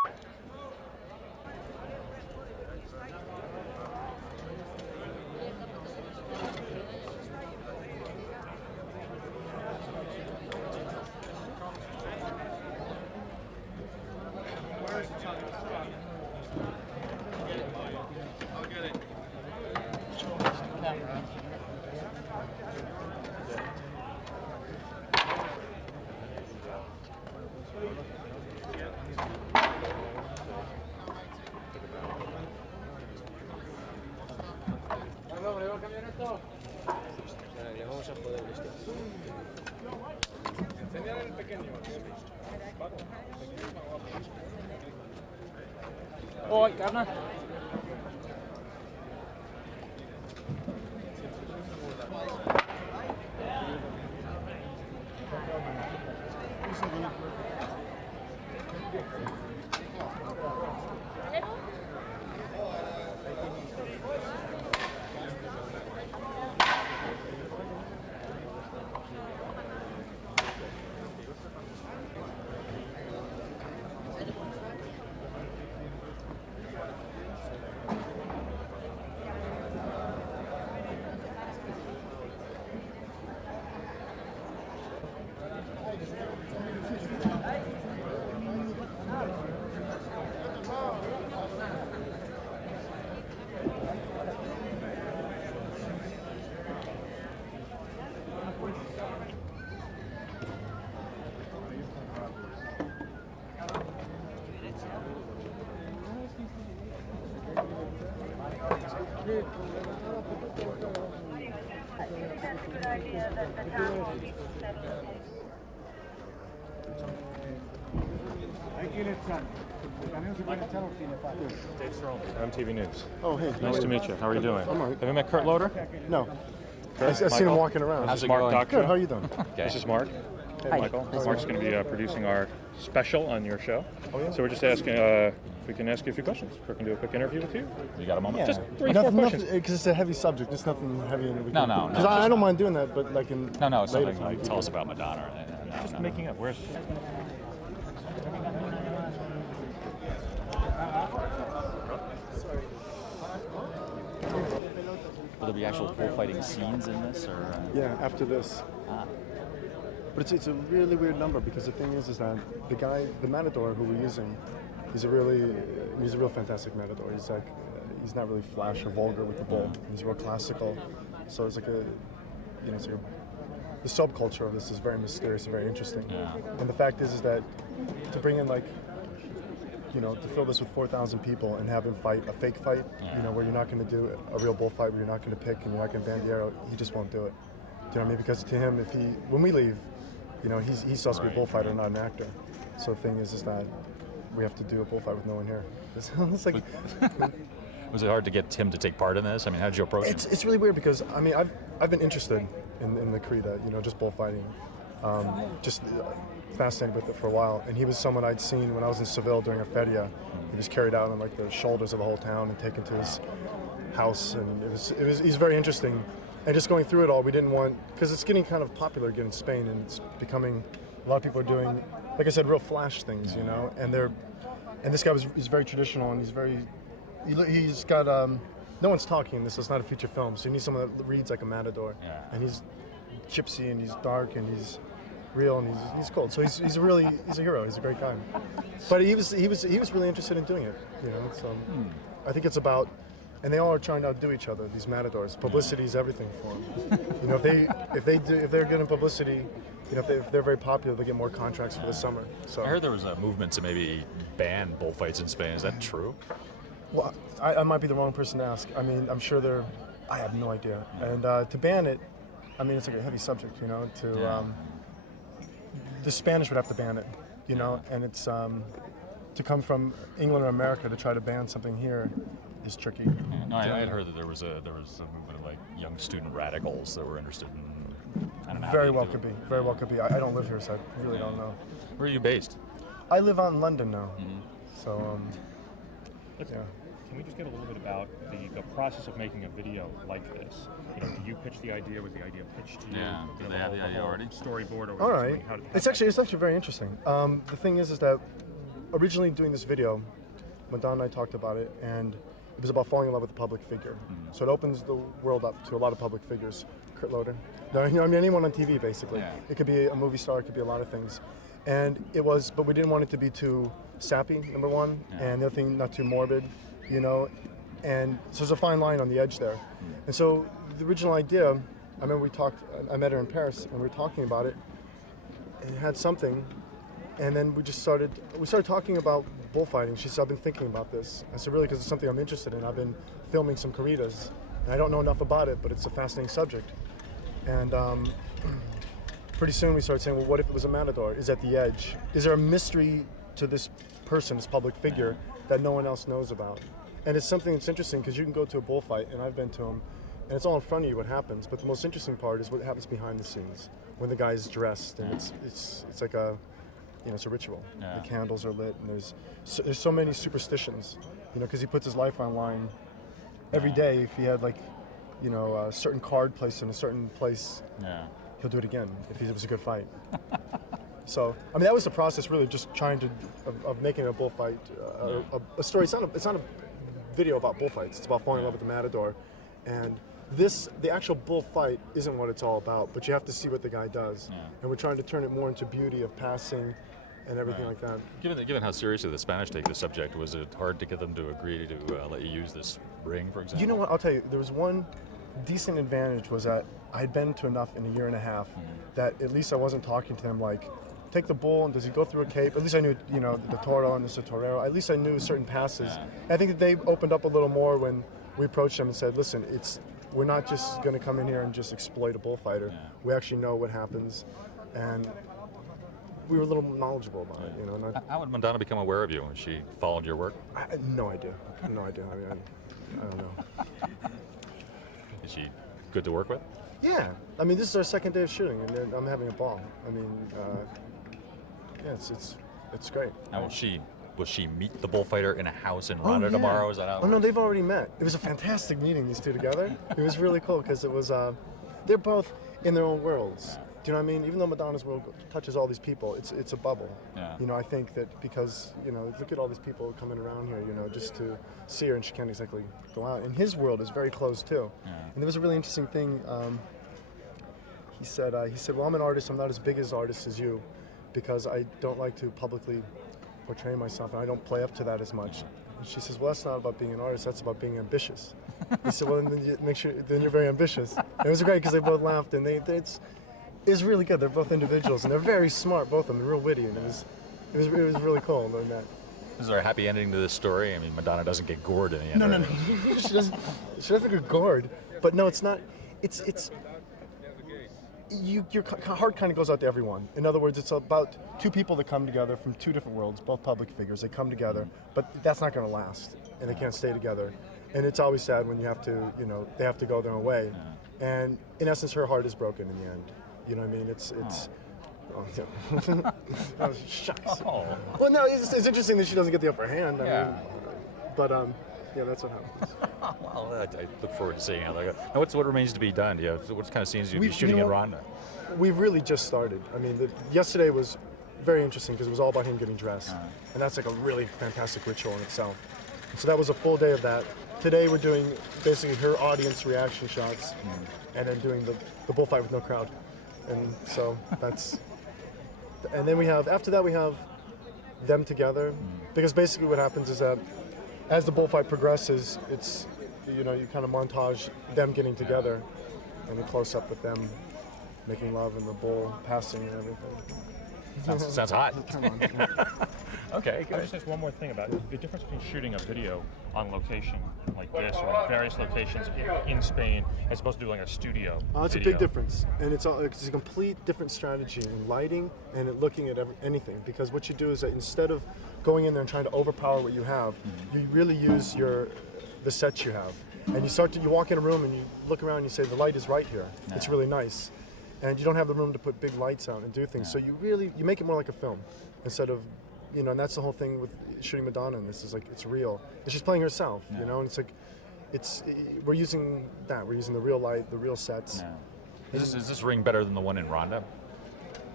I'll get it. Le vamos a joder esto. Enseñale el pequeño. Oi, carne. MTV News. Oh, hey. Nice to meet you. How are you doing? I'm all right. Have you met Kurt Loder? No. Kurt, I've seen him walking around. This is Mark Doc. Good, how are you doing? This is Mark. Hey, Michael. Mark's going to be producing our special on your show. Oh, yeah? So we're just asking if we can ask you a few questions. We can do a quick interview with you. You got a moment? Yeah. Just 3-4 questions. Because it's a heavy subject. It's nothing heavy. No. Because I don't mind doing that, but like in No, it's later something like tell us about Madonna. Just making up. Where's... Will there be actual bullfighting scenes in this, or? Yeah, after this. But it's a really weird number because the thing is that the guy, the matador who we're using, he's a real fantastic matador. He's like, he's not really flash or vulgar with the bull. He's real classical. So it's like the subculture of this is very mysterious and very interesting. Yeah. And the fact is that to bring in like, to fill this with 4,000 people and have him fight a fake fight, where you're not going to do a real bullfight, where you're not going to pick and you're not going to band the arrow, he just won't do it. Do you know what I mean? Because to him, when we leave, he's supposed to be a bullfighter, not an actor. So the thing is that we have to do a bullfight with no one here. It's like, was it hard to get him to take part in this? I mean, how did you approach him? It's really weird because I mean I've been interested in the Krita, just bullfighting, just fascinated with it for a while. And he was someone I'd seen when I was in Seville during a feria. He was carried out on like the shoulders of the whole town and taken to his house, and he's very interesting. And just going through it all, we didn't want, because it's getting kind of popular again in Spain, and it's becoming, a lot of people are doing, like I said, real flash things, and this guy is very traditional, and he's got, no one's talking. This is not a feature film, so you need someone that reads like a matador, and he's gypsy, and he's dark, and he's real, and he's cold. So he's a hero. He's a great guy. But he was really interested in doing it, So I think it's about. And they all are trying to outdo each other. These matadors, publicity is everything for them. If they're getting publicity, if they're very popular, they get more contracts for the summer. So I heard there was a movement to maybe ban bullfights in Spain. Is that true? Well, I might be the wrong person to ask. I mean, I'm sure I have no idea. And to ban it, I mean, it's like a heavy subject. The Spanish would have to ban it. And it's to come from England or America to try to ban something here is tricky. No, I had heard that there was a movement of like young student radicals that were interested in. I don't know. Very well could be. Very well could be. I don't live here, so I really don't know. Where are you based? I live out in London now. So, Can we just get a little bit about the process of making a video like this? Do you pitch the idea? Was the idea pitched to you? Yeah. Do they have the idea already? Storyboard or all right. It's actually very interesting. The thing is that originally doing this video, Madonna and I talked about it, and it was about falling in love with a public figure. So it opens the world up to a lot of public figures. Kurt Loder, no, you know, I mean, anyone on TV basically. Yeah. It could be a movie star, it could be a lot of things. And it was, but we didn't want it to be too sappy, number one, and the other thing, not too morbid, you know. And so there's a fine line on the edge there. And so the original idea, I remember I met her in Paris, and we were talking about it, and it had something, and then we started talking about bullfighting. She said, I've been thinking about this. I said, really, because it's something I'm interested in. I've been filming some corridas, and I don't know enough about it, but it's a fascinating subject. And pretty soon we started saying, well, what if it was a matador? Is at the edge? Is there a mystery to this person, this public figure, that no one else knows about? And it's something that's interesting, because you can go to a bullfight, and I've been to them, and it's all in front of you what happens, but the most interesting part is what happens behind the scenes, when the guy's dressed, and it's like a, you know, it's a ritual. Yeah. The candles are lit, and there's so many superstitions, you know, because he puts his life on line every day. If he had, like, you know, a certain card placed in a certain place, he'll do it again if it was a good fight. So, I mean, that was the process, really, just trying to, of making a bullfight, a story. It's not a video about bullfights. It's about falling in love with the matador. And the actual bullfight isn't what it's all about, but you have to see what the guy does. And we're trying to turn it more into beauty of passing and everything like that. Given how seriously the Spanish take the subject, was it hard to get them to agree to let you use this ring, for example? You know what, I'll tell you, there was one decent advantage, was that I'd been to enough in a year and a half that at least I wasn't talking to them like, take the bull, and does he go through a cape? At least I knew, you know, the toro and the torero. At least I knew certain passes. I think that they opened up a little more when we approached them and said, listen, we're not just going to come in here and just exploit a bullfighter. We actually know what happens, and we were a little knowledgeable about it, you know. How would Madonna become aware of you when she followed your work? I had no idea. No idea. I mean, I don't know. Is she good to work with? Yeah. I mean, this is our second day of shooting, and I'm having a ball. I mean, yeah, it's great. Now, will she meet the bullfighter in a house in Ronda tomorrow? Is that how? Oh no, they've already met. It was a fantastic meeting, these two together. It was really cool, because it was they're both in their own worlds. Do you know what I mean? Even though Madonna's world touches all these people, it's a bubble. You know, I think that because, you know, look at all these people coming around here, you know, just to see her, and she can't exactly go out. And his world is very closed too. And there was a really interesting thing. He said, well, I'm an artist. I'm not as big as artists as you, because I don't like to publicly portray myself, and I don't play up to that as much. And she says, well, that's not about being an artist. That's about being ambitious. He said, well, then you make sure then you're very ambitious. And it was great, because they both laughed, and it's really good. They're both individuals, and they're very smart, both of them, real witty, and it was really cool learning that. Is there a happy ending to this story? I mean, Madonna doesn't get gored in the end. No. she doesn't get gored, but no, it's not. Your heart kind of goes out to everyone. In other words, it's about two people that come together from two different worlds, both public figures. They come together, but that's not going to last, and they can't stay together. And it's always sad when you have to, you know, they have to go their own way. And in essence, her heart is broken in the end. You know what I mean? Oh, yeah. Oh, shucks. Well, no, it's interesting that she doesn't get the upper hand. I mean, but yeah, that's what happens. Well, I look forward to seeing how that goes. Now, what remains to be done? What kind of scenes you'll be shooting in Ronda? We've really just started. I mean, yesterday was very interesting, because it was all about him getting dressed, and that's like a really fantastic ritual in itself. And so that was a full day of that. Today we're doing basically her audience reaction shots, and then doing the bullfight with no crowd. And so that's, and then after that we have them together, because basically what happens is that as the bullfight progresses, it's, you know, you kind of montage them getting together, and a close up with them making love and the bull passing and everything. Sounds hot. Come on. Okay, can I just ask one more thing about the difference between shooting a video on location like this, or in various locations in Spain, as opposed to doing a studio It's video? a big difference, and it's a complete different strategy in lighting and in looking at anything, because what you do is that instead of going in there and trying to overpower what you have, you really use the sets you have. And you walk in a room and you look around and you say, the light is right here. It's really nice. And you don't have the room to put big lights out and do things. So you make it more like a film instead of, you know, and that's the whole thing with shooting Madonna in this, is like, it's real. And she's playing herself, you know, and it's like, we're using the real light, the real sets. Is this ring better than the one in Ronda?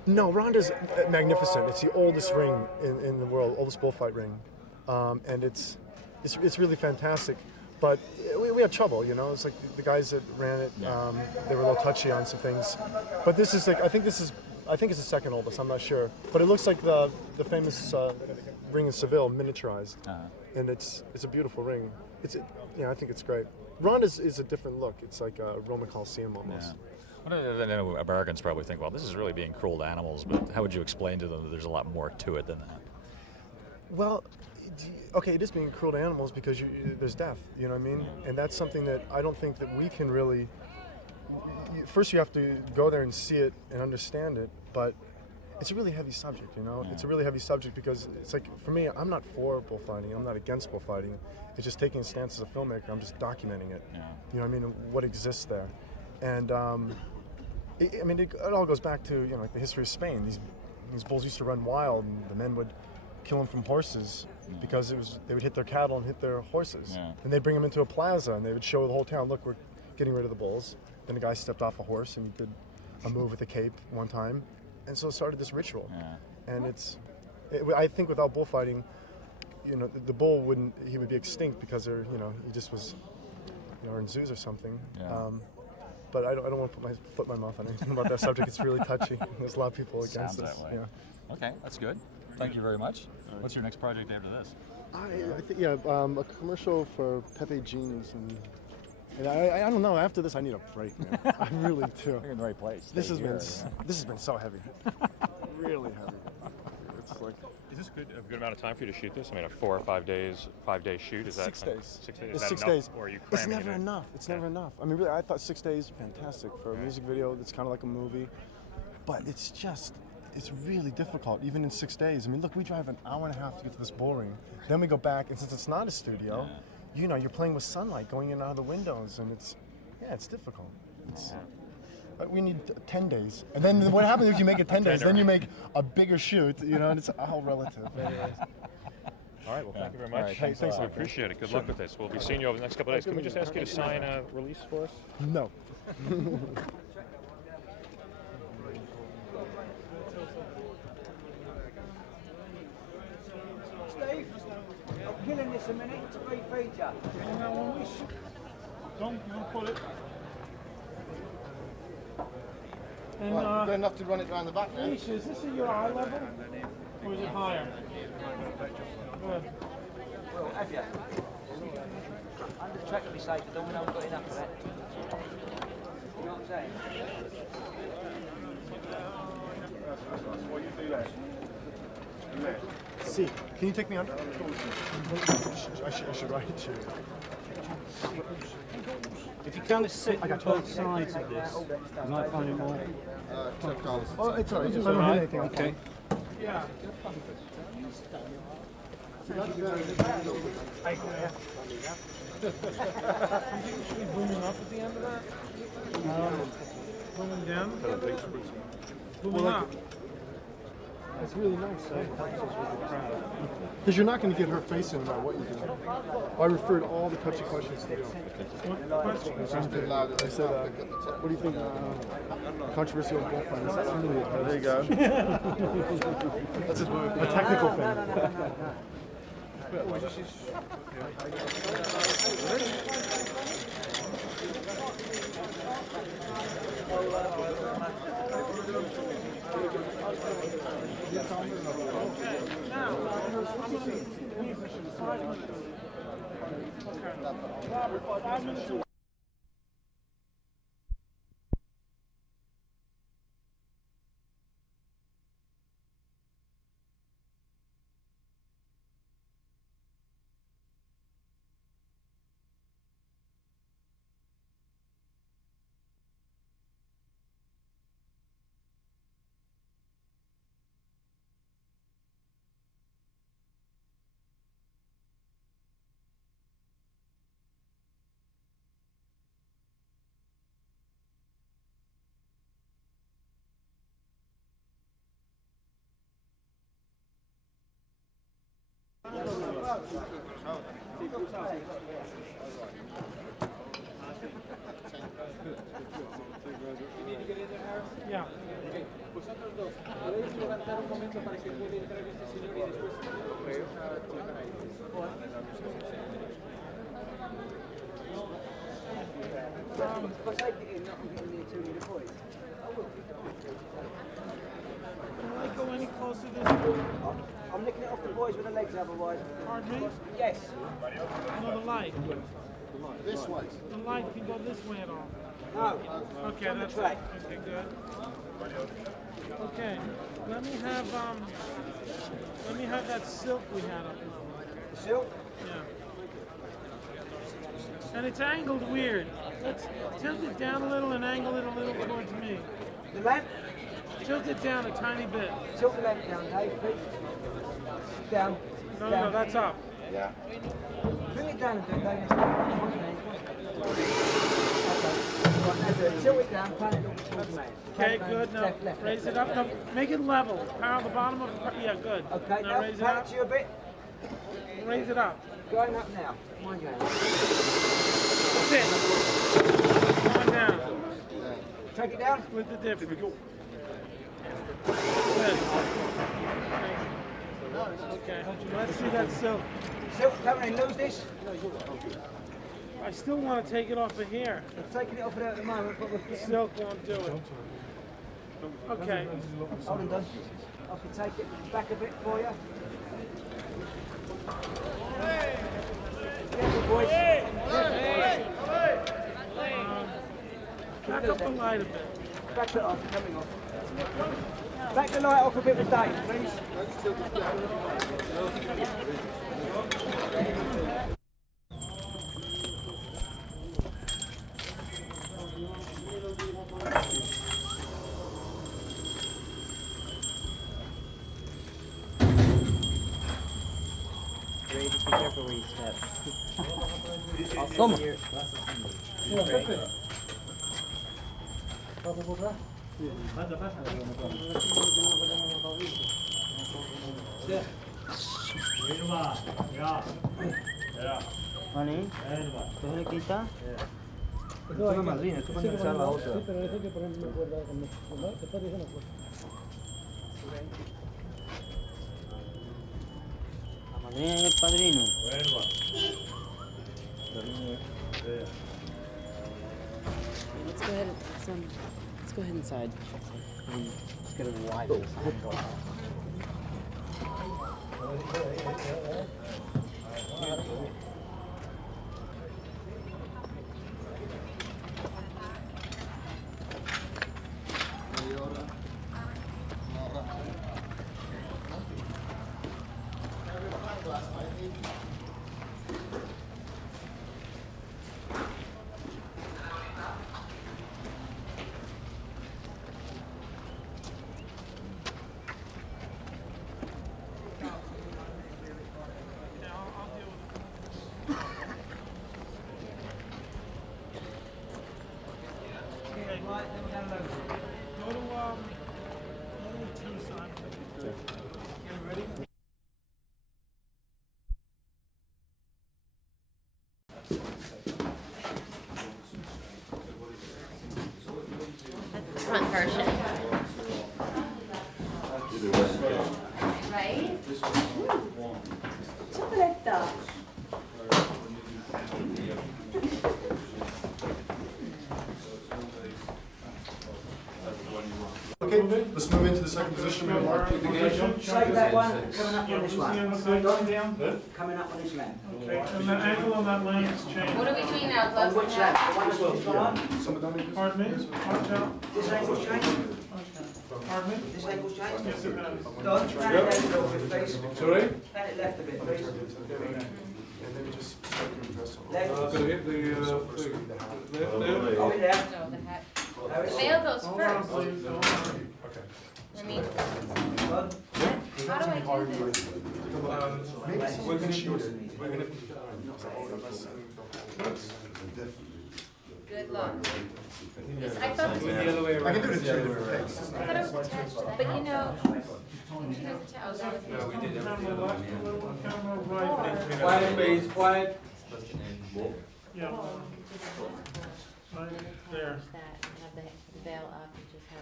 No, Ronda's magnificent. It's the oldest ring in the world, oldest bullfight ring, and it's really fantastic. But we had trouble, you know. It's like the guys that ran it, they were a little touchy on some things. But this is like I think it's the second oldest. I'm not sure, but it looks like the famous ring in Seville, miniaturized, and it's a beautiful ring. I think it's great. Ronda's is a different look. It's like a Roman Coliseum almost. Yeah. I know Americans probably think, well, this is really being cruel to animals, but how would you explain to them that there's a lot more to it than that? Well, okay, it is being cruel to animals because there's death, you know what I mean? And that's something that I don't think that we can really... First you have to go there and see it and understand it, but it's a really heavy subject, you know? Yeah. It's a really heavy subject because it's like, for me, I'm not for bullfighting, I'm not against bullfighting. It's just taking a stance as a filmmaker, I'm just documenting it. Yeah. You know what I mean? And what exists there. And it all goes back to, you know, like the history of Spain. These bulls used to run wild, and the men would kill them from horses because they would hit their cattle and hit their horses. Yeah. And they'd bring them into a plaza, and they would show the whole town, look, we're getting rid of the bulls. Then the guy stepped off a horse and did a move with a cape one time, and so it started this ritual. Yeah. And I think without bullfighting, you know, the bull he would be extinct because he just was, you know, in zoos or something. Yeah. But I don't want to put my foot in my mouth on anything about that subject. It's really touchy. There's a lot of people against this. Yeah. Okay, that's good. Thank you very much. What's your next project after this? I think a commercial for Pepe Jeans, and I don't know. After this, I need a break, man. I really do. You're in the right place. This has been so heavy, really heavy. It's like. Is this a good amount of time for you to shoot this? I mean, a 4 or 5 days, 5 day shoot. Is that 6 days? 6 days. It's 6 days. Or are you it's never enough. It's never enough. I mean, really, I thought 6 days fantastic for a music video that's kind of like a movie, but it's really difficult even in 6 days. I mean, look, we drive an hour and a half to get to this bull ring, then we go back, and since it's not a studio, you know, you're playing with sunlight going in and out of the windows, and it's difficult. We need 10 days. And then what happens if you make it 10 days? Then you make a bigger shoot, you know, and it's all relative. All right, well, thank you very much. Right, thanks. I appreciate it. Good luck with this. We'll be seeing you over the next couple of days. Can we just ask you to sign a release for us? No. Steve, I'm killing this a minute. It's a free feature. Don't you pull it. And, good enough to run it around the back now. Is this at your eye level? Or is it higher? Good. Well, have you? I'm just trying to be safe, but we haven't got enough of that. You know what I'm saying? What you do there? See, can you take me under? I should write you. If you kind of sit on both sides of this, you might find it more. Oh, it's all right. I don't hit anything. Okay. Yeah. Booming up at the end of that? Booming down? Booming up. It's really nice. Because you're not going to get her face in about what you do. I referred all the touchy questions to you. What question? I said, what do you think controversial bullfighting? That's really it. There you go. That's a technical thing. Yeah. Vosotros dos, ¿podéis levantar un momento para que pueda entrar este señor y después vamos a colocar ahí? Can I go any closer this way? I'm licking it off the boys with the legs otherwise. Pardon me? Yes. No, the light. This way. The light can go this way at all. No. Okay, on the that's track. okay, good. Okay, let me have that silk we had up. The silk? Yeah. And it's angled weird. Let's tilt it down a little and angle it a little towards me. The lamp? Tilt it down a tiny bit. Tilt the lamp down, Dave, please. Down. No, down. no, that's up. Yeah. Bring it down a bit, Dave. Okay. Tilt it down, pan it up towards me. Okay, Pan good. Now left, left, raise left, it up. No, make it level. Power the bottom of the. Yeah, good. Okay, now now raise it pan up. it to you a bit. Raise it up. Going up now. Mind your hand. That's it. Come on down. Take it down. Split the difference. Good. Okay, let's see that silk. Silk, come in, lose this. I still want to take it off of here. We're taking it off there at the moment, but we're The getting... silk won't do it. Okay. Hold on, Don. I can take it back a bit for you. Careful, boys. Back up the light a bit. Back it off, coming off. Back the light off a bit with Dave, please. Ray, just be careful where you step. Come. Honey, ¿coge la quita? Esto es madrina, esto puede echar la otra. La madrina y el padrino. Let's go ahead inside. Let's get a wide angle. Go to T side. That's the front version. Right? Chocolate. Okay, let's move into the second position. Save that one, coming up on this one. Coming up on this lamp. Okay, and the angle on that lamp is changed. What are we doing now? On Gloves which on lamp? now? The one that's gone on? Pardon me? Watch out. This angle's changed? Pardon me? This angle's changed? Yes, it has. Don, pan it left a little bit, please. Sorry? Pan it left a bit, please. And then just start the dress on. Left. Gonna hit the left. Hold it there. No, the hat. There it The is. veil goes Hold on, first. please, hold on. I mean, Don. how do I do this? We're gonna shoot it. We're gonna. Good luck. I thought it was, The other way I can do it in around. two different things. I thought it was attached to that. But you know, she was attached. Oh, that was We did Camera left, a little camera right. Quiet, please, quiet. Yeah. Right there. that and have the veil up and just have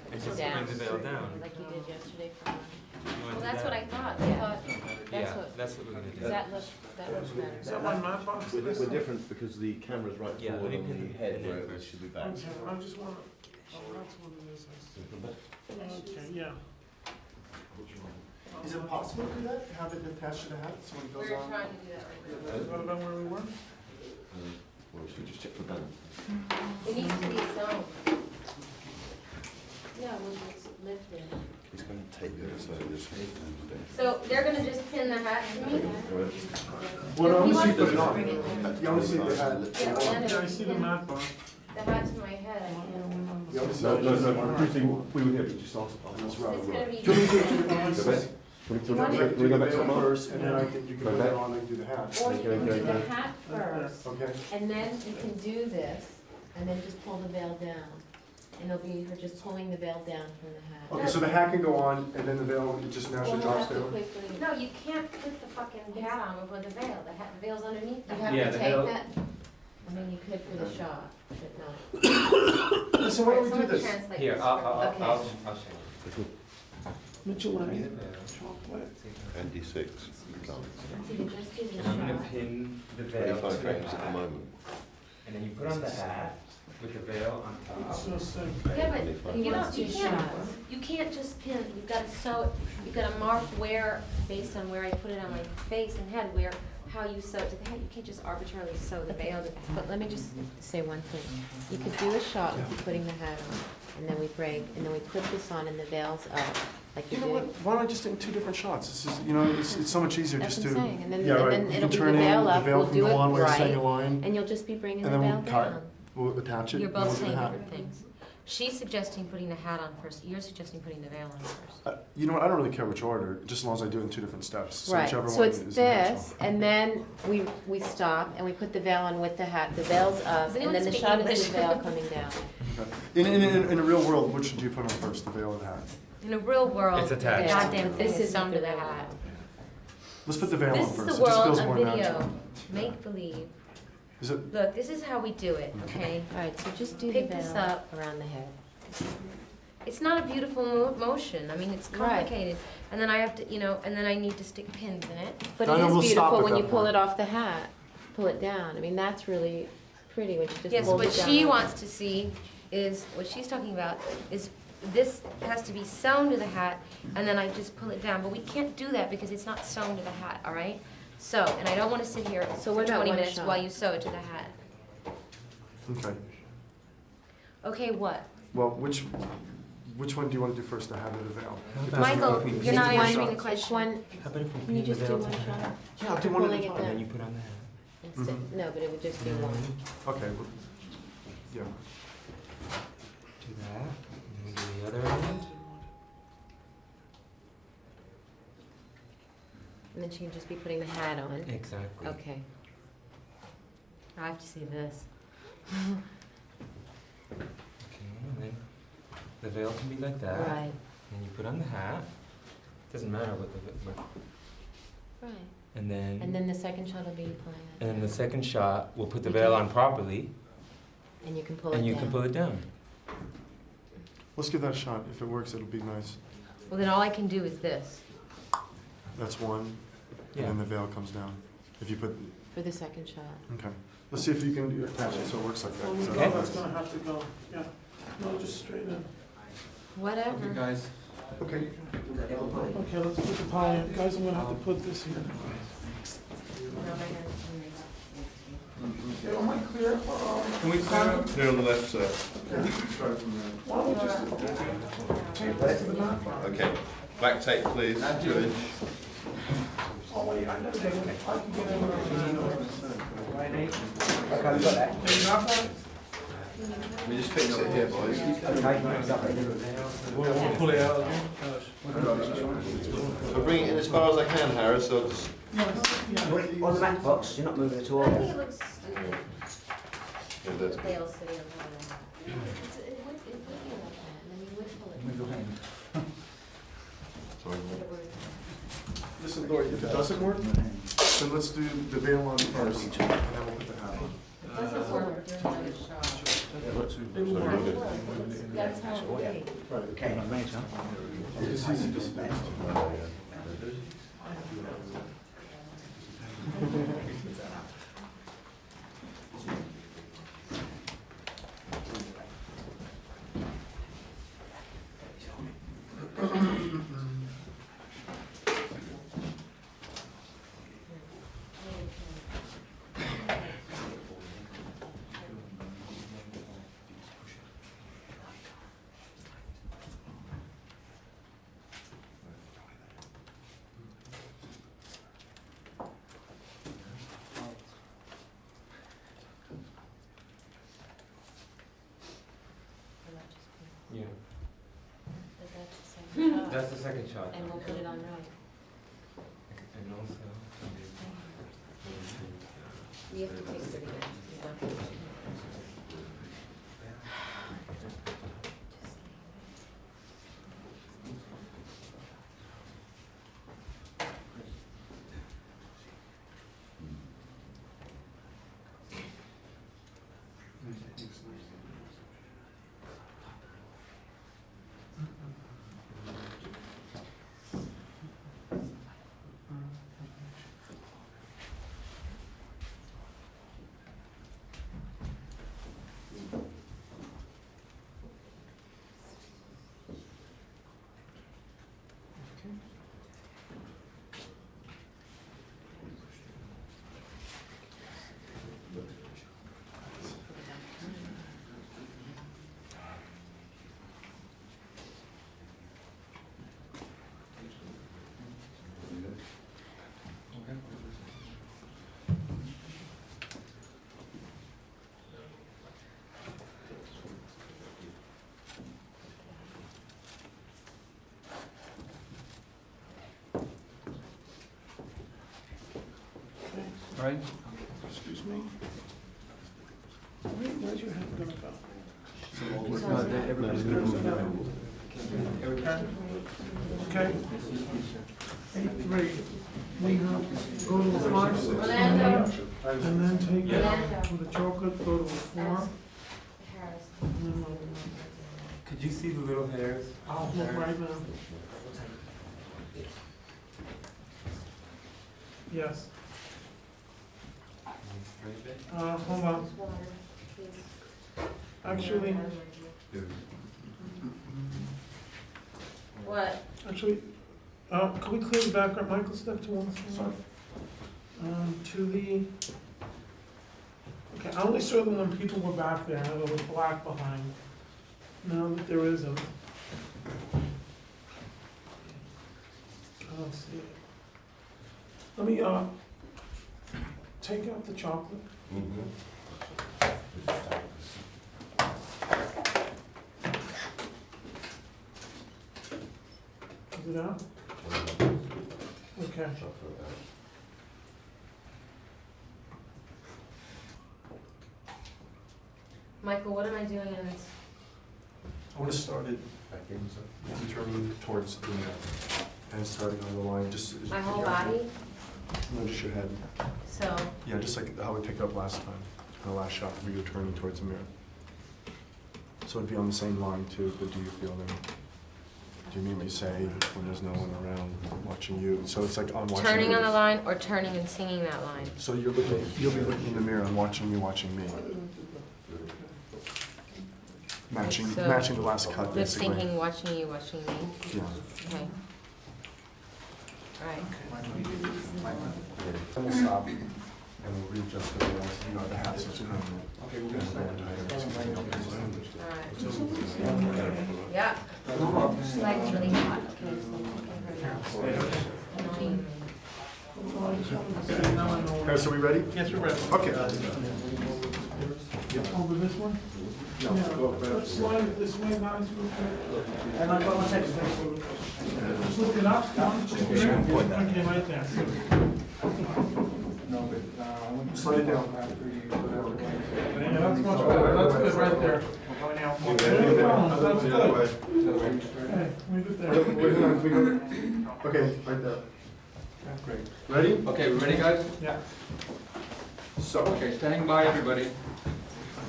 And just down. bring the veil down. Like you did yesterday for mine. You wanna Well, do that's that? what I thought. I thought That's what we're gonna do. that looks better. Is that one my box? We're different because the camera's right Yeah, forward let me on pin the head it where it first. should be back. Okay, I just want to. Oh, that's what it is. Okay, yeah. Is it possible to do that? Have it attached to the hat so when it goes We're on? trying to do that right now. What about where we were? Well, should we just check for balance? It needs to be its own. Yeah, we'll just lift it. He's going to take it so this head comes down. So they're gonna just pin the hat to me? Well, no, If you obviously want put to it on. bring it in. You obviously the hat. Yeah, well, then Yeah, I it see would the pin mat bar. the hat to my head. I can't. You obviously No, we were here, we just asked. That's right. It's gonna be. Do you want me to do the balance? Go back. Do you want me to do the veil first and then you can put it on and do the hat? Or you can do the hat first, Okay. and then you can do this, and then just pull the veil down. And it'll be for just pulling the veil down from the hat. Okay, so the hat can go on and then the veil it just naturally drops down? No, you can't put the fucking hat on before the veil. The veil's underneath. You have Yeah, to the take veil- that. I mean, you could for the shot, but not. Listen, why don't we do Someone this? translate Here, this I'll for me. Okay. show you. Mitchell, Pin I the veil. chocolate. And D6. So you just do the And I'm gonna shot. pin the veil to 25 the frames at the hat. moment. And then you put on the hat with the veil on top. So sick. Yeah, but you wants don't, you can't just pin, you've gotta sew it, you've gotta mark where, based on where I put it on my face and head, where, how you sew it to the head, you can't just arbitrarily sew the veil to the head. But let me just say one thing, you could do a shot with you putting the hat on, and then we break, and then we put this on and the veil's up, like You you're know what, doing. why don't I just do two different shots? This is, you know, it's so much easier That's just what to. I'm saying, and then, Yeah, right. and then You it'll can be the turn in, veil the up, veil we'll can do go it on while you're saying a right, line, and you'll just be bringing and the then veil we'll cut, down. we'll attach it. You're and we'll both do the saying hat. different things. She's suggesting putting the hat on first, you're suggesting putting the veil on first. You know what, I don't really care which order, just as long as I do it in two different steps. So Right, whichever so one it's is this, and then we stop, and we put the veil on with the hat, the veil's up, Does and anyone then the speak shot English? is the veil coming down. Okay. In a real world, which should you put on first, the veil or the hat? In a real world, It's the attached. goddamn thing is sewn to the hat. Let's put the veil on This first, is it the just world feels on more video, natural. make believe. Is it, Look, this is how we do it, okay? Alright, so just do Pick this up around the head. It's not a beautiful motion, I mean, it's complicated. And then I have to, and then I need to stick pins in it. But I it know, is we'll stop beautiful at when that you pull point. it off the hat, pull it down. I mean, that's really pretty when you just Yes, pull what it down. she wants to see is, what she's talking about, is this has to be sewn to the hat, and then I just pull it down. But we can't do that because it's not sewn to the hat, all right? So, and I don't want to sit here So for what about 20 one minutes shot? while you sew it to the hat. okay. Okay, what? Well, which one do you want to do first, the hat or the veil? Michael, you're not Which answering the one- question. Which one, How about if we can you pin the just do veil one to the shot? hat? Yeah, I'll do After one at a pulling it time. And then down. you put on the hat. Instead, no, but it would just be one. Okay, yeah. Do that. And then we do the other end. And then she can just be putting the hat on. Exactly. Okay. I have to see this. Okay, and then the veil can be like that. Right, And you put on the hat. Doesn't matter what right. and then And then the second shot will be you pulling it. and then the second shot, we'll put the You veil can- on properly, And you can pull it and down. you can pull it down. Let's give that a shot. If it works, it'll be nice. Well, then all I can do is this That's one, and Yeah. then the veil comes down. If you put, for the second shot. okay. Let's see if you can attach it so it works like that. Is that Oh, all that's right? gonna have to go, yeah. No, just straighten it. Whatever. guys. Okay. Okay, let's put the poly in. Guys, I'm gonna have to put this here. Okay, am I clear? Can we clear up? Clear on the left side. Start from there. Why don't we just Okay. Back tape, please. 2 inch. Oh, wait, I never get it. I can get it when Okay, we've got that. Let me just fix it here, boys. We'll pull it out again. I'll bring it in as far as I can, Harris, so just... On the mat box, you're not moving at all. I think it looks stupid. Yeah, that's The veil sitting on top of that. It would be like that, and then you would pull it. Sorry. Listen, Lori, if it doesn't work, then let's do the veil on first, and then we'll put the hat on. It doesn't work during the shot. That's how it would be. Okay. Yeah. But That's the second shot. and we'll put it on right. And also. You have to take it again. Yeah. Right? Excuse me. Where's your head gonna go? Everybody's gonna Okay. 8-3. We have go to the front. Orlando. And then take it with the chocolate, go to the form. Could you see the little hairs? I'll look right now. Yes. Hold on. Actually, What? actually, can we clear the background? Michael, step to one side. To the, okay, I only saw them when people were back there, and there was black behind. Now that there isn't. I don't see it. Let me, take out the chocolate. Is it out? Okay. Michael, what am I doing in this? I want to start it turning towards the and starting on the line. Just My whole body? No, just your head. So, Yeah, just like how we picked up last time. In the last shot, we were turning towards the mirror. So it'd be on the same line too, but do you feel them? Do you mean what you say when there's no one around watching you? So it's like on watching turning you. on the line or turning and singing that line? So you'll be looking in the mirror and watching you, watching me. Matching, So, matching the last cut, lip basically. syncing, watching you, watching me? Yeah. Okay. All right. Then we'll stop and we'll readjust the wheels, you know, the hats is permanent. Okay, we're gonna stand Alright. Yeah. This leg's really hot. Harris, are we ready? Yes, we're ready. Okay. Over this one? No, go back. Let's slide this way, guys. And I've got one second. Just look it up. Okay, right there. Slide it down. Yeah, that's much better. That's good right there. That's good. Okay, leave it there. Okay, right there. Great. Ready? Okay, we ready, guys? Yeah. So. Okay, standing by, everybody.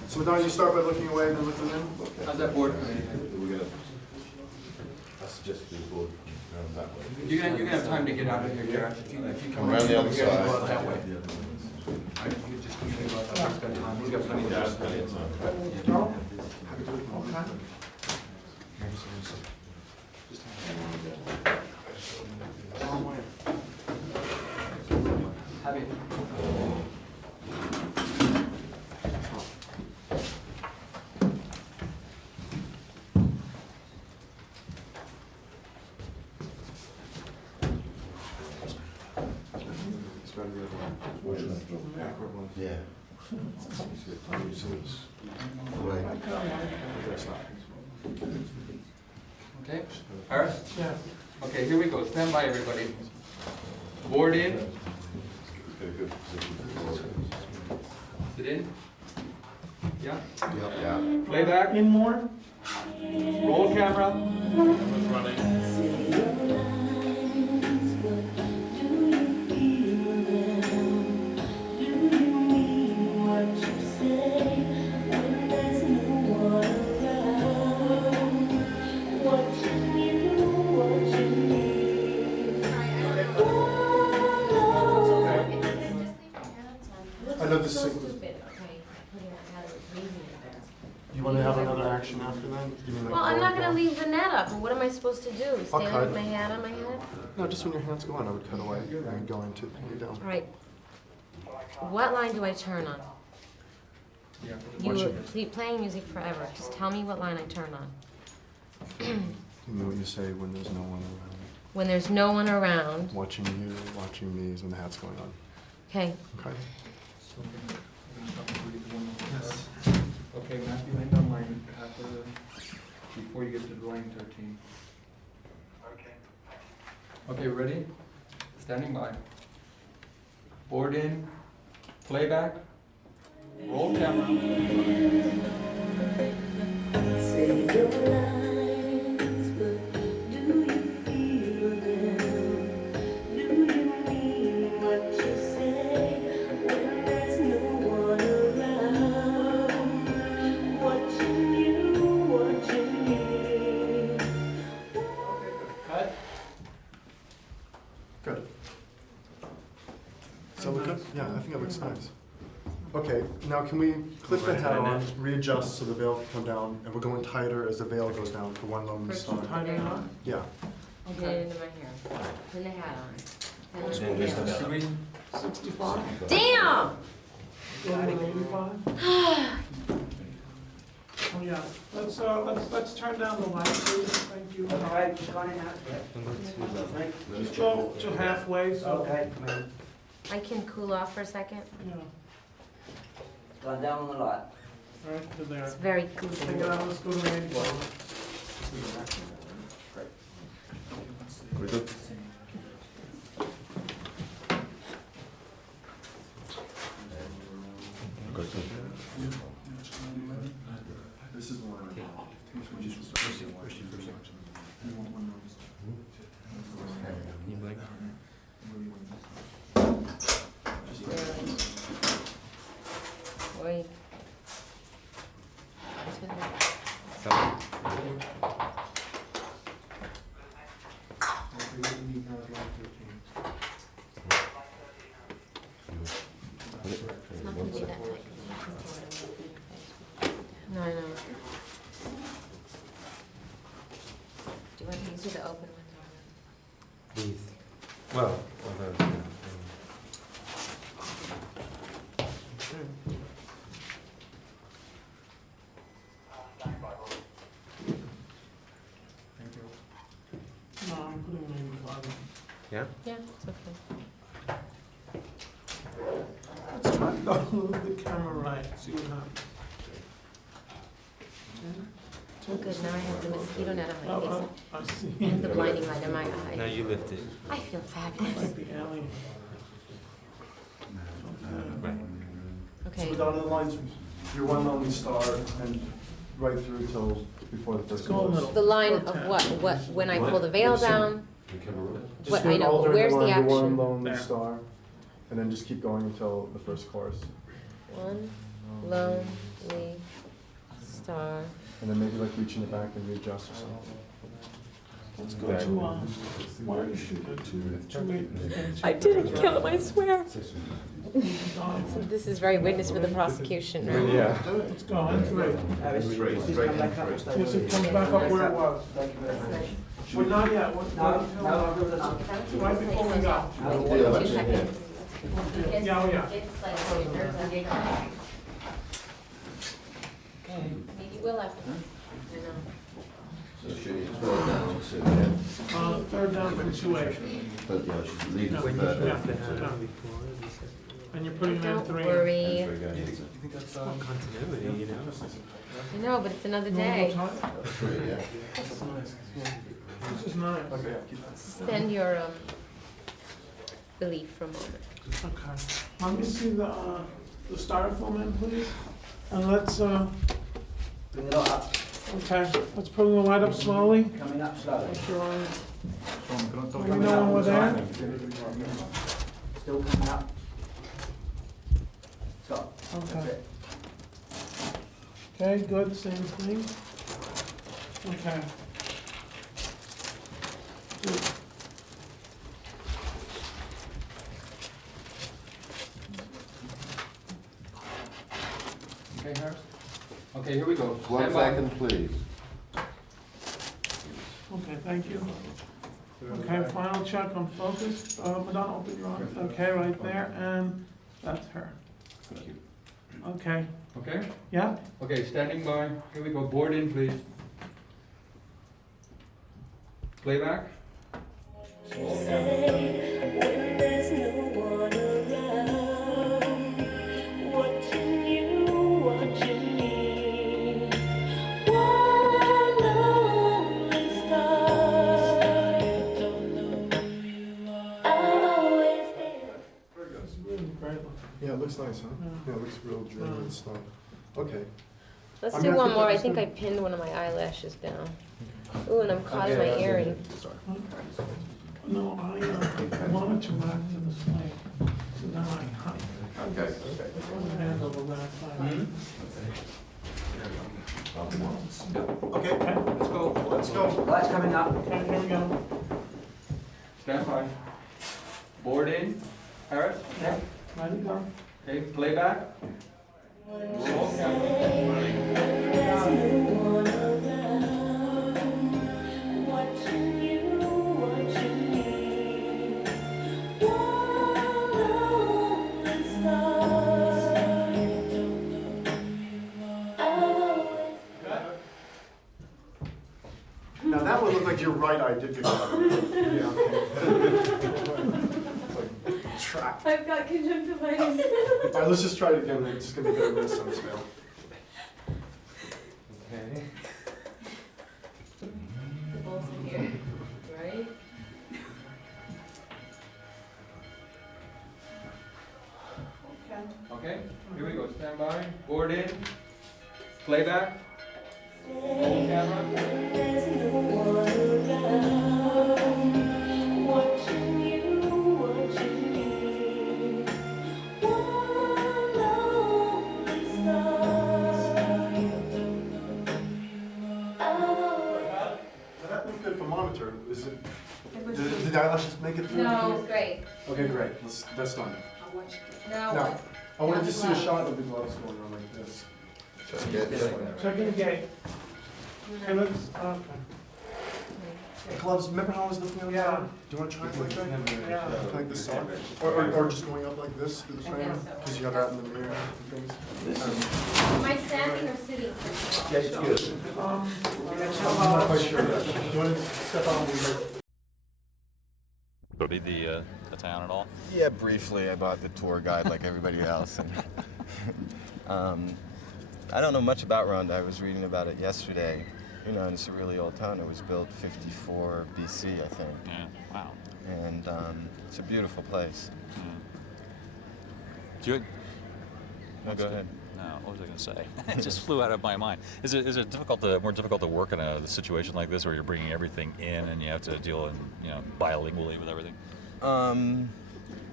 So Madonna, you start by looking away and then looking in. How's that board? We're gonna, I suggest the board around that way. You're gonna have time to get out of here, Gareth. If you come Around the over other here and side. go out that way. I think you just continue about that. He's got time. He's got plenty of time. Plenty of time. Have it. Yeah. Okay, Harris? Yeah. Okay, here we go. Stand by, everybody. Board in. Sit in. Yeah. Yeah. Playback. In more? Roll camera. I know this So is. stupid, okay, putting that hat with breathing in there. You want to have another action after that? You mean like Well, I'm not roll gonna down? leave the net up, and what am I supposed to do? Stand cut. with my hat on my head? No, just when your hands go on, I would cut away and go into you down. All right. What line do I turn on? You were playing music forever. Just tell me what line I turn on. You know what you say when there's no one around. When there's no one around. Watching you, watching me is when the hat's going on. Okay. Okay. Yes. Okay, Matthew, hang on line before you get to line 13. Okay, ready? Standing by. Board in. Playback. Roll camera. Good. Does that look good? Yeah, I think it looks nice. Okay, now can we clip the hat on, readjust so the veil can come down, and we're going tighter as the veil goes down for one lonely First star. you put it on, Yeah. and get it into my hair. Put the hat on. And then just down. the veil. 65? Damn! Go to 85? Oh, yeah. Let's turn down the light, please. Thank you. All right, just gone in now. Just go to halfway, so. Okay, I can cool off for a second. Yeah, gone down on the lot. right to there. It's very cool. Take it out, let's go to 85. We good? This is the one. Wait. It's not gonna be that tight. No, I know. Do you want these or the open ones or? These. Well, although, No, I'm putting 85. yeah? Yeah, it's okay. Let's try to go the camera right, see what happens. Oh, good, now I have the mosquito net on my face. I see. And the blinding light in my Now eye. you lift it. I feel fabulous. Like the alien. Right. So Okay. the dotted lines, your one lonely star, and right through till before the first Go a chorus. little. The line of what, when I pull the veil down? Just What, do I it know, all but during where's the line, your one action? lonely There. star, and then just keep going until the first chorus. 1, Lonely star. And then maybe like reach in the back and readjust or something. Let's go to, why are you shooting? I didn't kill him, I swear. So this is very witness for the prosecution, right? Yeah. Let's go, on three. Yes, it comes back up where it was. Well, not yet. Right before we go. 2 seconds. Yeah, oh, yeah. It's like, maybe we'll have to. I know. So should you throw it down? So, yeah. Third down from 2-8. But yeah, she's leading No, the yeah, third. yeah. And you're putting them in Don't 3. worry. Very good. You think that's Continuity, you know? I know, but it's another You wanna go day. time? Three, yeah. This is nice. Suspend your belief for a moment. Okay. Let me see the styrofoam in, please. And let's, Bring it up. okay, let's pull the light up slowly. Coming up slowly. Make sure let me know when we're there. Still coming up. Stop. That's Okay. it. Okay, good, same thing. Okay. Good. Okay, Harris? Okay, here we go. 1 Stand by. second, please. Okay, thank you. Okay, final check on focus. Madonna, open your arms. Okay, right there, and that's her. Thank you. Okay, Okay? yeah? Okay, standing by. Here we go. Board in, please. Playback. It's really great. Yeah, it looks nice, huh? Yeah, it looks real dreamy and stuff. Okay. Let's I'm do gonna one put more. that I as think the- I pinned one of my eyelashes down. Ooh, and I'm caught in my earring. No, I wanted to rack to the slate, so then I cut. Okay. Hand over that side. Okay, let's go. Let's go. Lights coming up. Okay, here we go. Stand by. Board in. Harris. Yeah, ready, go. Okay, playback. Roll camera. Now that would look like your right eye did get covered. Yeah, okay. Like, trapped. I've got conjunctivitis. All right, let's just try it again. It's gonna be better this on this fail. Okay. The balls are here, right? Okay, here we go. Stand by. Board in. Playback. Roll camera. Did that look good for monitor? Is it? Did the eyelashes make it through? No, great. Okay, great. That's done. Now Now, what? I wanted to see a shot of the gloves going on like this. Checking the gate. Okay, let's, okay. The gloves, remember how I was looking at them? Yeah. Do you want to try it like that? Yeah. Like this side? Or just going up like this through the frame? Because you got that in the mirror and things. Am I standing or sitting? Yeah, it's good. I'm not quite sure yet. Do you want to step out and Go to the town at all? Yeah, briefly. I bought the tour guide like everybody else. And, I don't know much about Ronda. I was reading about it yesterday. You know, and it's a really old town. It was built 54 BC, I think. Yeah, wow. And it's a beautiful place. Do you, No, go ahead. No, what was I going to say? It just flew out of my mind. Is it more difficult to work in a situation like this where you're bringing everything in and you have to deal in bilingually with everything?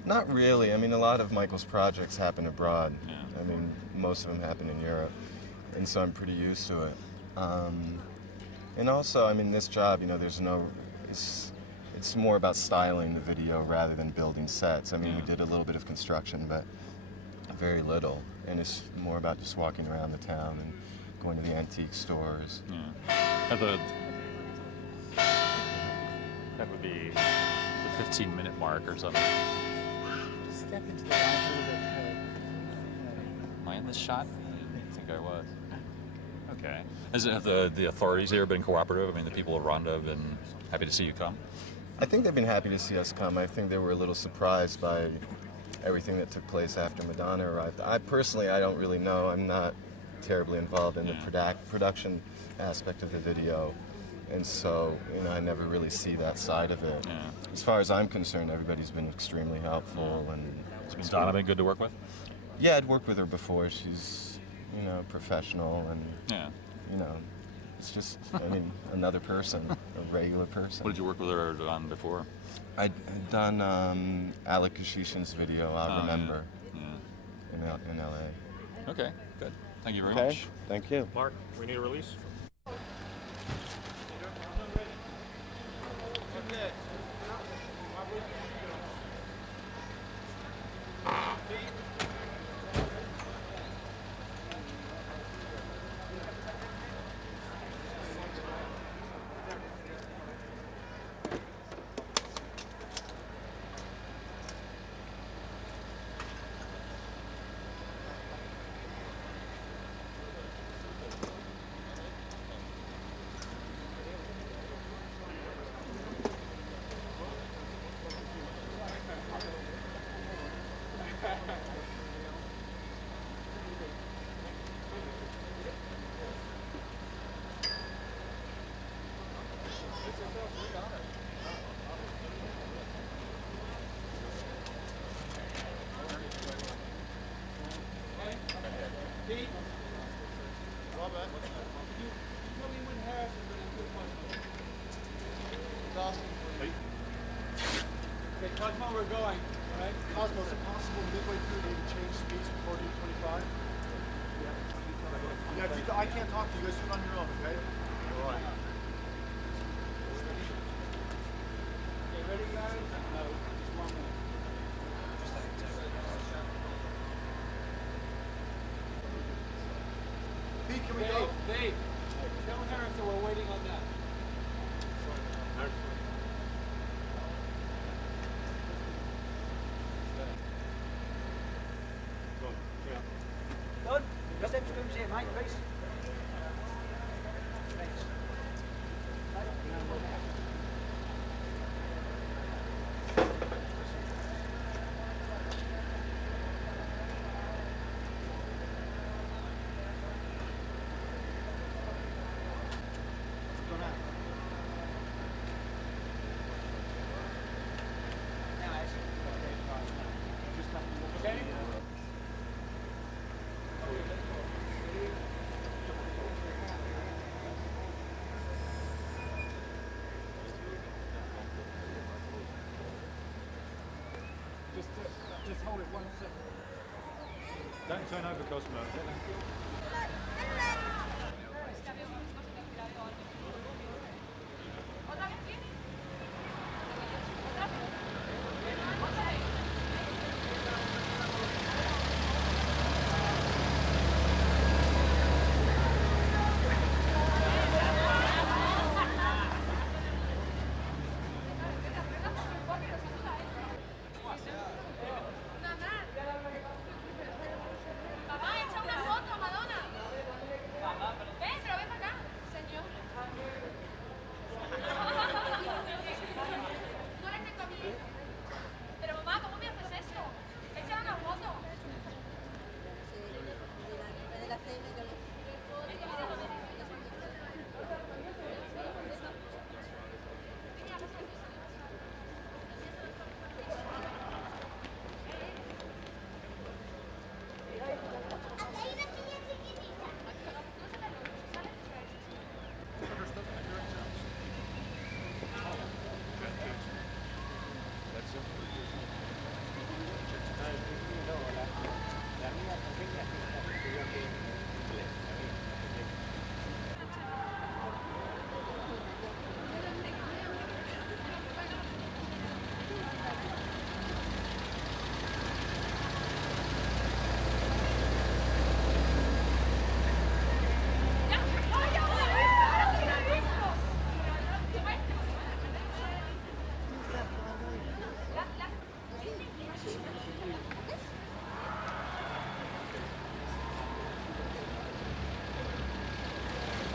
Not really. I mean, a lot of Michael's projects happen abroad. I mean, most of them happen in Europe, and so I'm pretty used to it. And also, I mean, this job, you know, it's more about styling the video rather than building sets. I mean, we did a little bit of construction, but very little, and it's more about just walking around the town and going to the antique stores. That would be the 15-minute mark or something. Just step into the light a little bit. Am I in this shot? I didn't think I was. Okay. Have the authorities here been cooperative? I mean, the people of Rwanda have been happy to see you come? I think they've been happy to see us come. I think they were a little surprised by everything that took place after Madonna arrived. I don't really know. I'm not terribly involved in the production aspect of the video. And so, you know, I never really see that side of it. As far as I'm concerned, everybody's been extremely helpful. And Has Madonna been good to work with? Yeah, I'd worked with her before. She's, you know, professional and, you know, it's just, I mean, another person, a regular person. What did you work with her on before? I'd done Alec Kashishin's video, I'll Remember, in LA. Okay, good. Thank you very much. Thank you. Mark, we need a release? Okay, Cosmo, we're going. All right? Cosmo, is it possible midway through to even change speeds before you 25? Yeah, I can't talk to you. You guys do it on your own, okay? All right. Okay, ready, guys? No, just 1 minute. Pete, can we go? Dave, tell Harrison so we're waiting on that. Done. Just them screws here, mate, please. Thanks. Just hold it 1 second. Don't turn over, Cosmo. Mamá, echa una foto, Madonna.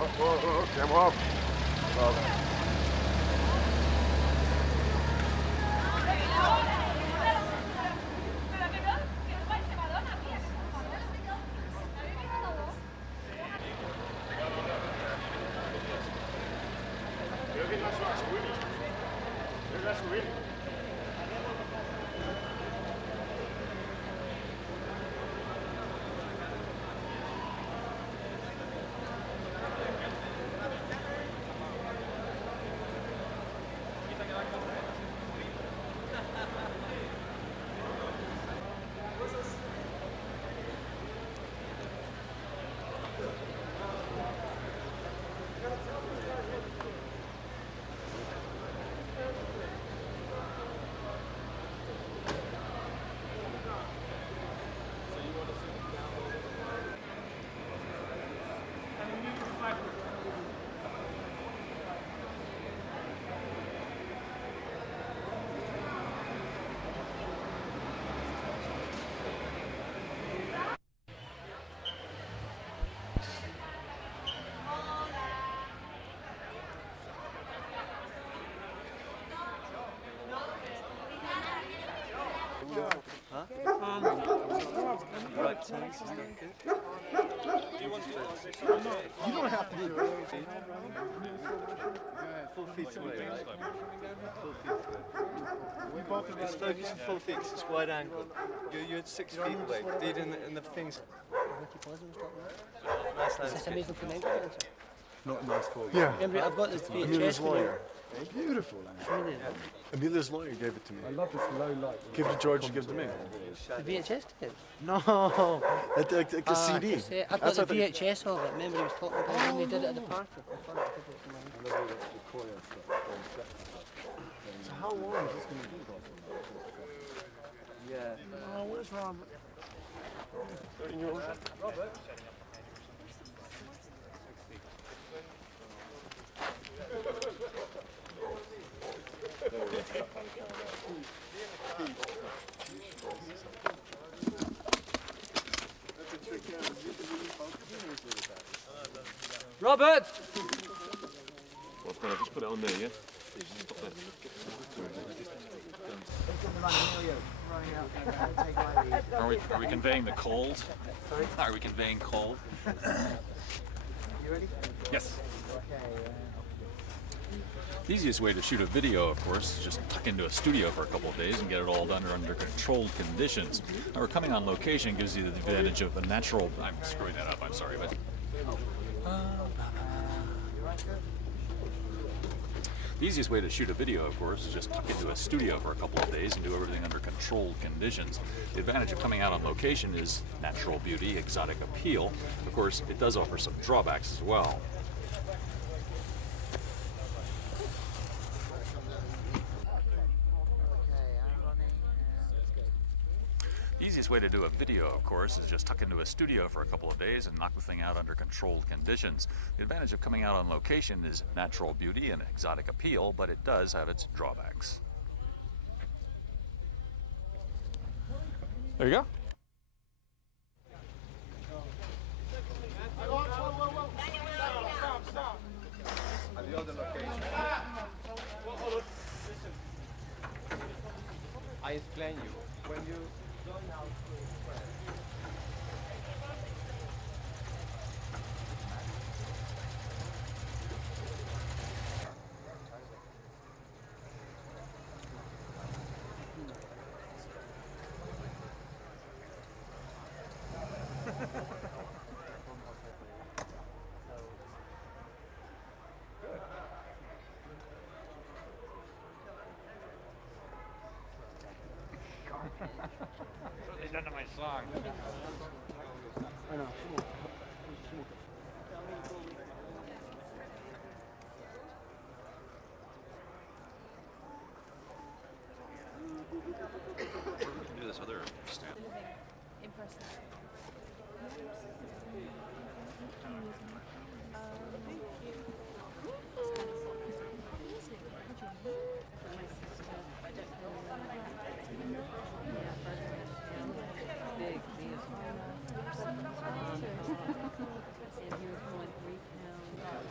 Camera off. Right, thanks. You don't have to do it. Full feet away, right? Full feet away. It's focus on full feet, 'cause it's wide angle. You're 6 feet away. Do it in the things. Nice landscape. Not nice for you. Yeah. I've got this VHS. Amelia's lawyer. Beautiful. Brilliant. Amelia's lawyer gave it to me. I love this low light. Give it to George, give it to me. The VHS tape? No. A CD. I've got the VHS of it. Remember he was talking about when we did it at the party. So how long is this going to be? Yeah. Oh, where's Robert? Robert? Robert! Well, just put it on there, yeah? Are we conveying the cold? Sorry? Are we conveying cold? You ready? Yes. The easiest way to shoot a video, of course, is just tuck into a studio for a couple of days and get it all done under controlled conditions. However, coming on location gives you the advantage of a natural... I'm screwing that up, I'm sorry, but... The easiest way to shoot a video, of course, is just tuck into a studio for a couple of days and do everything under controlled conditions. The advantage of coming out on location is natural beauty, exotic appeal. Of course, it does offer some drawbacks as well. The easiest way to do a video, of course, is just tuck into a studio for a couple of days and knock the thing out under controlled conditions. The advantage of coming out on location is natural beauty and exotic appeal, but it does have its drawbacks. There you go. At the other location. I explain you. When you go now It's under my song. I know. Do this other stand. Impressive.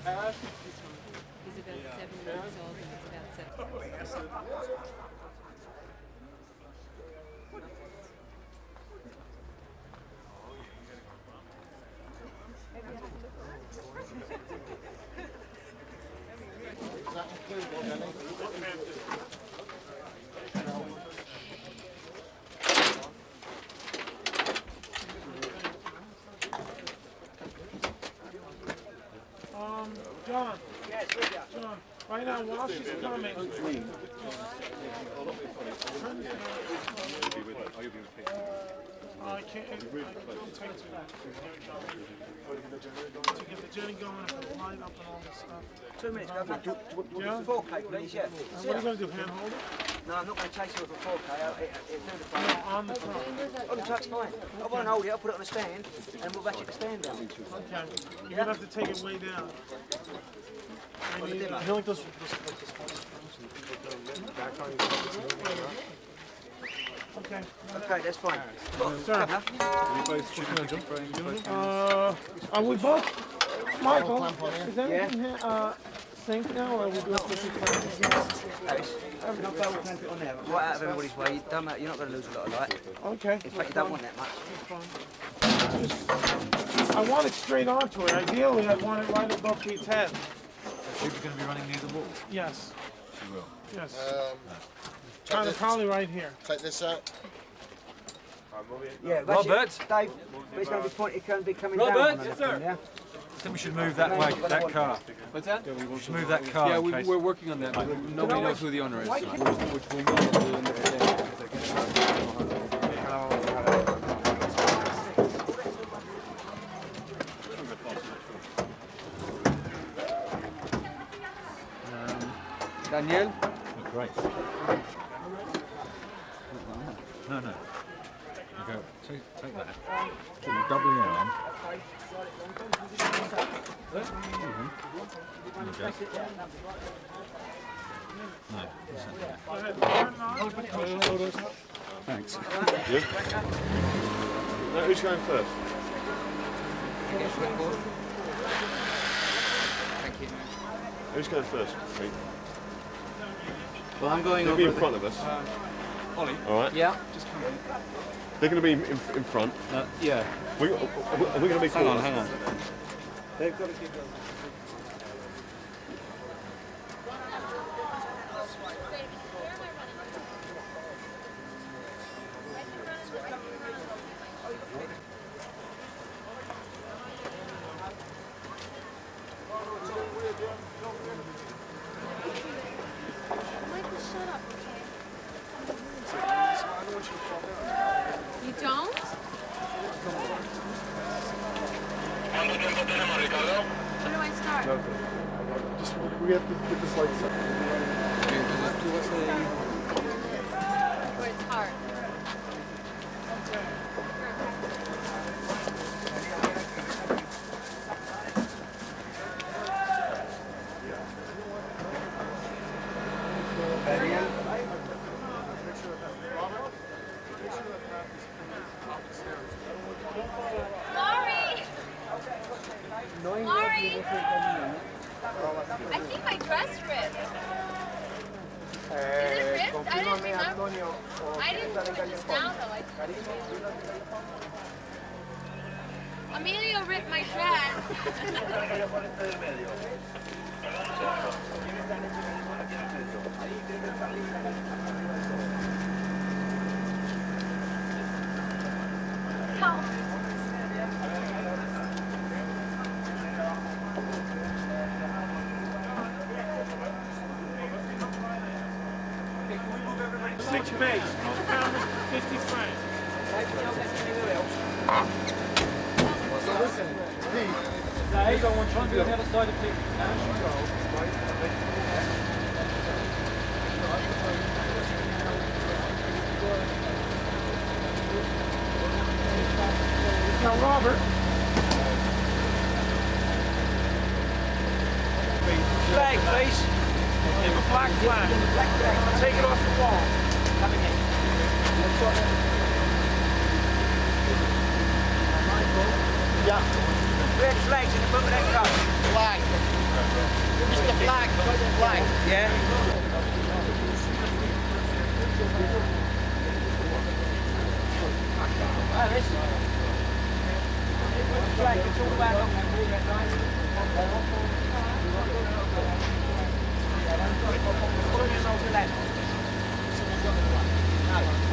He's about 7 minutes old and it's about 7. John. John, right now, while she's coming. I can't. It'll take too long. To get the jetty going, the light up and all this stuff. 2 minutes, go. Yeah? 4K, please, yeah. What are you going to do, hand hold it? No, I'm not going to chase you with a 4K. It'll do the phone. No, on the truck. Oh, the truck's fine. I won't hold it, I'll put it on the stand, and we'll ratchet the stand down. Okay. You're going to have to take it way down. I need, I feel like those back on your okay. Okay, that's fine. Sir. Are we both shooting on jump? Are we both? Michael, is everything synced now, or are we doing 50 Harris, can I go clamp it on there? Right out of everybody's way, you don't matter, you're not going to lose a lot of light. Okay. In fact, you don't want that much. I want it straight onto it. Ideally, I want it right above Pete's head. She's going to be running near the wall? Yes. She will. Yes. Probably right here. Take this out. Yeah, Robert. Dave, it's going to be pointed, it's going to be coming Robert. down. Yes, sir. Yeah? I think we should move that way, that car. What's that? We should move that car. Yeah, in case. we're working on that, but nobody knows who the owner is. So, which will Daniel? Great. No. You go, take that. Double your arm. Thanks. Good. No, who's going first? Thank you. Who's going first? Pete? Well, I'm going They'll over be in front of us. Ollie. All right. Yeah. Just come in. They're going to be in front. Yeah. Are we going to be caught? Hang on. They've got to keep going. You don't? Where do I start? Just we have to get this light set. Where it's hard. I think my dress ripped. Is it ripped? I didn't remember. I didn't do it just now though. Emilio ripped my dress. Six base, no cameras, 50 frames. Listen, Pete. Hey, I want to try and do the other side of the Now, Robert. Flag, please. Give a black flag. Take it off the wall. Coming in. Yeah. Red flags in the book of that car. Flag.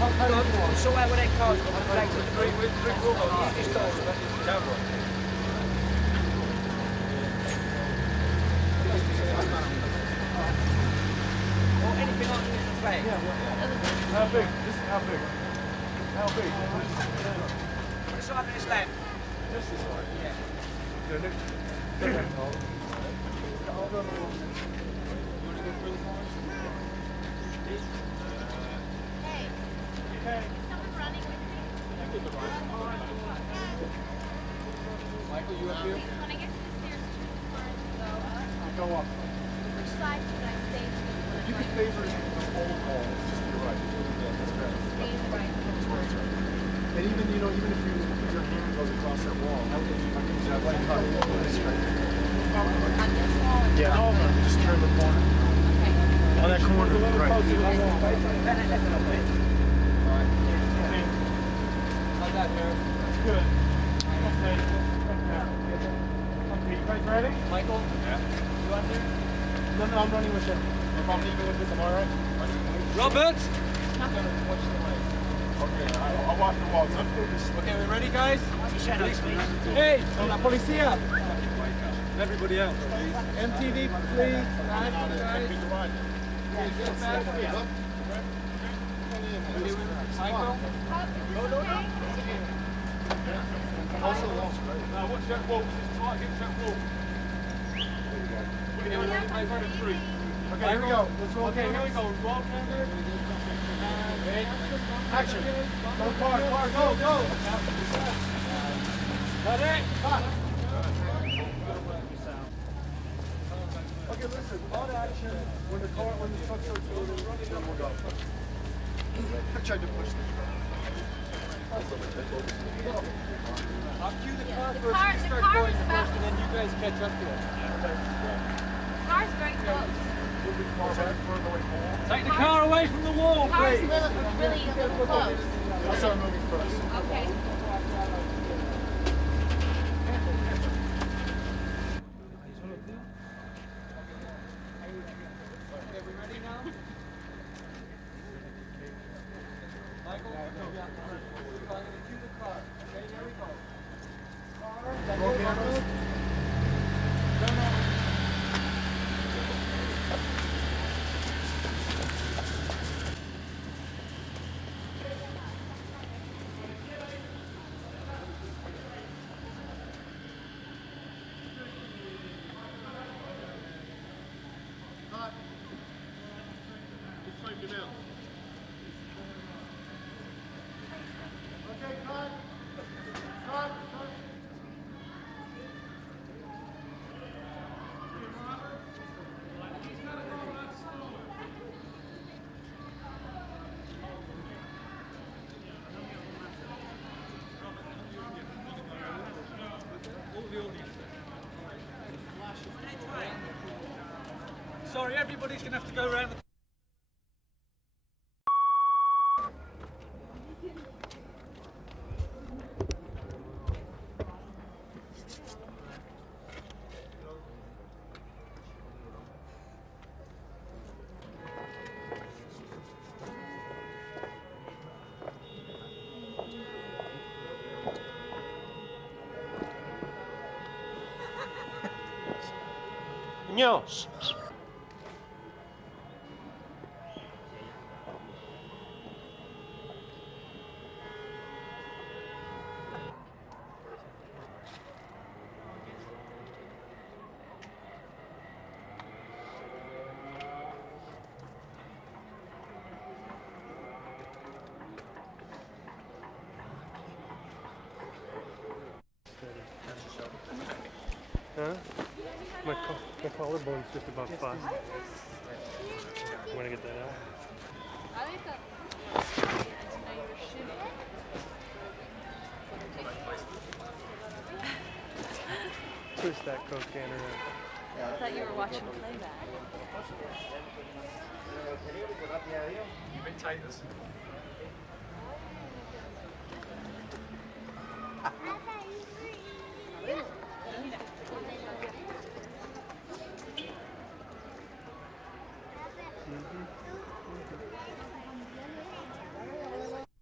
So where would they cause reflected? Use this door, camera. Or anything else in the play? How big? This is how big? How big? What side of this left? This is like. Yeah. Michael, you up here? When I get to the stairs, two cars go up. Go up. Which side should I stay to? You can favor the whole wall. It's just to the right. Stay to the right. And even, you know, even if your hand goes across that wall, I can use that light cut straight. On this wall? Yeah, just turn the corner. Okay. On that corner, right. How's that, Harris? That's good. Okay. Okay, you guys ready? Michael? Yeah. You under? No, I'm running with him. If I'm leaving with this, am I right? Robert? Okay, I'll walk the walls. Okay, we ready, guys? Shadows, please. Hey, la policía! Everybody else, please. MTV, please. Guys. Michael? Also, what's that wall? Try to hit that wall. We're going to get my front of three. Okay, here we go. Okay, here we go. Roll camera. Action. Go, car, go, go. Cut it. Cut. Okay, listen. On action. When the truck starts moving, then we'll go. I tried to push this. I'll cue the car first, you start going first, and then you guys catch up to us. The car's very close. Take the car away from the wall, The car's please. really a little close. I'll start moving first. Okay. Okay, we ready now? Michael? Yeah. I'm going to cue the car. Okay, here we go. Car, Roll cameras. Okay, cut. Cut. Sorry, everybody's going to have to go around the... No. Huh? My collarbone's just about fine. You want to get that out? I think that. Twist that Coke can around. I thought you were watching playback. You've been tight this.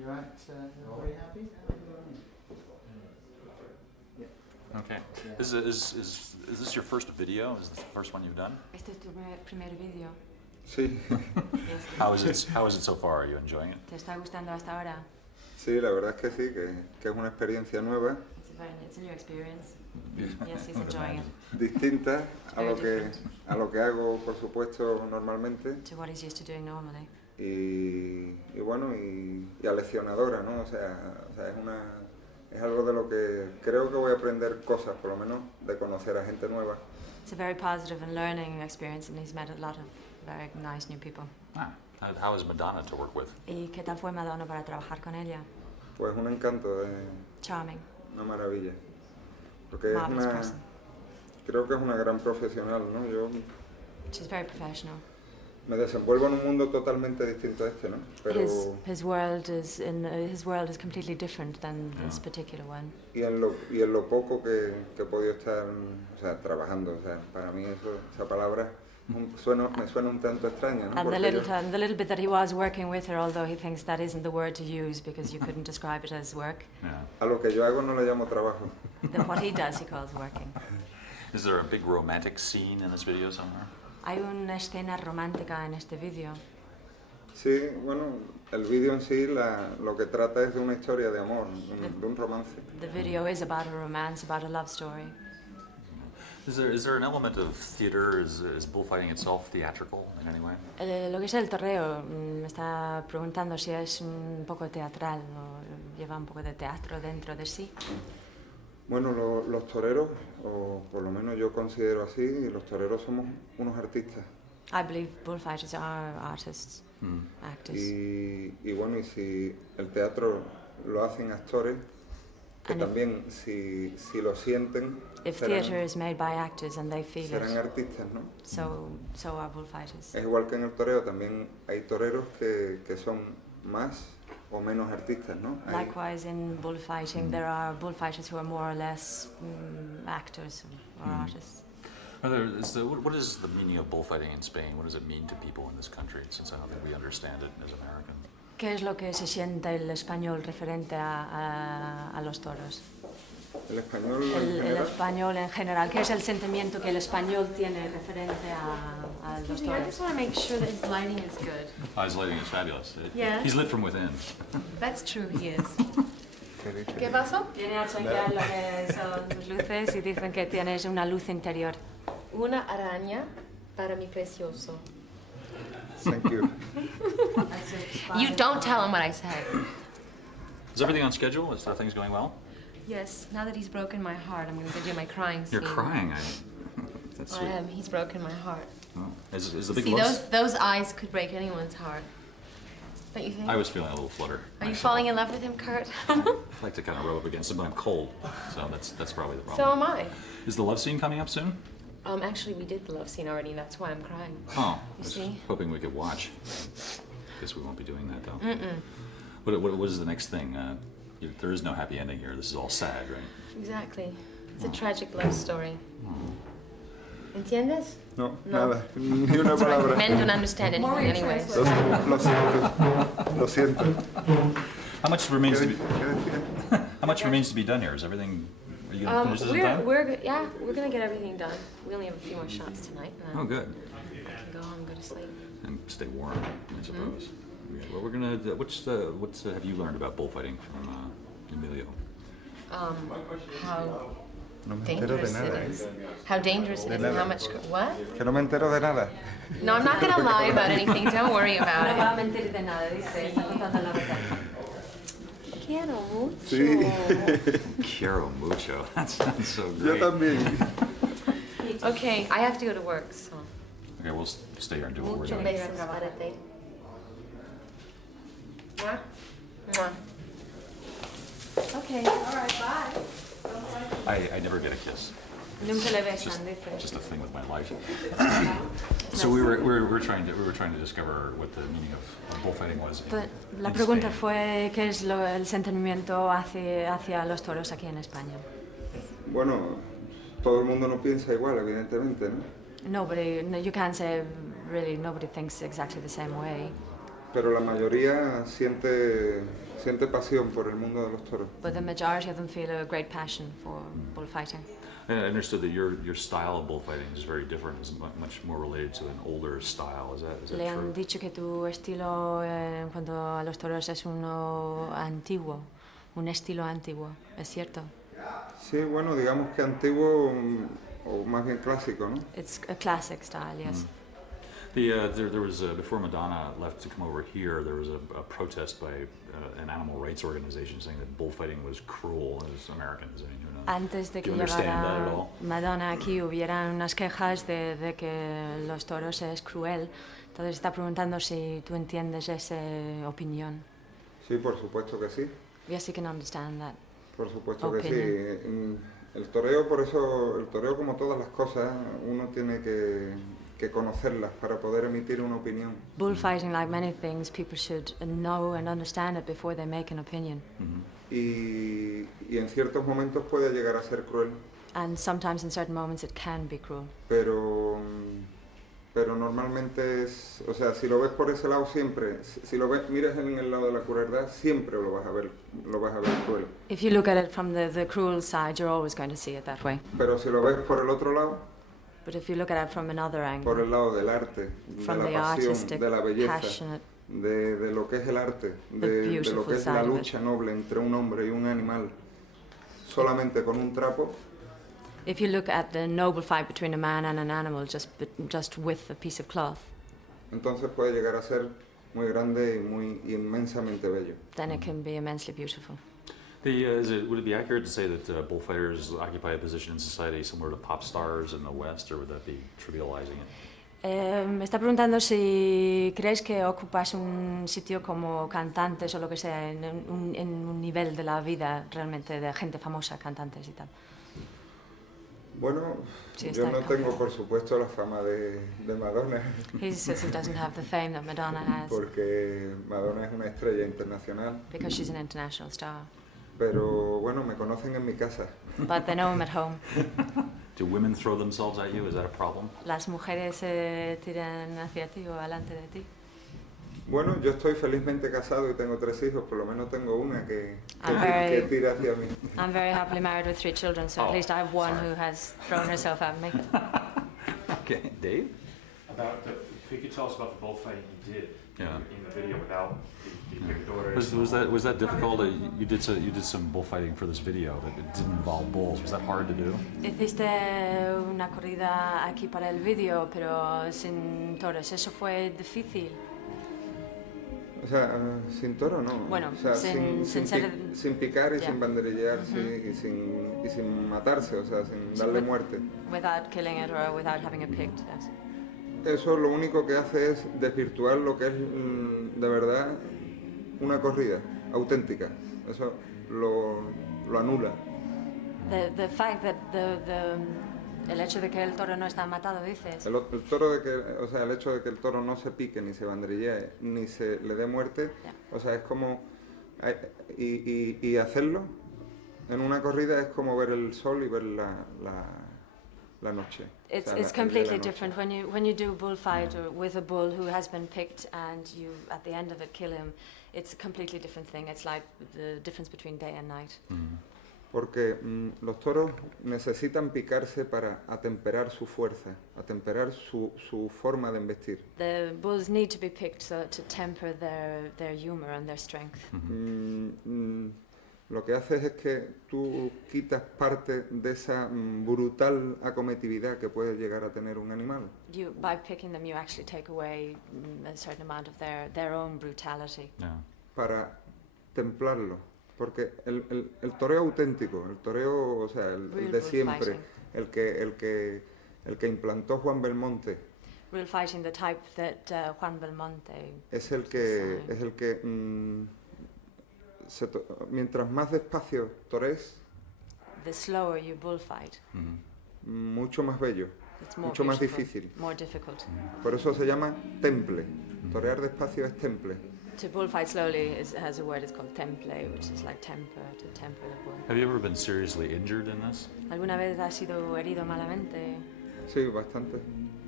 You're right, very happy? Okay. Is this your first video? Is this the first one you've done? Este es tu primer vídeo. Sí. How is it so far? Are you enjoying it? ¿Te está gustando hasta ahora? Sí, la verdad es que sí, que es una experiencia nueva, It's a new experience. Yes, he's enjoying it. distinta a lo que hago, por supuesto, normalmente. To what he's used to doing normally. Y bueno, y aleccionadora, ¿no? O sea, es algo de lo que creo que voy a aprender cosas, por lo menos de conocer a gente nueva. It's a very positive and learning experience, and he's met a lot of very nice new people. Ah, how is Madonna to work with? ¿Y qué tal fue Madonna para trabajar con ella? Pues un encanto, Charming. una maravilla. Porque Marvelous person. creo que es una gran profesional, ¿no? Yo She's very professional. me desenvuelvo en un mundo totalmente distinto a este, ¿no? Pero His world is completely different than this particular one. y en lo poco que he podido estar, o sea, trabajando, o sea, para mí esa palabra me suena un tanto extraña, ¿no? And Porque the little bit that he was working with her, although he thinks that isn't the word to use because you couldn't describe it as work. a lo que yo hago no le llamo trabajo. Then what he does, he calls working. Is there a big romantic scene in this video somewhere? Hay una escena romántica en este vídeo. Sí, bueno, el vídeo en sí lo que trata es de una historia de amor, de un romance. The video is about a romance, about a love story. Is there an element of theater? Is bullfighting itself theatrical in any way? Lo que es el torreo, me está preguntando si es un poco teatral o lleva un poco de teatro dentro de sí. Bueno, los toreros, o por lo menos yo considero así, los toreros somos unos artistas. I believe bullfighters are artists, actors. Y bueno, y si el teatro lo hacen actores, que también si lo sienten, If theatre is made by actors and they feel serán it, artistas, ¿no? so are bullfighters. Es igual que en el toreo, también hay toreros que son más o menos artistas, ¿no? Likewise, in bullfighting, there are bullfighters who are more or less actors or artists. What is the meaning of bullfighting in Spain? What does it mean to people in this country, since I don't think we understand it as Americans? ¿Qué es lo que se siente el español referente a los toros? El español El español en general. ¿Qué es el sentimiento que el español tiene referente a los Excuse me, I toros? just want to make sure that his lighting is good. Oh, his lighting is fabulous. Yeah. He's lit from within. That's true, he is. ¿Qué pasó? Viene a chequear lo que son tus luces y dicen que tienes una luz interior. Una araña para mi precioso. Thank you. You don't tell him what I said. Is everything on schedule? Is things going well? Yes, now that he's broken my heart, I'm going to do my crying scene. You're crying. That's I sweet. am. He's broken my heart. Oh. Is the big See, love? those eyes could break anyone's heart. Don't you think? I was feeling a little flutter. Are you falling in love with him, Kurt? I like to kind of rub up against him, but I'm cold, so that's probably the So problem. am I. Is the love scene coming up soon? Actually, we did the love scene already, and that's why I'm crying. Oh, I You was see? hoping we could watch. Guess we won't be doing that though. Mm-mm. What is the next thing? There is no happy ending here. This is all sad, right? Exactly. It's a tragic love story. ¿Entiendes? No, nada, ni una palabra. Men don't understand anything anyway. Lo siento. How much remains to be? How much remains to be done here? Is everything? Are you gonna finish this in time? We're gonna get everything done. We only have a few more shots tonight. And Oh, then good. I can go home and go to sleep. And stay warm, I suppose. Okay, well, we're gonna. What's have you learned about bullfighting from Emilio? How No me entero de dangerous nada. it is. How dangerous it De is and how nada. much. What? Que no me entero de nada. No, I'm not gonna lie about anything. Don't worry about No va a it. mentir de nada, dice, está contando la verdad. Quiero mucho. Sí. Quiero mucho. That sounds so Yo great. también. Okay, I have to go to work, so. Okay, we'll stay here and do what we're Mucho doing. besos para ti. Mwah. Mwah. Okay, all right, bye. I never get a kiss. Nunca le It's besan, dice. just a thing with my life. So we were trying to discover what the meaning of bullfighting was. La in pregunta Spain. fue qué es el sentimiento hacia los toros aquí en España. Bueno, todo el mundo no piensa igual, evidentemente, ¿no? You can't say really nobody thinks exactly the same way. pero la mayoría siente pasión por el mundo de los toros. But the majority of them feel a great passion for bullfighting. And I understood that your style of bullfighting is very different. It's much more related to an older style. Is that Le true? han dicho que tu estilo en cuanto a los toros es uno antiguo, un estilo antiguo, ¿es cierto? Sí, bueno, digamos que antiguo o más bien clásico, ¿no? It's a classic style, yes. There was before Madonna left to come over here, there was a protest by an animal rights organization saying that bullfighting was cruel as Americans. I mean, Antes de do que you understand that at llegara all? Madonna aquí hubieran unas quejas de que los toros es cruel. Entonces está preguntando si tú entiendes esa opinión. Sí, por supuesto que sí. Yes, you can understand that. Por supuesto que Opinion. sí. El toreo, por eso, el toreo como todas las cosas, uno tiene que conocerlas para poder emitir una opinión. Bullfighting, like many things, people should know and understand it before they make an opinion. Y en ciertos momentos puede llegar a ser cruel, And sometimes in certain moments it can be cruel. pero normalmente es, o sea, si lo ves por ese lado siempre, si lo ves, miras en el lado de la crueldad, siempre lo vas a ver cruel. If you look at it from the cruel side, you're always going to see it that way. Pero si lo ves por el otro lado, But if you look at it from another angle, por el lado del arte, from de the la pasión, artistic, de la belleza, passionate, de lo que es el arte, de lo que es la lucha noble entre un hombre y un animal, solamente con un trapo. if you look at the noble fight between a man and an animal just with a piece of cloth, Entonces puede llegar a ser muy grande y muy inmensamente bello. then it can be immensely beautiful. Would it be accurate to say that bullfighters occupy a position in society similar to pop stars in the West, or would that be trivializing it? Me está preguntando si crees que ocupas un sitio como cantantes o lo que sea en un nivel de la vida realmente de gente famosa, cantantes y tal. Bueno, yo no tengo por supuesto la fama de Madonna. He says he doesn't have the fame that Madonna has Porque Madonna es una estrella internacional. because she's an international star. Pero bueno, me conocen en mi casa. But they know him at home. Do women throw themselves at you? Is that a problem? Las mujeres se tiran hacia ti o delante de ti. Bueno, yo estoy felizmente casado y tengo 3 hijos, por lo menos tengo una que tira hacia mí. I'm very happily married with 3 children, so at least I have one who has thrown herself at me. Okay, Dave? If you could tell us about the bullfighting you did in the video without the pictures. Was that difficult? You did some bullfighting for this video that it didn't involve bulls. Was that hard to do? Hiciste una corrida aquí para el vídeo, pero sin toros. ¿Eso fue difícil? O sea, sin toro no. Bueno, o sea, sin picar y Yeah. sin banderillear y sin matarse, o sea, sin darle muerte. Without killing it or without having it picked, yes. Eso lo único que hace es desvirtuar lo que es de verdad una corrida auténtica. Eso lo anula. The fact that el hecho de que el toro no está matado, dices. El hecho de que el toro no se pique, ni se banderillee, ni se le dé muerte, o sea, es como... Y hacerlo en una corrida es como ver el sol y ver la noche. It's completely different when you do a bullfight or with a bull who has been picked and you at the end of it kill him. It's a completely different thing. It's like the difference between day and night. Porque los toros necesitan picarse para atemperar su fuerza, atemperar su forma de embestir. The bulls need to be picked to temper their humor and their strength. Lo que haces es que tú quitas parte de esa brutal acometividad que puede llegar a tener un animal. By picking them, you actually take away a certain amount of their own brutality. Para templarlo. Porque el toreo auténtico, el toreo, o sea, el de siempre, el que implantó Juan Belmonte, Real fighting, the type that Juan Belmonte es el que mientras más despacio torees, the slower you bullfight, mucho más bello, it's more mucho más beautiful, difícil. more difficult. Por eso se llama temple. Torear despacio es temple. To bullfight slowly has a word, it's called temple, which is like temper, to temper the bull. Have you ever been seriously injured in this? ¿Alguna vez has sido herido malamente? Sí, bastante.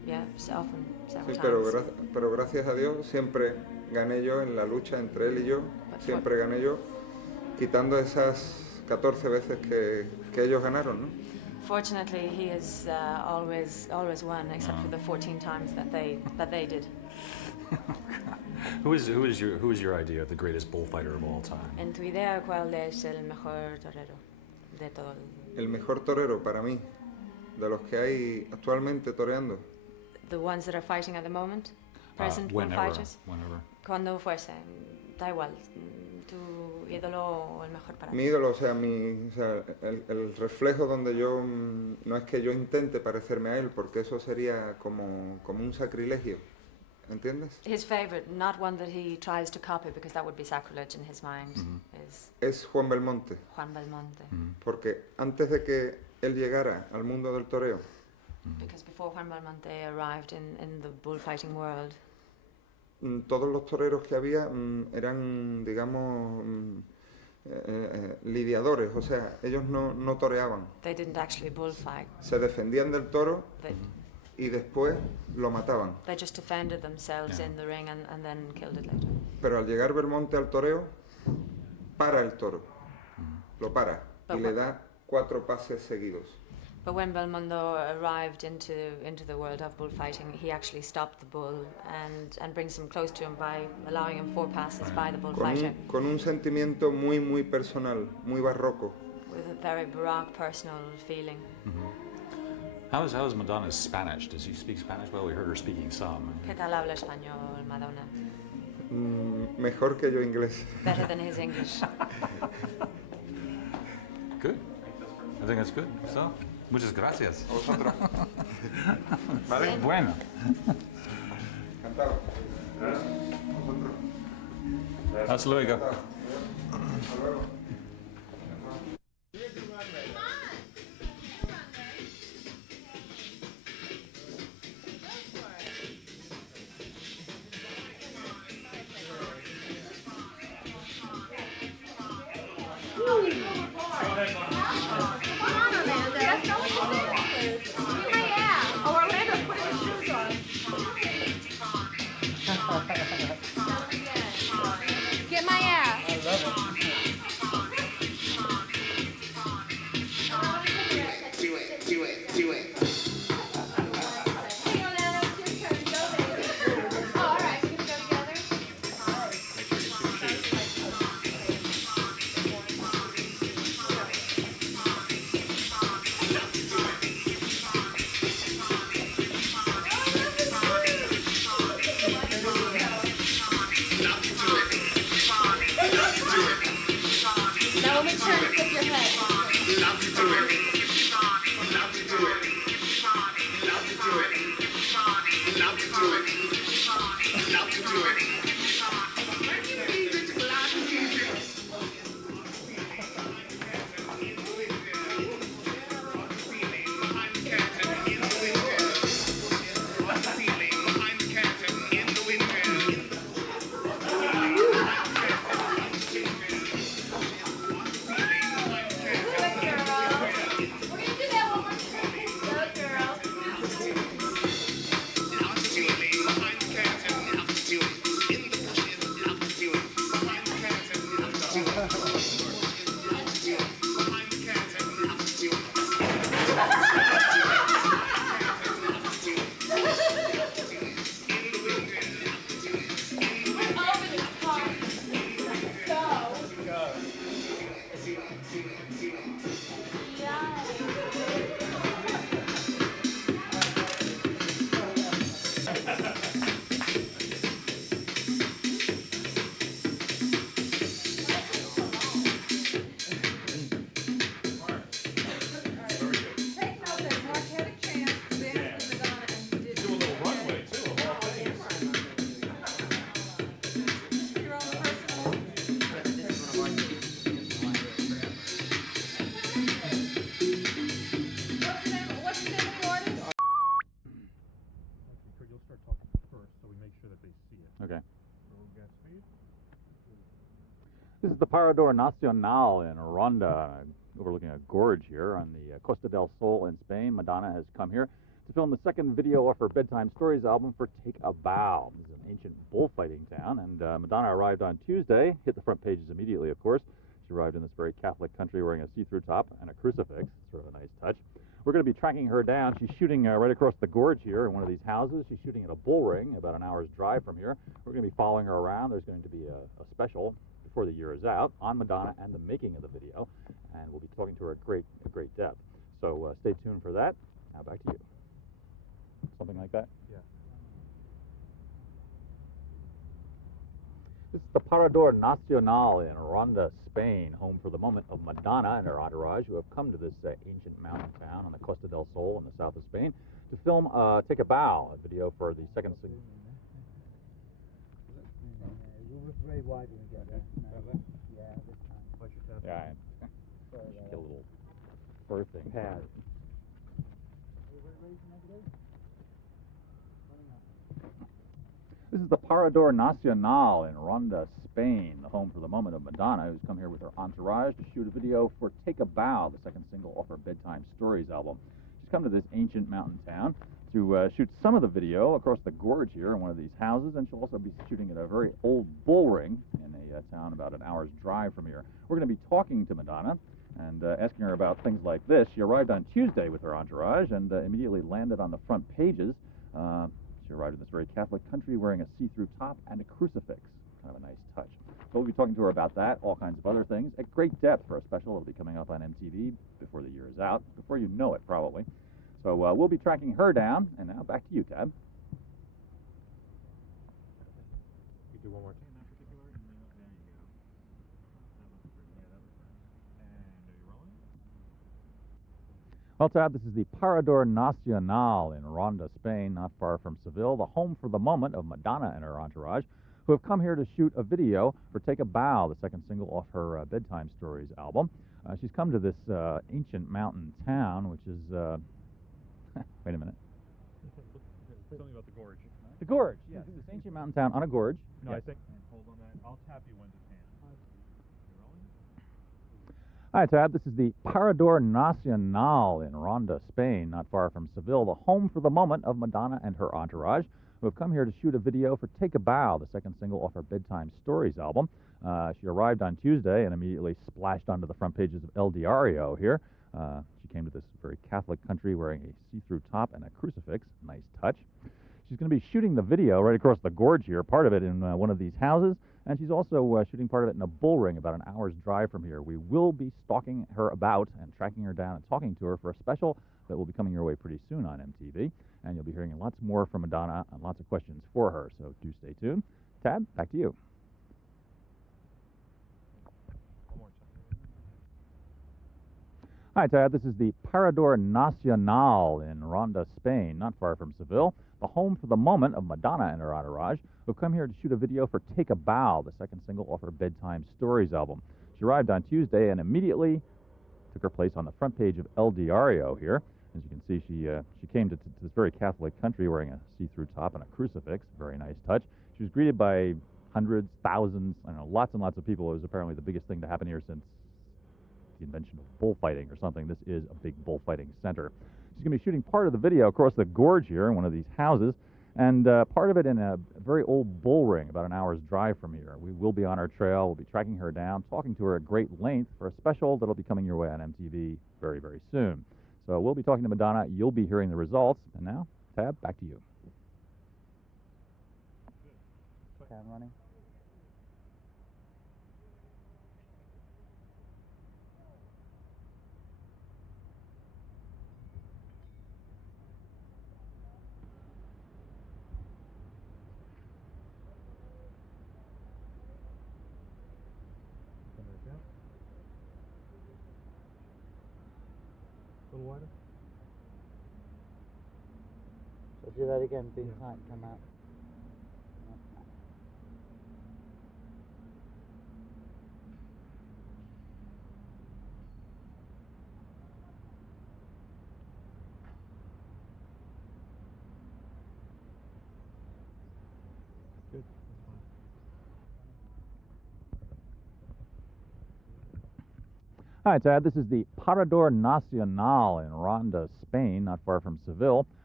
Yeah, often, several Sí, times. pero gracias a Dios siempre gané yo en la lucha entre él y yo, siempre gané yo, quitando esas 14 veces que ellos ganaron, ¿no? Fortunately, he has always won, except for the 14 times that they did. Who is your idea of the greatest bullfighter of all time? En tu idea, ¿cuál es el mejor torero de todo? El mejor torero para mí, de los que hay actualmente toreando. The ones that are fighting at the moment, present bullfighters. Whenever. Cuando fuese, da igual. Tu ídolo o el mejor para ti. Mi ídolo, o sea, el reflejo donde yo, no es que yo intente parecerme a él, porque eso sería como un sacrilegio, ¿entiendes? His favorite, not one that he tries to copy, because that would be sacrilege in his mind, Es Juan Belmonte. Juan Belmonte. Porque antes de que él llegara al mundo del toreo, Because before Juan Belmonte arrived in the bullfighting world, todos los toreros que había eran, digamos, lidiadores, o sea, ellos no toreaban. they didn't actually bullfight. Se defendían del toro They, y después lo mataban. they just defended themselves in the ring and then killed it later. Pero al llegar Belmonte al toreo, para el toro, lo para y le da 4 pases seguidos. But when Belmondo arrived into the world of bullfighting, he actually stopped the bull and brings him close to him by allowing him 4 passes by the bullfighter. Con un sentimiento muy personal, muy barroco. With a very baroque personal feeling. How is Madonna's Spanish? Does he speak Spanish well? We heard her speaking some. ¿Qué tal habla español, Madonna? Mejor que yo inglés. Better than his English. Good. I think that's good. So, muchas gracias. A vosotros. Vale. Bueno. Encantado. Hasta luego. Hasta luego. Get my ass. I love it. Do it. All right, we can go together. Now make sure to flip your head. Okay. This is the Parador Nacional in Ronda, overlooking a gorge here on the Costa del Sol in Spain. Madonna has come here. to film the second video off her Bedtime Stories album for Take a Bow. This is an ancient bullfighting town, and Madonna arrived on Tuesday, hit the front pages immediately, of course. She arrived in this very Catholic country wearing a see-through top and a crucifix, sort of a nice touch. We're going to be tracking her down. She's shooting right across the gorge here in one of these houses. She's shooting at a bull ring about an hour's drive from here. We're going to be following her around. There's going to be a special before the year is out on Madonna and the making of the video, and we'll be talking to her at great depth. So stay tuned for that. Now back to you. Something like that? Yeah. This is the Parador Nacional in Ronda, Spain, home for the moment of Madonna and her entourage, who have come to this ancient mountain town on the Costa del Sol in the south of Spain to film Take a Bow, a video for the second single. Very wide when we get there. Yeah, this time. Yeah, I should get a little fur thing. Pad. This is the Parador Nacional in Ronda, Spain, the home for the moment of Madonna, who's come here with her entourage to shoot a video for Take a Bow, the second single off her Bedtime Stories album. She's come to this ancient mountain town to shoot some of the video across the gorge here in one of these houses, and she'll also be shooting at a very old bull ring in a town about an hour's drive from here. We're going to be talking to Madonna and asking her about things like this. She arrived on Tuesday with her entourage and immediately landed on the front pages. She arrived in this very Catholic country wearing a see-through top and a crucifix. Kind of a nice touch. So we'll be talking to her about that, all kinds of other things, at great depth for a special that'll be coming up on MTV before the year is out, before you know it, probably. So we'll be tracking her down, and now back to you, Tab. You do one more time. Well, Tab, this is the Parador Nacional in Ronda, Spain, not far from Seville, the home for the moment of Madonna and her entourage, who have come here to shoot a video for Take a Bow, the second single off her Bedtime Stories album. She's come to this ancient mountain town, which is... wait a minute. Tell me about the gorge. The gorge, yes. This ancient mountain town on a gorge. No, yes. I think... Hold on that. I'll tap you when to pan. Hi, Tab. This is the Parador Nacional in Ronda, Spain, not far from Seville, the home for the moment of Madonna and her entourage, who have come here to shoot a video for Take a Bow, the second single off her Bedtime Stories album. She arrived on Tuesday and immediately splashed onto the front pages of El Diario here. She came to this very Catholic country wearing a see-through top and a crucifix. Nice touch. She's going to be shooting the video right across the gorge here, part of it in one of these houses, and she's also shooting part of it in a bull ring about an hour's drive from here. We will be stalking her about and tracking her down and talking to her for a special that will be coming your way pretty soon on MTV, and you'll be hearing lots more from Madonna and lots of questions for her, so do stay tuned. Tab, back to you. Hi, Tad. This is the Parador Nacional in Ronda, Spain, not far from Seville, the home for the moment of Madonna and her entourage, who've come here to shoot a video for Take a Bow, the second single off her Bedtime Stories album. She arrived on Tuesday and immediately took her place on the front page of El Diario here. As you can see, she came to this very Catholic country wearing a see-through top and a crucifix. Very nice touch. She was greeted by hundreds, thousands, I don't know, lots and lots of people. It was apparently the biggest thing to happen here since the invention of bullfighting or something. This is a big bullfighting center. She's going to be shooting part of the video across the gorge here in one of these houses, and part of it in a very old bull ring about an hour's drive from here. We will be on her trail. We'll be tracking her down, talking to her at great length for a special that'll be coming your way on MTV very, very soon. So we'll be talking to Madonna. You'll be hearing the results. And now, Tab, back to you. Cam running. A little wider? So do that again, being tight, come out. Good. Hi, Tad. This is the Parador Nacional in Ronda, Spain, not far from Seville,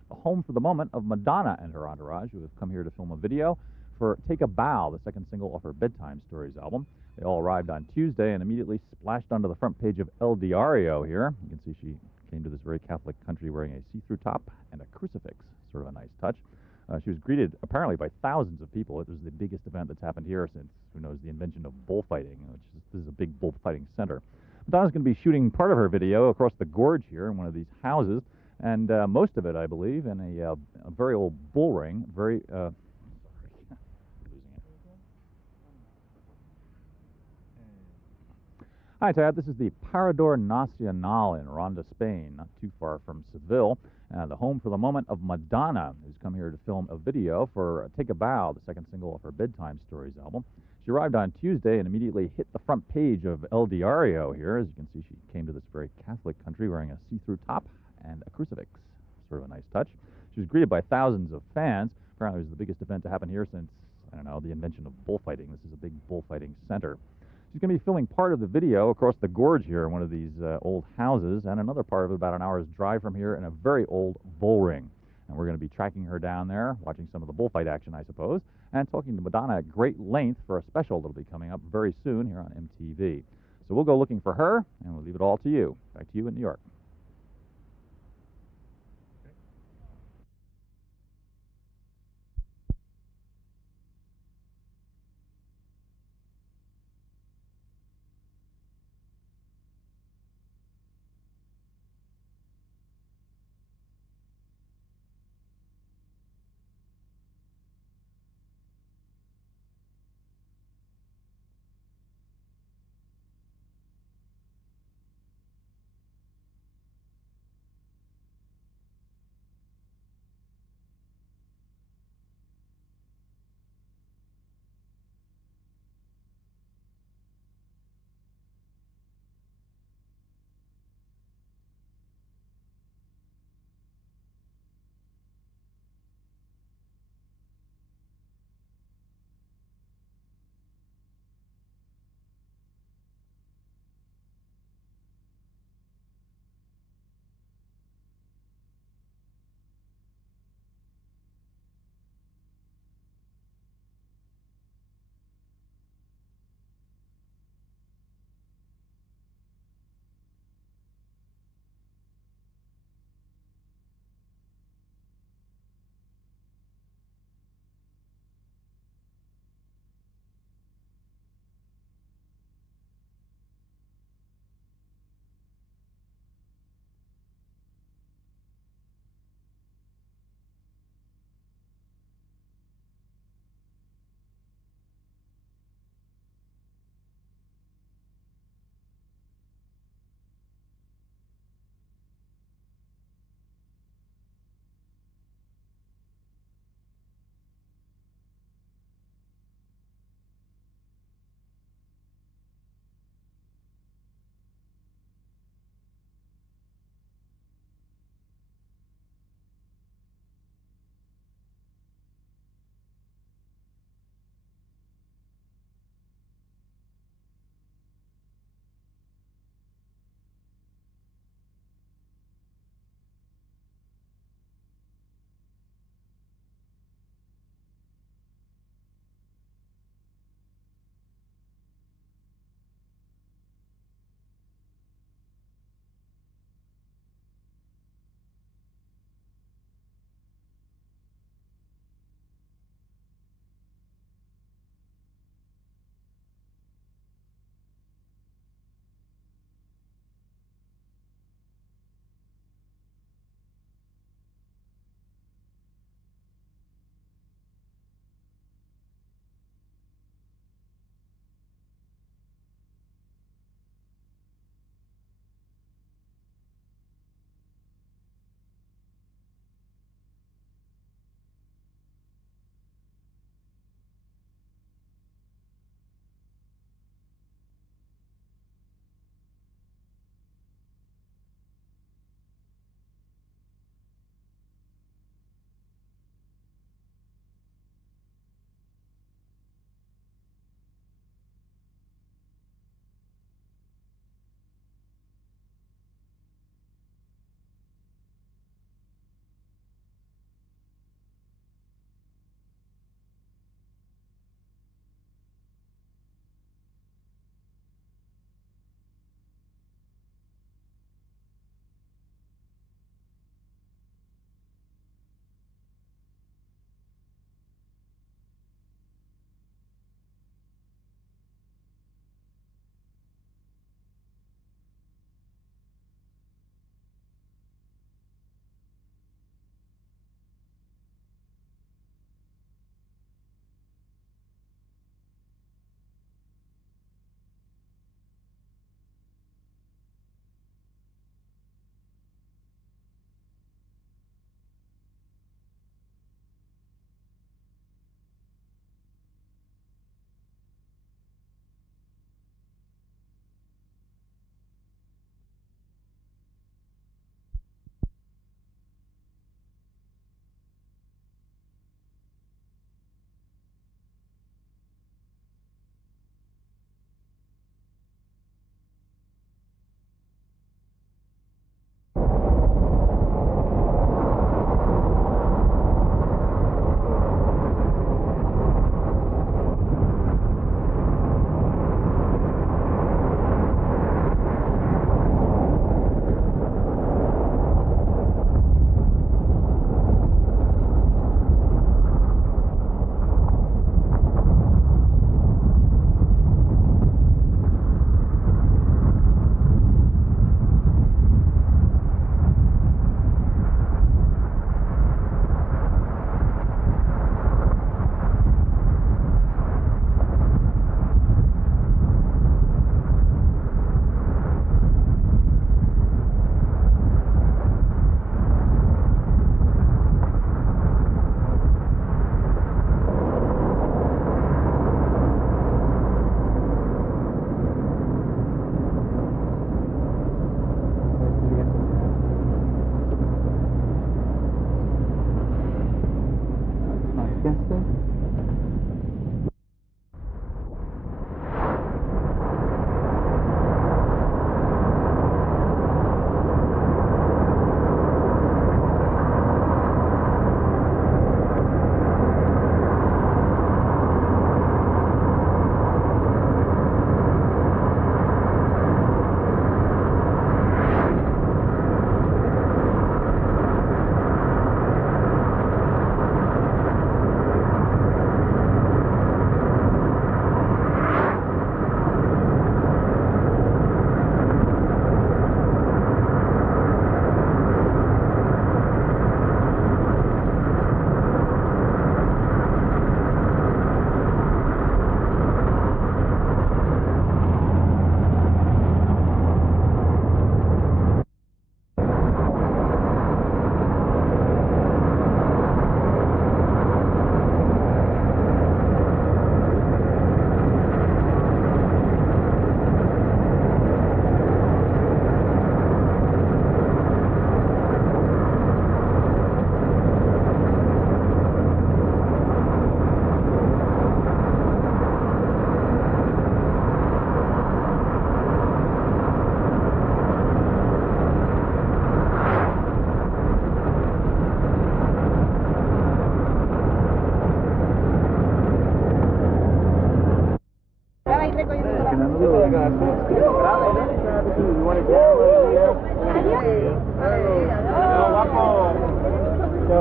the home for the moment of Madonna and her entourage, who have come here to film a video for Take a Bow, the second single off her Bedtime Stories album. They all arrived on Tuesday and immediately splashed onto the front page of El Diario here. You can see she came to this very Catholic country wearing a see-through top and a crucifix, sort of a nice touch. She was greeted apparently by thousands of people. It was the biggest event that's happened here since, who knows, the invention of bullfighting, this is a big bullfighting center. Madonna's going to be shooting part of her video across the gorge here in one of these houses, and most of it, I believe, in a very old bull ring, very, Hi, Tad. This is the Parador Nacional in Ronda, Spain, not too far from Seville, the home for the moment of Madonna, who's come here to film a video for Take a Bow, the second single of her Bedtime Stories album. She arrived on Tuesday and immediately hit the front page of El Diario here. As you can see, she came to this very Catholic country wearing a see-through top and a crucifix, sort of a nice touch. She was greeted by thousands of fans. Apparently, it was the biggest event to happen here since, I don't know, the invention of bullfighting. This is a big bullfighting center. She's going to be filming part of the video across the gorge here in one of these old houses, and another part of it about an hour's drive from here in a very old bull ring. And we're going to be tracking her down there, watching some of the bullfight action, I suppose, and talking to Madonna at great length for a special that'll be coming up very soon here on MTV. So we'll go looking for her, and we'll leave it all to you. Back to you in New York.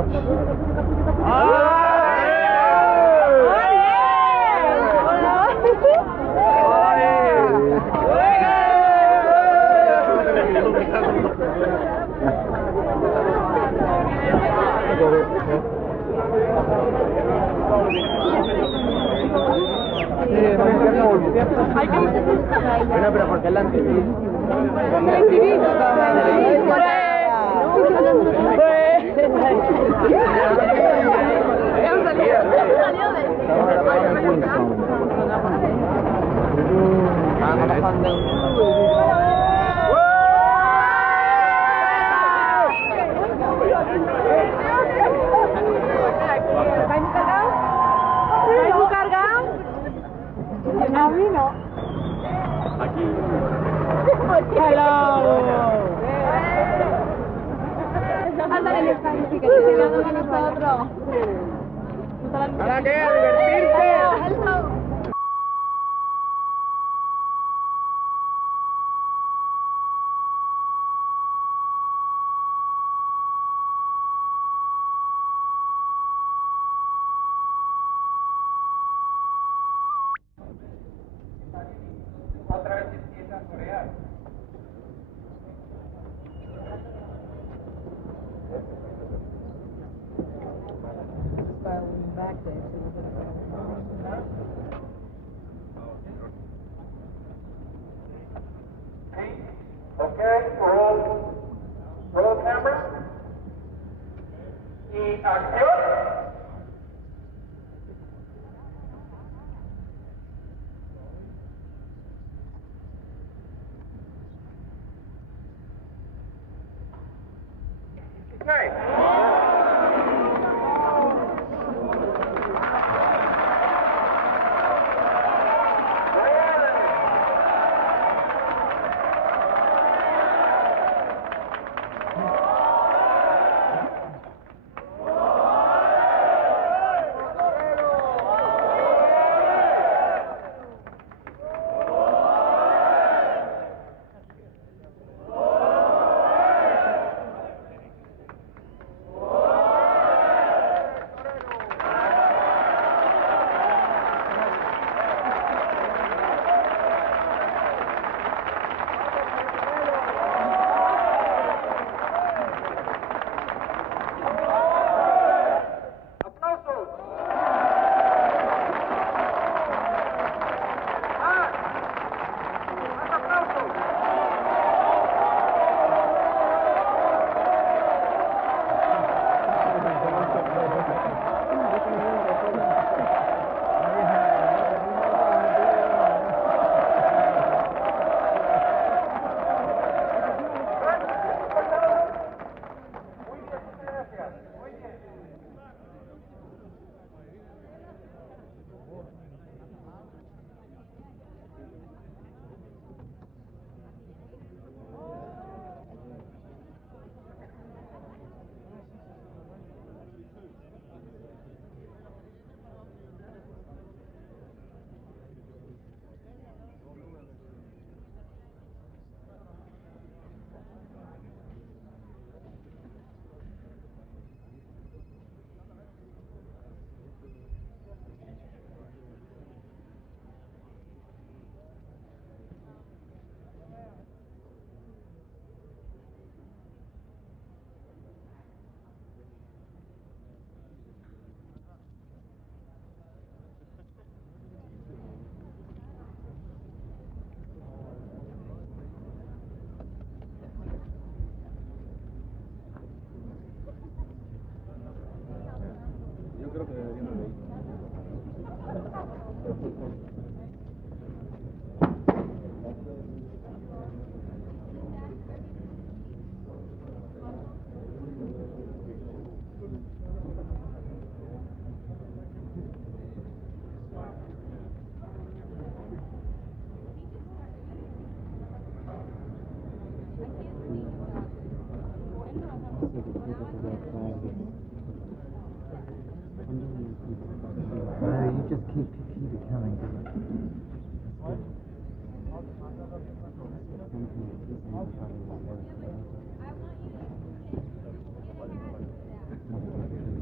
Bueno, pero ¿por qué la MTV? A mí no. Aquí. Ándale, calificando con nosotros. ¿Para qué? ¿A divertirte? Otra vez empieza a corear. Okay, roll camera. Y acción. You just keep it coming.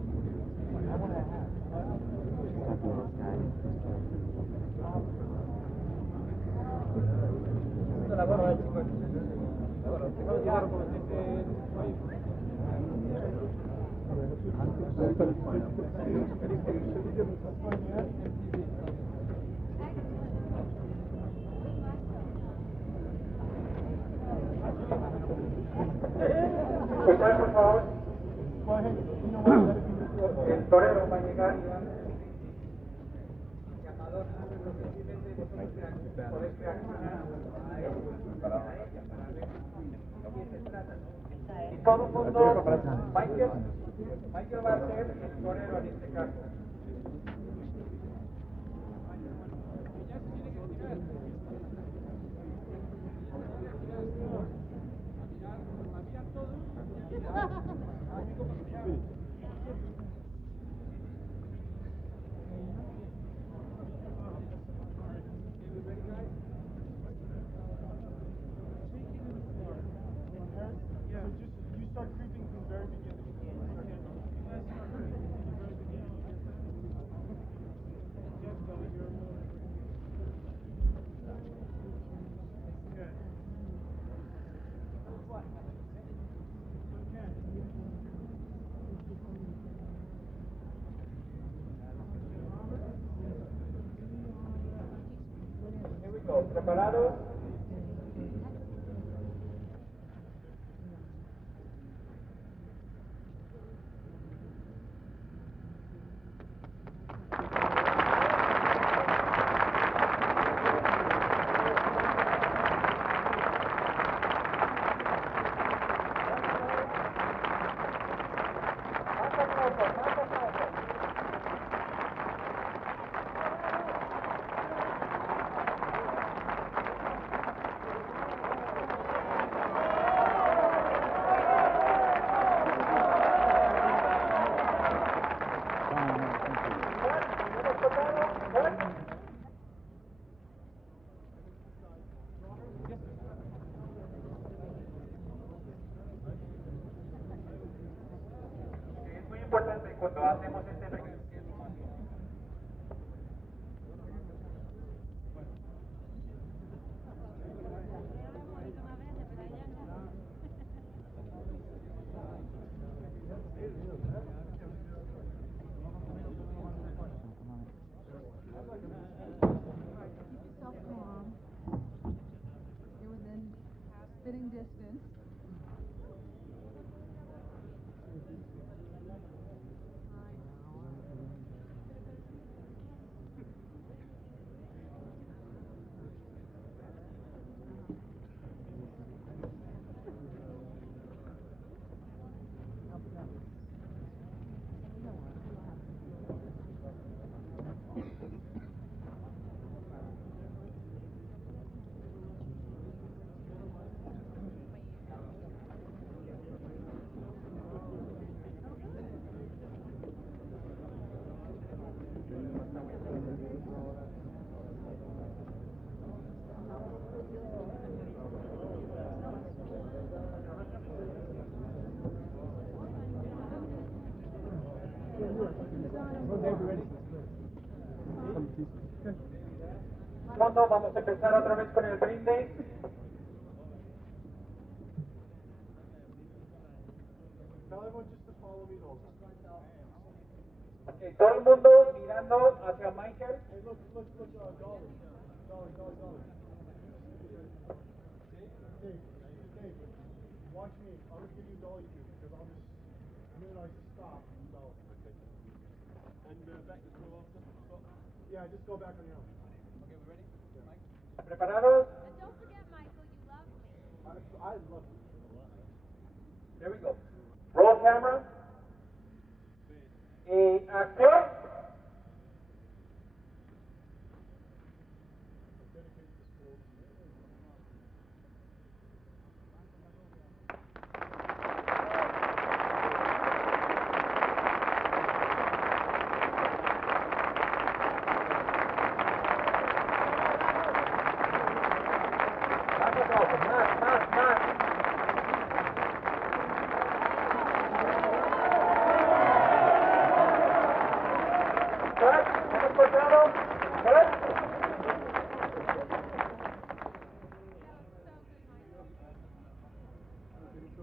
Por favor. El torero va a llegar, Iván. Y todo el mundo, Michael va a ser el torero en este caso. ¿Preparados? Es muy importante cuando hacemos este spitting distance. Fondo, vamos a empezar otra vez con el brindis. Okay, todo el mundo mirando hacia Michael. Watch me. I'll just give you dolly cue because I'll just, and then I just stop and you dolly. Okay. And back to go after. Stop. Yeah, just go back on your own. Okay, we ready? Yeah. Mike. ¿Preparados? And don't forget, Michael, you love me. I love you. There we go. Roll camera. Y acción.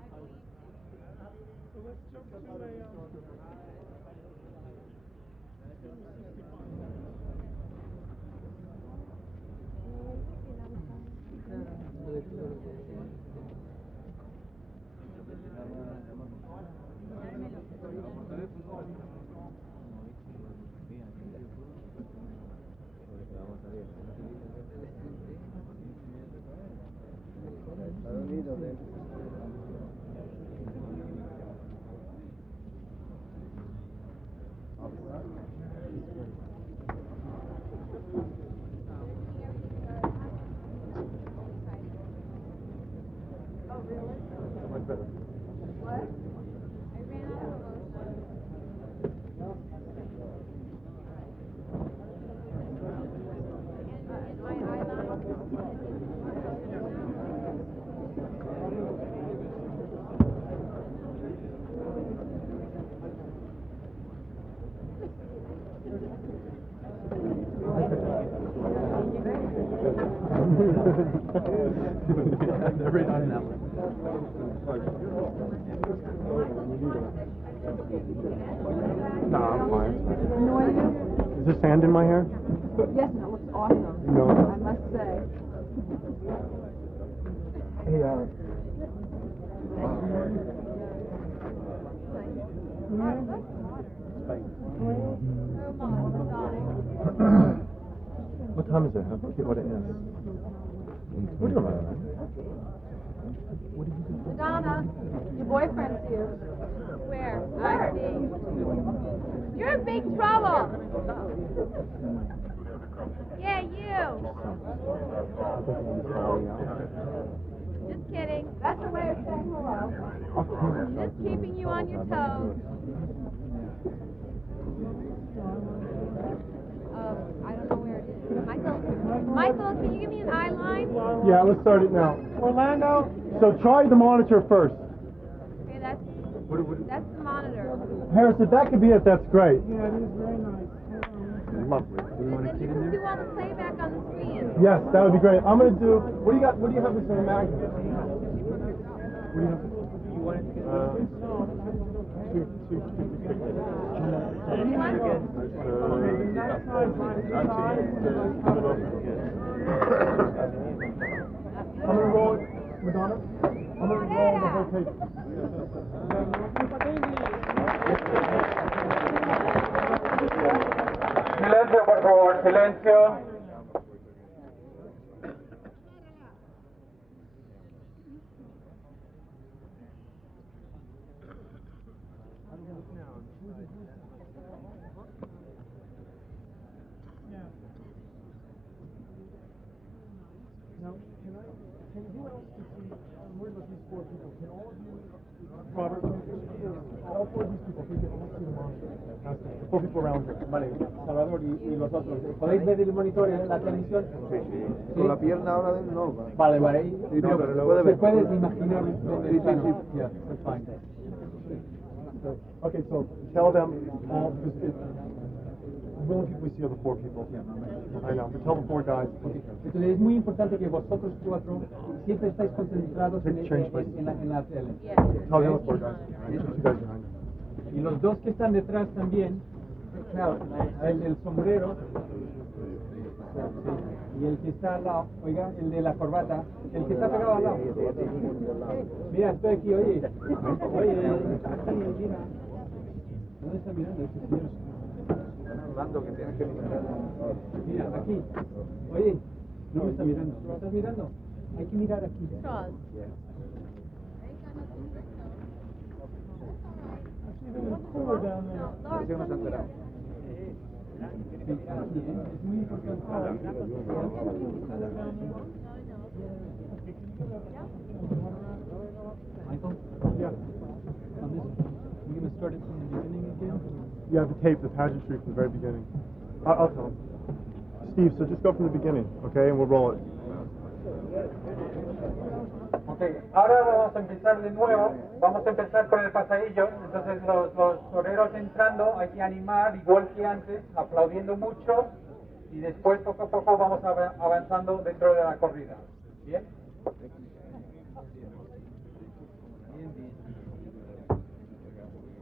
Every time that one. Nah, I'm fine. Is there sand in my hair? Yes, and it looks awesome. No. I must say. Hey, what time is it? I forget what it is. What do you want? Madonna, your boyfriend's here. Where? I see. You're in big trouble. Yeah, you. Just kidding. That's the way of saying hello. Just keeping you on your toes. I don't know where it is. Michael, can you give me an eye line? Yeah, let's start it now. Orlando. So try the monitor first. Okay, that's the monitor. Harris, if that could be it, that's great. Yeah, it is very nice. Lovely. Do you want to Then you can do all the playback on the screen. Yes, that would be great. I'm gonna do. What do you got? What do you have with some magnet? What do you have? You wanted to I'm gonna roll it, Madonna. I'm gonna roll the whole tape. Silencio, por favor, silencio. Now, can who else can see? I'm worried about these four people. Can all of you, Robert, all four of these people, can all see the monitor? The four people around here. Vale, Salvador y los otros. ¿Podéis ver el monitor en la televisión? Sí, sí. Con la pierna ahora de no. Vale, vale. Sí, no, pero se puede ver. ¿Se puede imaginar? Sí, sí, sí. Yeah, that's fine. Okay, so tell them all. We only we see the four people. I know, but tell the four guys. Entonces es muy importante que vosotros cuatro siempre estáis concentrados en la tele. Tell the other four guys. Two guys behind. Y los dos que están detrás también, claro, el del sombrero y el que está al lado, oiga, el de la corbata, el que está pegado al lado. Mira, estoy aquí, oye, aquí, mira. ¿Dónde está mirando este señor? Hablando que tienes que mirar. Mira, aquí. Oye, no me está mirando. ¿Me estás mirando? Hay que mirar aquí. Así no se enterado. Sí, aquí, es muy importante. Michael? Yeah. On this, we're going to start it from the beginning again? Yeah, the tape, the pageantry from the very beginning. I'll tell him. Steve, so just go from the beginning, okay, and we'll roll it. Okay, ahora vamos a empezar de nuevo. Vamos a empezar con el pasadillo. Entonces los toreros entrando, hay que animar, igual que antes, aplaudiendo mucho. Y después poco a poco vamos avanzando dentro de la corrida. ¿Bien?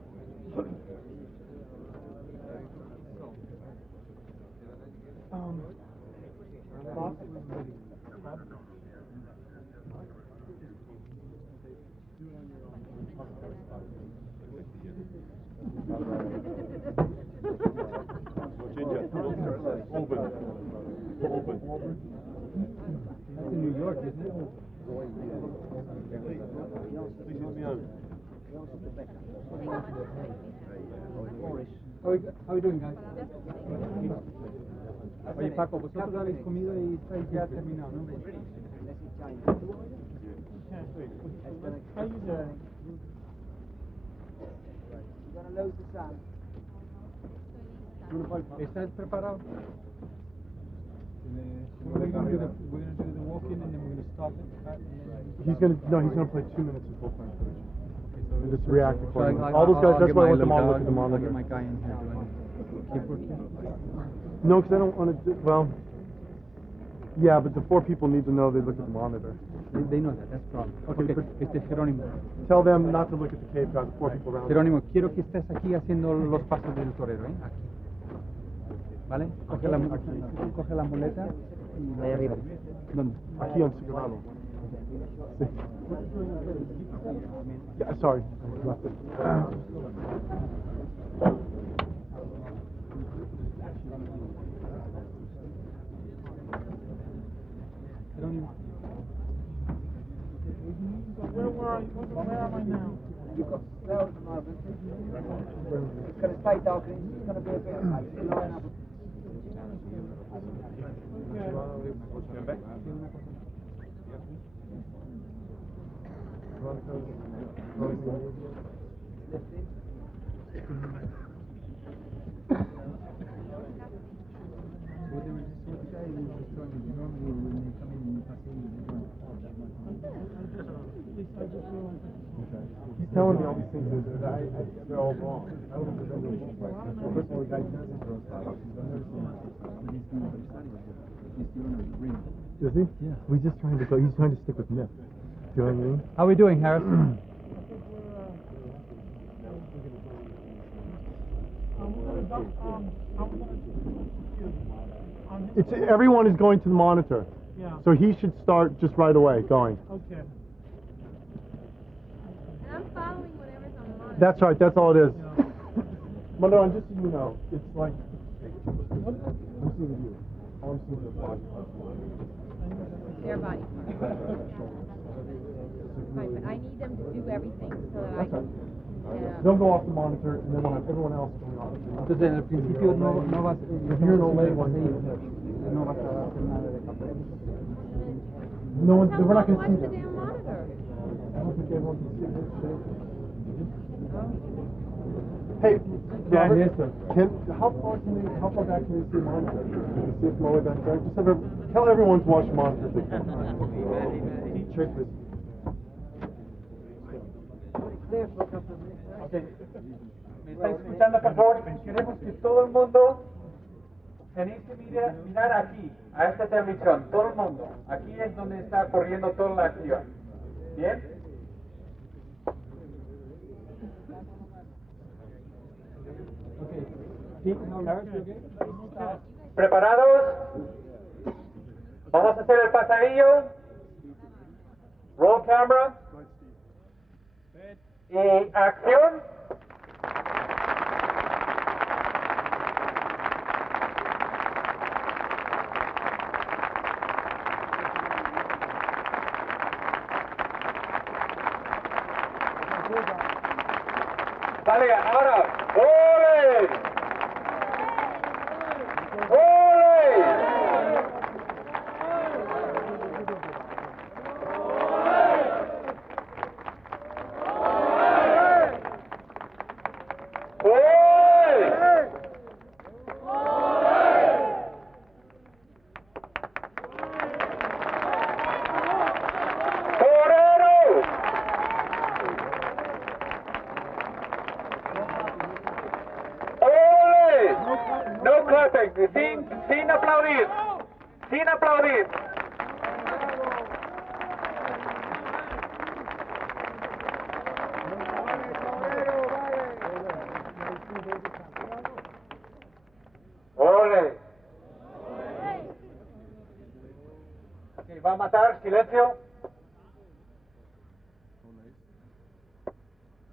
That's in New York, isn't it? How are you doing, guys? Oye, Paco, vosotros habéis comido y estáis ya terminado, ¿no? ¿Estás preparado? We're gonna do the walk-in and then we're gonna stop it. He's gonna play 2 minutes of bullfighting footage. And just react So accordingly. All those guys, that's why I want them all to look at the I'll monitor. get my guy in here. Do I keep working? No, because I don't want to do, well, yeah, but the 4 people need to know they look at the monitor. They know that, that's the problem. Okay, but Jerónimo. tell them not to look at the cave guy, the 4 people around. Jerónimo, quiero que estés aquí haciendo los pasos del torero, ¿eh? Aquí. ¿Vale? Coge la muleta y... Ahí arriba. ¿Dónde? Aquí en su lado. Sí. Yeah, sorry. I left it. Jerónimo. Where am I now? You got down to Marvin. It's going to stay dark and it's going to be a bit of light. You line up. He's telling me all these things that they're all wrong. I don't know if they're bullfighting. First of all, the guy does his roast fight. Is he? Yeah. We're just trying to go. He's trying to stick with myth. Do you know what I mean? How are we doing, Harris? It's everyone is going to the monitor. Yeah. So he should start just right away going. Okay. And I'm following whatever's on the monitor. That's right. That's all it is. Madonna, just so you know, it's like I'm seeing you. All I'm seeing is your body. Their body part. Right, but I need them to do everything so that I can... They'll go off the monitor, and then we'll have everyone else going off. Entonces, en el principio no vas... If you're no label, no vas a hacer nada de papel. no one, we're not going to see the them. damn monitor. I don't think everyone can see this shit. Hey, Robert, how far back can you see monitor? Can you see it from all the way back there? Just tell everyone to watch the monitor if they can. Trick this. Okay. ¿Me está escuchando, por favor? Queremos que todo el mundo tenéis que mirar aquí, a esta televisión, todo el mundo. Aquí es donde está corriendo toda la acción. ¿Bien? ¿Preparados? Vamos a hacer el pasadillo. Roll camera. Y acción. Vale, ahora, ¡ole! ¡Ole! Sin aplaudir, sin aplaudir. Ole. Okay, va a matar, silencio.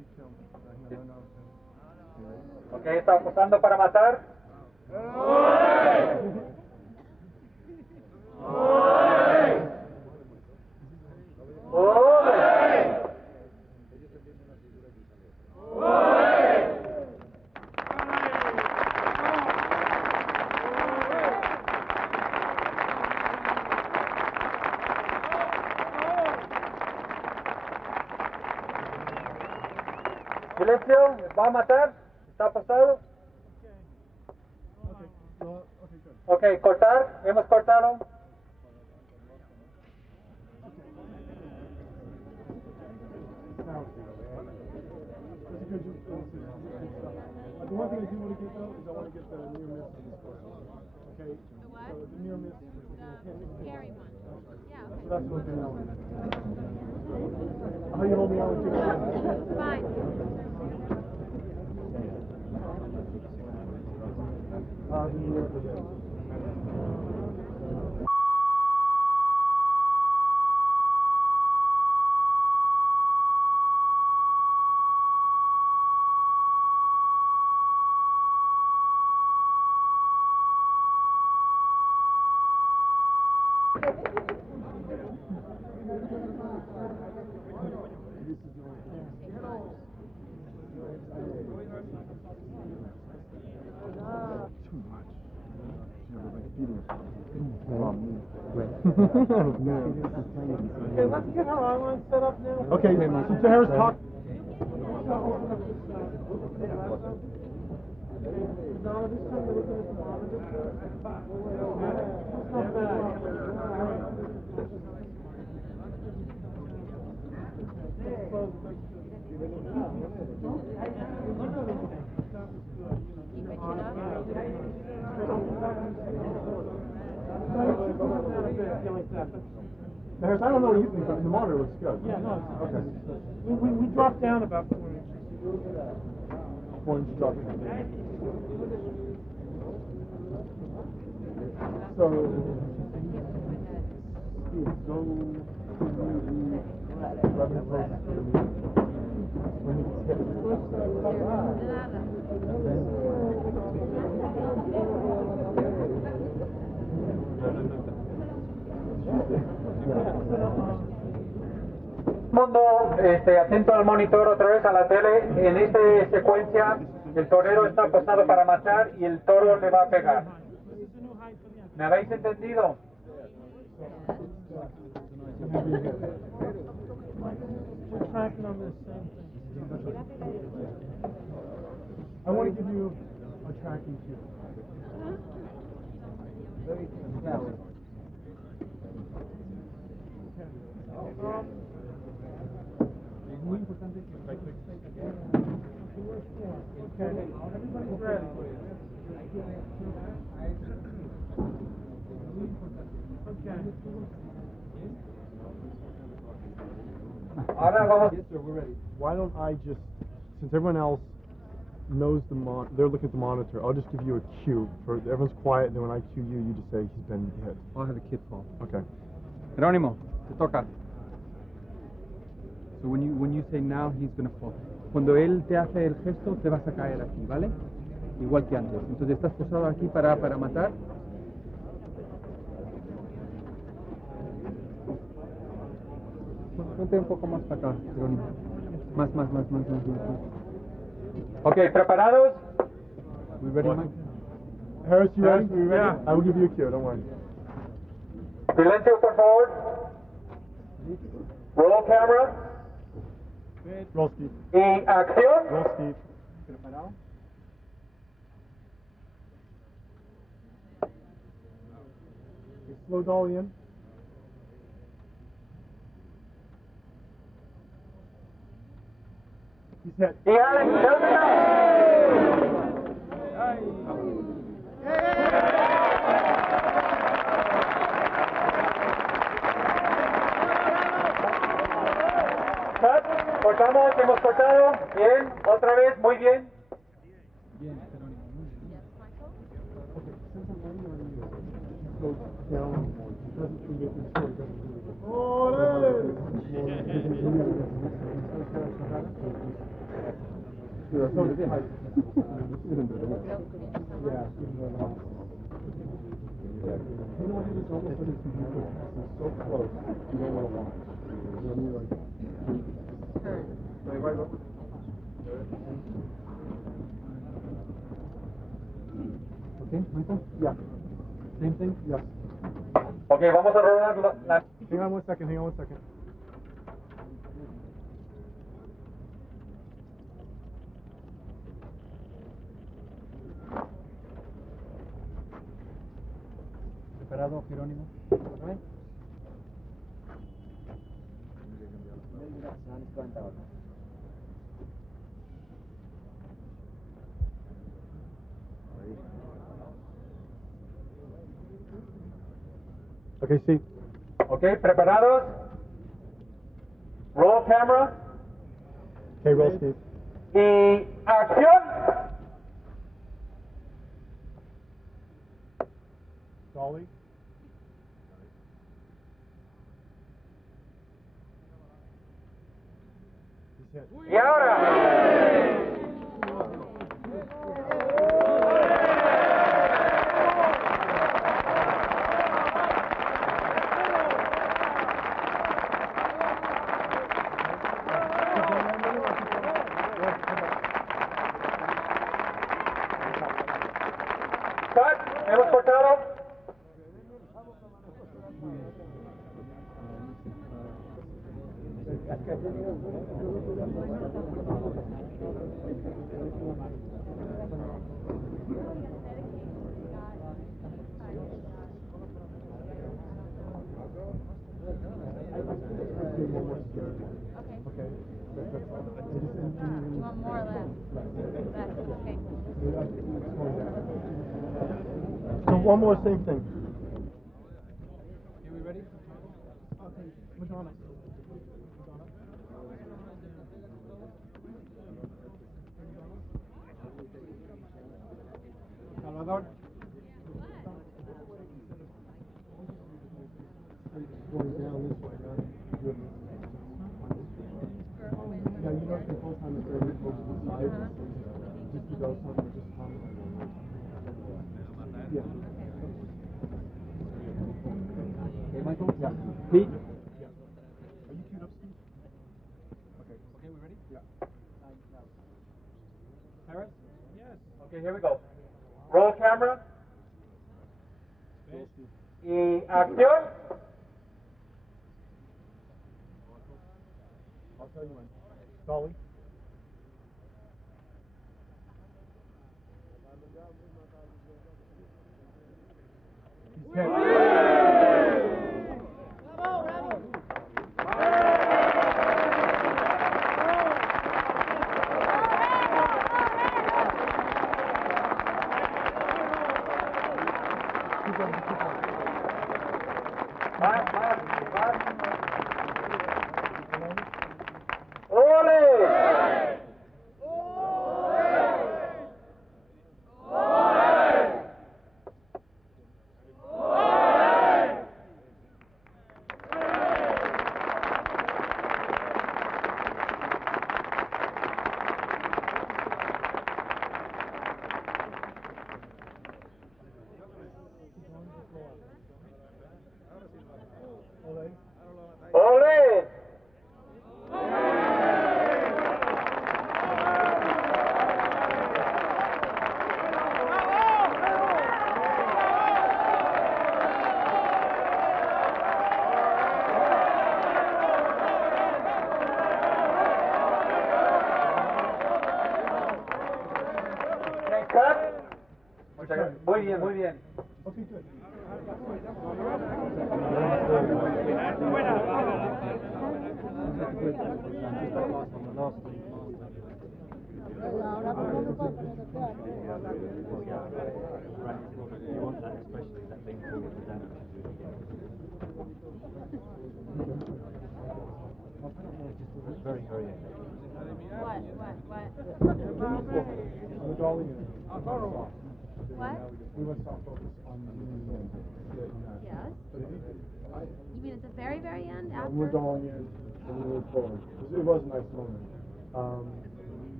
Ok, está posando para matar. Silencio, va a matar, está pasado. Ok, cortar, hemos cortado. The one thing I do want to get though is I want to get the near miss on this person. Okay? The what? So the near miss. The scary one. Yeah. So that's one thing I want to do. How you holding on with your Fine. Okay, let's get her online set up now. Okay, so Harris talk. Harris, I don't know what you think, but the monitor looks good. Yeah, no, okay. We dropped down about 4 inches. 4 inches drop. So, Steve, go to Mundo, atento al monitor otra vez a la tele. En esta secuencia, el torero está posado para matar y el toro le va a pegar. ¿Me habéis entendido? We're tracking on this same thing. I want to give you a tracking cue. Es muy importante que everybody's ready. Ahora vamos. Yes, sir, we're ready. Why don't I just, since everyone else knows they're looking at the monitor, I'll just give you a cue. Everyone's quiet, and then when I cue you, you just say he's been hit. I'll have a kid fall. Okay. Jerónimo, te toca. So when you say now, he's gonna fall. Cuando él te hace el gesto, te vas a caer aquí, ¿vale? Igual que antes. Entonces estás posado aquí para matar. Ponte un poco más para acá, Jerónimo. Más. Ok, ¿preparados? We ready, Mike? Harris, you ready? We ready? Yeah. I will give you a cue, don't worry. Silencio, por favor. Roll camera. Roll, Steve. Y acción. Roll, Steve. Preparado. Slow dolly in. He's hit. Y Alex, cortamos, hemos cortado. Bien, otra vez, muy bien. Bien, Jerónimo. Okay, Michael? Yeah. Same thing? Yeah. Ok, vamos a rodar la... Hang on 1 second, hang on 1 second. Preparado, Jerónimo. Right? Okay, sí. Ok, preparados. Roll camera. Okay, roll, Steve. Y acción. Dolly. Y ahora. Cut. Hemos cortado. Okay. You want more or less? Less. Okay. So one more same thing. Okay, we ready? Okay, Madonna. Salvador. Going down this way, not good. Yeah, you know, the whole time it's very close to the side. Just to go somewhere, just yeah. Okay, Michael? Yeah. Pete? Yeah. Are you queued up, Steve? Okay. Okay, we ready? Yeah. Paris? Yes. Okay, here we go. Roll camera. Y acción. I'll tell you when. Dolly? He's hit. Ole. Muy bien, muy bien. Okay, good. Very, very What? The Dolly and What? we went soft focus on Yes. You mean at the very, very end? After? we're going in and we move forward. It was a nice moment.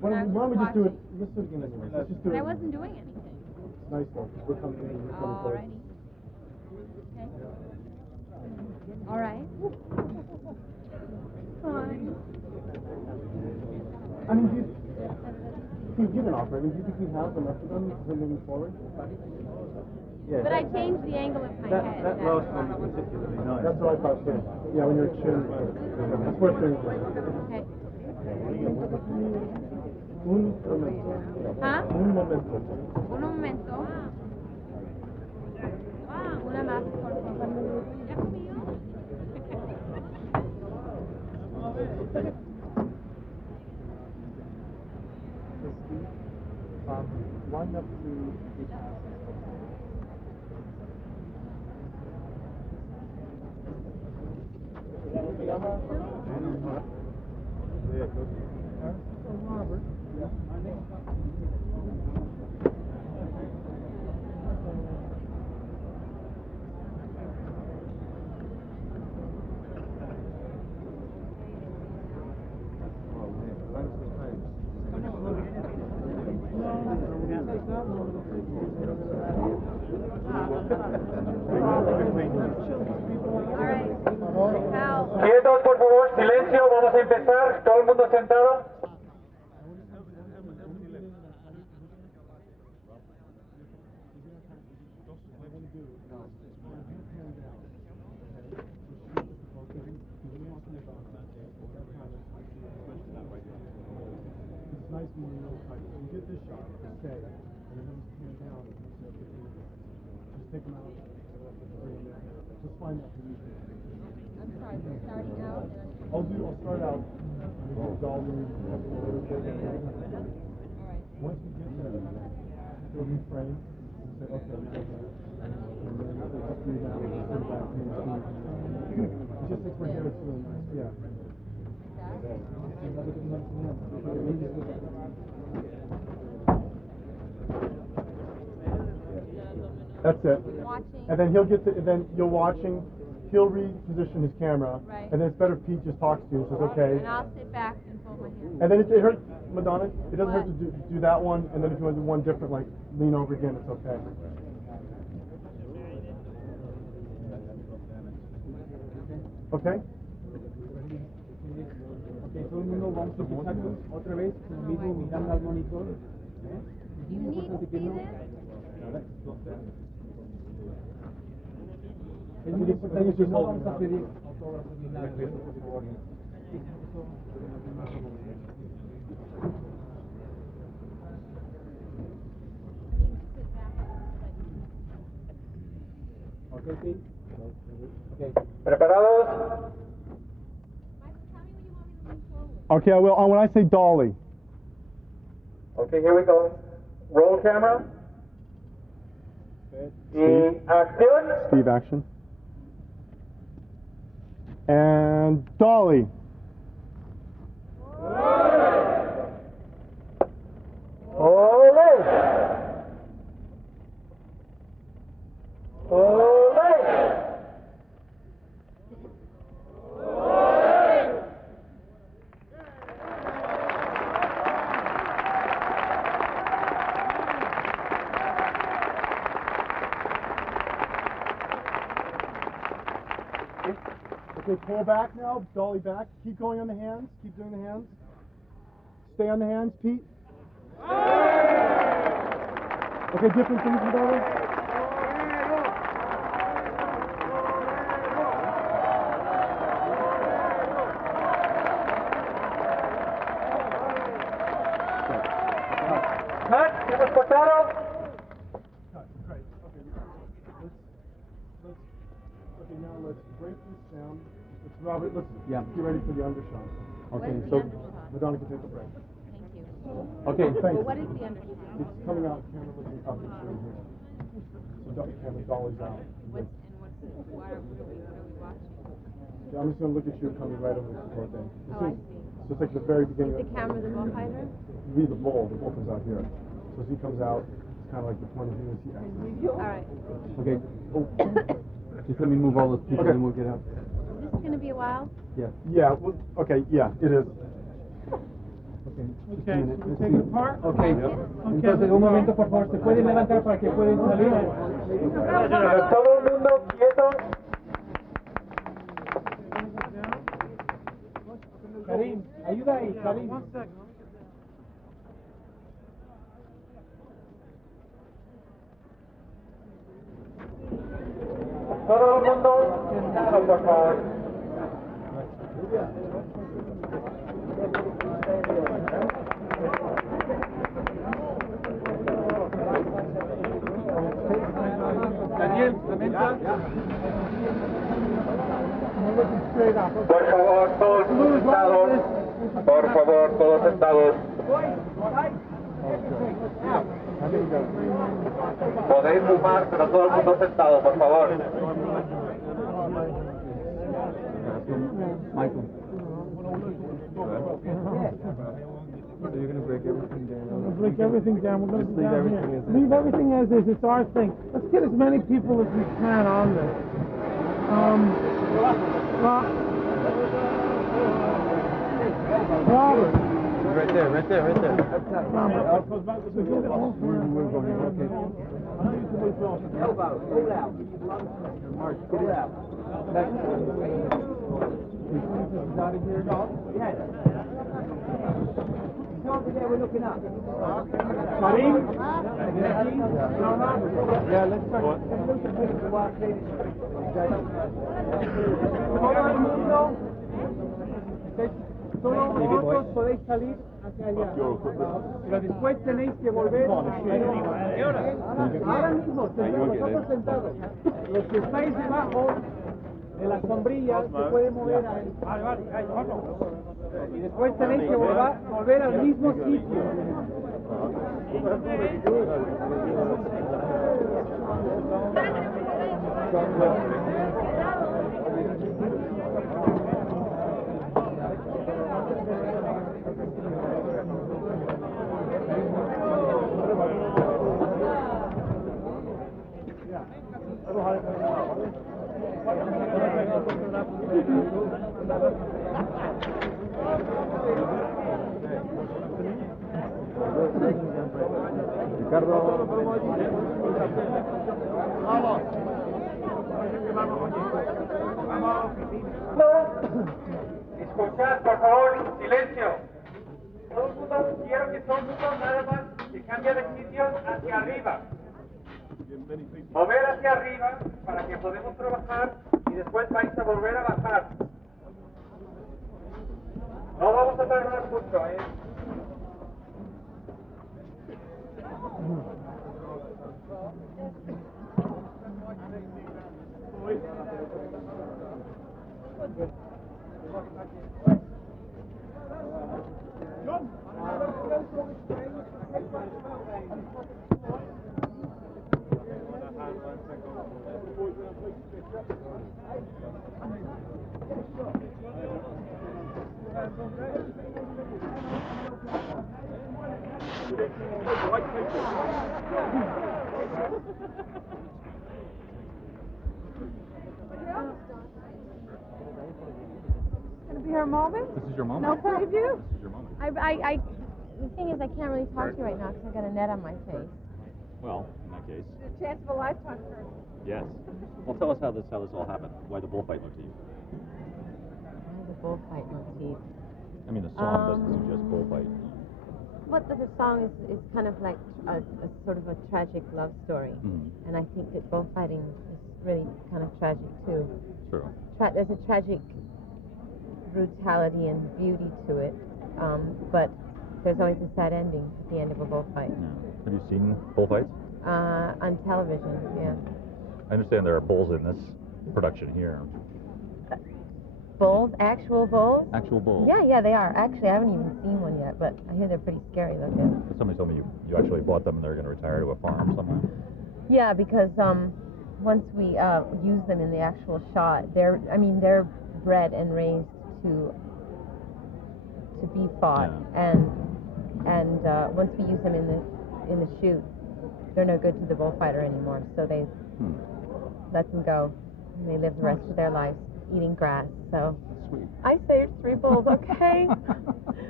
Why I'm don't we just just do it? watching. Let's do it again anyway. Let's just do But it. I wasn't doing anything. It's nice though, 'cause we're coming in, we're coming close. Alrighty. Okay. Alright. Fine. I mean, do you give an offer? I mean, do you think we have enough of them for moving forward? Yeah, But I changed the angle of my head. that last one was particularly nice. That's what I thought too. Yeah, when you're chin. That's worth doing. Okay. Un momento. ¿Ah? Un momento. Un momento. Una más, por favor. ¿Ya comió? Line up to Robert. Quietos, por favor, silencio, vamos a empezar. Todo el mundo sentado. It's nice when you know, like, you get this shot, okay, and then you pan down, and just take them out, just find that position. I'm sorry, we're starting out. I'll start out, and we'll dolly, once we get there, we'll reframe, and say, okay, we got that, and then we'll just do that, and sit back, and it just looks like it's really nice, yeah. That's it. Watching. And then he'll get to, and then you're watching, he'll reposition his camera, Right. and then it's better if Pete just talks to you and says, okay. And I'll sit back and fold my hands. And then it hurts, Madonna, it doesn't hurt to do that one, and then if you want to do one different, like lean over again, it's okay. Okay? Ok, todo el mundo vamos a empezar otra vez conmigo mirando al monitor. You need to see this? Es muy importante que no vamos a pedir autógrafos ni nada de eso, por favor. Okay, Pete? Okay. ¿Preparados? Okay, I will, when I say dolly. Okay, here we go. Roll camera. Y acción. Steve, action. And dolly. Ole. Ole. Okay, pull back now, dolly back. Keep going on the hands, keep doing the hands. Stay on the hands, Pete. Okay, different things, Madonna. Cut, hemos cortado. Okay, now let's break this down. Robert, let's Yeah. get ready for the undershot. Okay, What is so the undershot? Madonna can take a break. Thank you. Okay, thanks. Well, what is the undershot? It's coming out, camera looking up and showing here. So camera dolly's out. What are we watching? Yeah, I'm just going to look at you coming right over the support thing. This Oh, I is, see. so it's like the very beginning Is the camera the bullfighter? Be the bull comes out here. So as he comes out, it's kind of like the point of view as he exits. All right. Okay. Oh. Just let me move all those people Okay. and we'll get out. Is this going to be a while? Yeah. Yeah, well, okay, yeah, it is. Okay, so we take it apart. Okay. Entonces, un momento, por favor, ¿se pueden levantar para que puedan salir? Todo el mundo quieto. Karim, ayuda ahí, Karim. Todo el mundo sentado, por favor. Daniel, la mesa. Por favor, todos sentados. Por favor, todos sentados. Podéis fumar, pero todo el mundo sentado, por favor. Michael. So you're going to break everything down? We're going to break everything down. We're going to Just leave down everything here. as is. Leave everything as is. It's our thing. Let's get as many people as we can on this. Robert. Right there, right there, right there. Robert. So get it all for him. Elbow, pull out. Mark, pull out. Out of here. Yes. Over there, we're looking up. Karim? Yeah, let's start. Todo el mundo, todos vosotros podéis salir hacia allá. Pero después tenéis que volver. Ahora mismo, vosotros sentados. Los que estáis debajo de la sombrilla se pueden mover ahí. Y después tenéis que volver al mismo sitio. Ricardo. Escuchad, por favor, silencio. Todo el mundo, quiero que todo el mundo nada más se cambie de sitio hacia arriba. Mover hacia arriba para que podamos trabajar y después vais a volver a bajar. No vamos a tardar mucho, ¿eh? Gonna be her moment? This is your moment. No preview? This is your moment. The thing is, I can't really talk to you right now because I've got a net on my face. Well, in that case, The chance of a lifetime for her. yes. Well, tell us how this all happened. Why the bullfight motif? Why the bullfight motif? I mean, the song doesn't suggest bullfight. But the song is kind of like a sort of a tragic love story. Mm-hmm. And I think that bullfighting is really kind of tragic too. True. There's a tragic brutality and beauty to it, but there's always a sad ending at the end of a bullfight. Yeah. Have you seen bullfights? On television, yeah. I understand there are bulls in this production here. Bulls? Actual bulls? Actual bulls. Yeah, they are. Actually, I haven't even seen one yet, but I hear they're pretty scary looking. Somebody told me you actually bought them and they're going to retire to a farm somewhere. Yeah, because once we use them in the actual shot, they're bred and raised to be fought, yeah. and once we use them in the shoot, they're no good to the bullfighter anymore. So they let them go, and they live the rest of their lives eating grass. So sweet. I saved 3 bulls. Okay.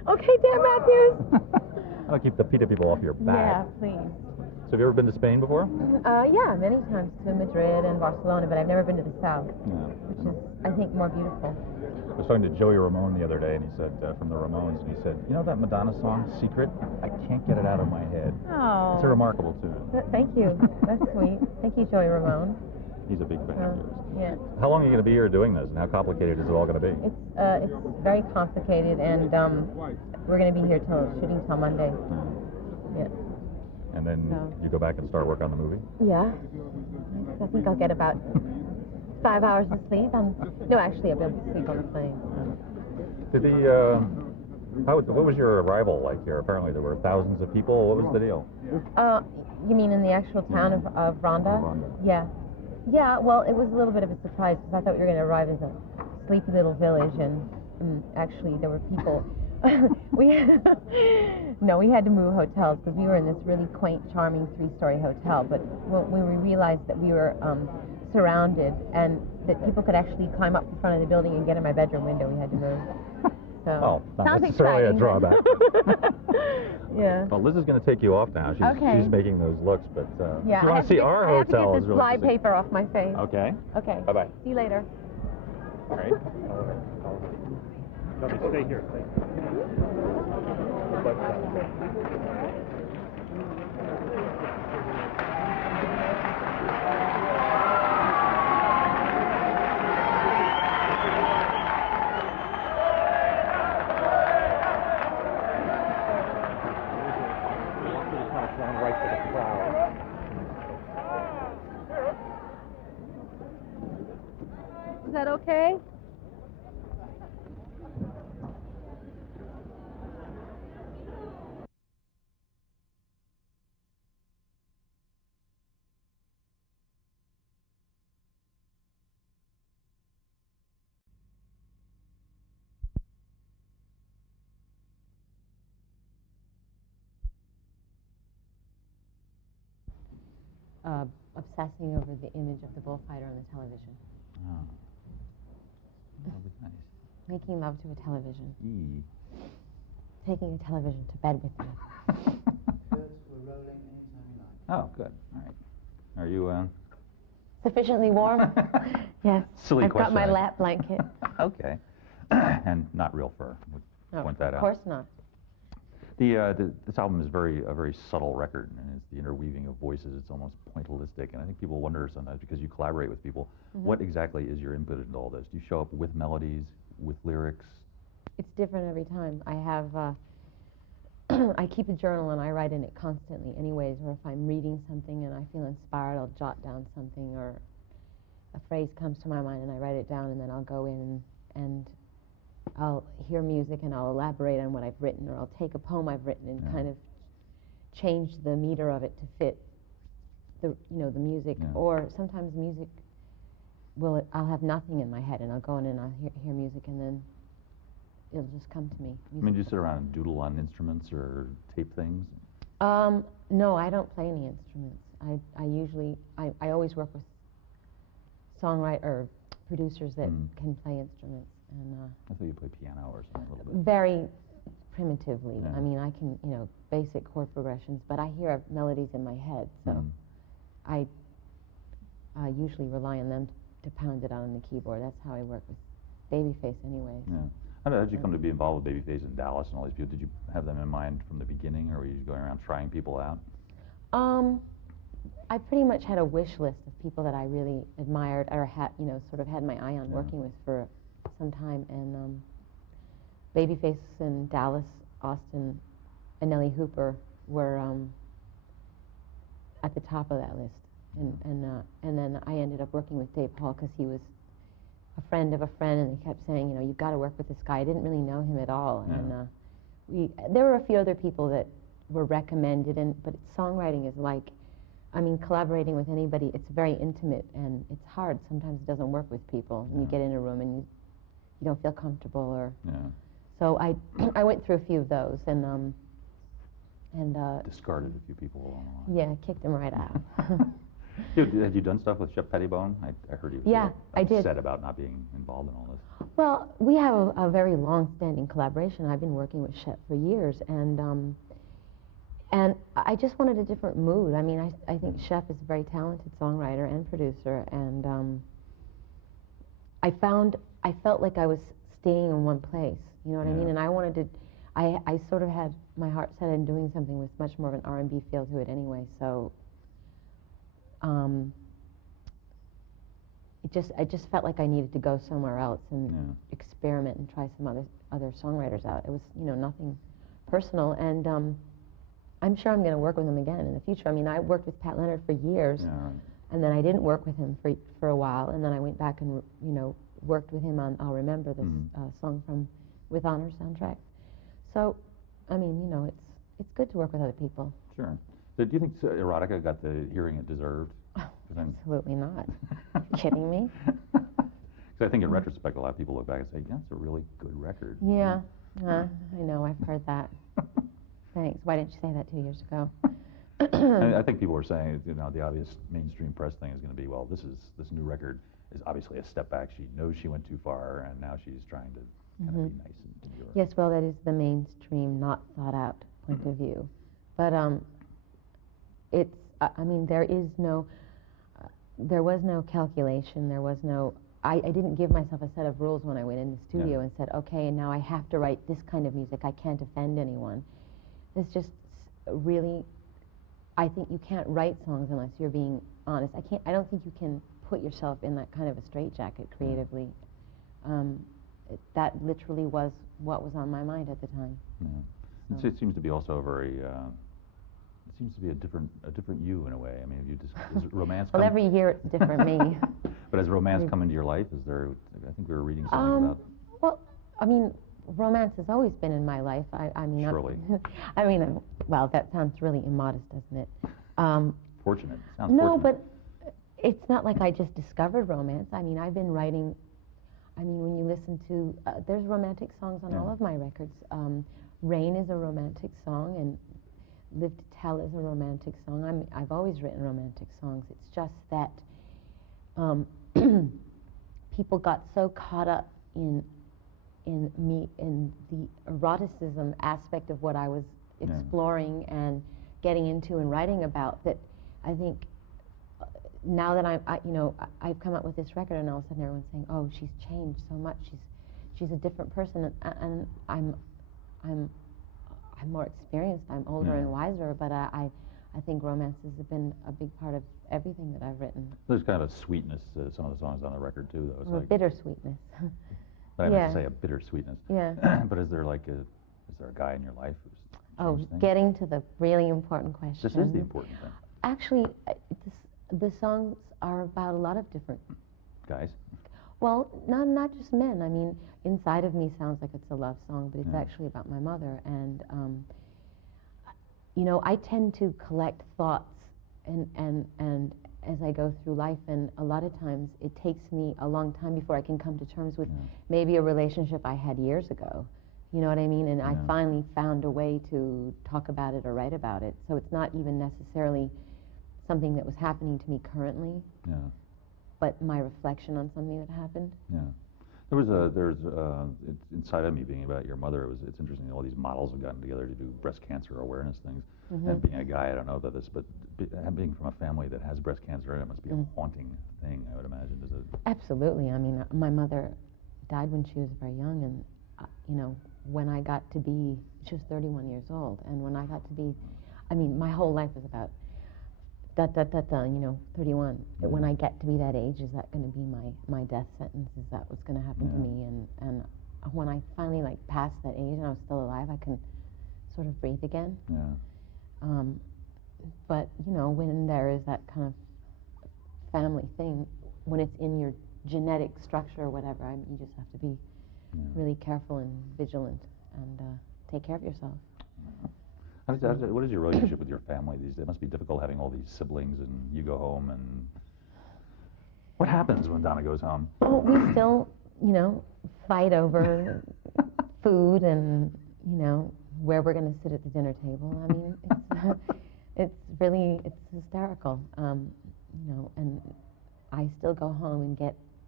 Okay, Dan Matthews. I'll keep the PETA people off your back. Yeah, please. So have you ever been to Spain before? Yeah, many times to Madrid and Barcelona, but I've never been to the south, Yeah. which is, I think, more beautiful. I was talking to Joey Ramone the other day, and he said, from the Ramones, and he said, you know that Madonna song, Secret? I can't get it out of my head. Oh. It's a remarkable tune. Thank you. That's sweet. Thank you, Joey Ramone. He's a big fan of yours. Yeah. How long are you going to be here doing this, and how complicated is it all going to be? It's very complicated, and we're going to be here shooting till Monday. Yeah. And then you go back and start work on the movie? Yeah. I think I'll get about 5 hours of sleep. No, actually, I'll be able to sleep on the plane. Did what was your arrival like here? Apparently there were thousands of people. What was the deal? You mean in the actual town of Ronda? Yeah. Yeah, well, it was a little bit of a surprise because I thought we were going to arrive as a sleepy little village, and actually there were people. we had to move hotels because we were in this really quaint, charming 3-story hotel, but when we realized that we were surrounded and that people could actually climb up in front of the building and get in my bedroom window, we had to move. So, not sounds necessarily exciting, a drawback. Yeah. Well, Liz is going to take you off now. She's making those looks, but if you want to see our hotel, I have to get is this really fly interesting. paper off my face. Okay. Okay. Bye-bye. See you later. All right. No, they stay here. Is that okay? Obsessing over the image of the bullfighter on the television. Oh. That'll be nice. Making love to a television. Eee. Taking a television to bed with me. Oh, good. All right. Are you, Sufficiently warm? Yes. Silly I've got my question. lap blanket. Okay. And not real fur. Would point that out. Of course not. This album is a very subtle record, and it's the interweaving of voices. It's almost pointillistic, and I think people wonder sometimes, because you collaborate with people, what exactly is your input into all this? Do you show up with melodies, with lyrics? It's different every time. I have, I keep a journal and I write in it constantly anyways, or if I'm reading something and I feel inspired, I'll jot down something, or a phrase comes to my mind and I write it down, and then I'll go in and I'll hear music and I'll elaborate on what I've written, or I'll take a poem I've written and kind of change the meter of it to fit the music. Or sometimes music I'll have nothing in my head and I'll go in and I'll hear music and then it'll just come to me. I mean, do you sit around and doodle on instruments or tape things? No, I don't play any instruments. I always work with producers that can play instruments. And I thought you played piano or something a little bit. very primitively. I mean, I can, basic chord progressions, but I hear melodies in my head, so I usually rely on them to pound it out on the keyboard. That's how I work with Babyface anyway. Yeah. How did you come to be involved with Babyface in Dallas and all these people? Did you have them in mind from the beginning, or were you going around trying people out? I pretty much had a wish list of people that I really admired or had, sort of had my eye on working with for some time, and Babyface in Dallas, Austin, and Nellie Hooper were at the top of that list, and then I ended up working with Dave Hall because he was a friend of a friend, and they kept saying, you've got to work with this guy. I didn't really know him at all, and there were a few other people that were recommended, but songwriting is like, collaborating with anybody, it's very intimate, and it's hard. Sometimes it doesn't work with people, and you get in a room and you don't feel comfortable, or so I went through a few of those, and discarded a few people along the line. Yeah, kicked them right out. Had you done stuff with Shep Pettibone? I heard he was I did. upset about not being involved in all this. Well, we have a very long-standing collaboration. I've been working with Shep for years, and I just wanted a different mood. I mean, I think Shep is a very talented songwriter and producer, and I felt like I was staying in one place. You know what I mean? And I wanted to. I sort of had my heart set on doing something with much more of an R&B feel to it anyway. So. I just felt like I needed to go somewhere else and experiment and try some other songwriters out. It was, you know, nothing personal, and I'm sure I'm going to work with him again in the future. I mean, I worked with Pat Leonard for years, and then I didn't work with him for a while, and then I went back and, you know, worked with him on I'll Remember, this song from With Honor soundtrack. So, I mean, you know, it's good to work with other people. Sure. So do you think Erotica got the hearing it deserved? Absolutely not. Kidding me? Because I think in retrospect, a lot of people look back and say, yeah, it's a really good record. Yeah, I know, I've heard that. Thanks. Why didn't you say that 2 years ago? I think people are saying, you know, the obvious mainstream press thing is going to be, well, this new record is obviously a step back. She knows she went too far, and now she's trying to kind of be nice and pure. Yes, well, that is the mainstream, not thought out point of view. But it's, I mean, there was no calculation, there was no, I didn't give myself a set of rules when I went in the studio and said, okay, and now I have to write this kind of music, I can't offend anyone. It's just really, I think you can't write songs unless you're being honest. I don't think you can put yourself in that kind of a straitjacket creatively. That literally was what was on my mind at the time. Yeah. So. It seems to be also a very, it seems to be a different you in a way. I mean, does romance well, every year it's a different me. But has romance come into your life? Is there, I think we were reading something about... Well, I mean, romance has always been in my life. I mean, surely. I mean, well, that sounds really immodest, doesn't it? Fortunate. Sounds no, fortunate. but it's not like I just discovered romance. I mean, I've been writing, I mean, when you listen to, there's romantic songs on all of my records. Rain is a romantic song, and Live to Tell is a romantic song. I've always written romantic songs. It's just that people got so caught up in the eroticism aspect of what I was exploring and getting into and writing about, that I think now that I've come up with this record, and all of a sudden everyone's saying, "Oh, she's changed so much. She's a different person," and I'm more experienced. I'm older and wiser, but I think romance has been a big part of everything that I've written. There's kind of a sweetness to some of the songs on the record too, though. It's like bittersweetness. But I meant to say a bittersweetness. Yeah. But is there a guy in your life who's getting to the really important question. This is the important thing. Actually, the songs are about a lot of different guys. Well, not just men. I mean, Inside of Me sounds like it's a love song, but it's actually about my mother. And you know, I tend to collect thoughts and as I go through life, and a lot of times it takes me a long time before I can come to terms with maybe a relationship I had years ago. You know what I mean? And I finally found a way to talk about it or write about it. So it's not even necessarily something that was happening to me currently, but my reflection on something that happened. Yeah. It's Inside of Me being about your mother. It's interesting. All these models have gotten together to do breast cancer awareness things. And being a guy, I don't know about this, but being from a family that has breast cancer, it must be a haunting thing, I would imagine. Absolutely. I mean, my mother died when she was very young, and you know, when I got to be, she was 31 years old, and when I got to be, I mean, my whole life was about you know, 31. When I get to be that age, is that going to be my death sentence? Is that what's going to happen to me? And when I finally passed that age and I was still alive, I can sort of breathe again. But you know, when there is that kind of family thing, when it's in your genetic structure or whatever, you just have to be really careful and vigilant and take care of yourself. What is your relationship with your family these days? It must be difficult having all these siblings, and you go home, and what happens when Donna goes home? Oh, we still, you know, fight over food and, you know, where we're going to sit at the dinner table. I mean, it's hysterical, you know, and I still go home and get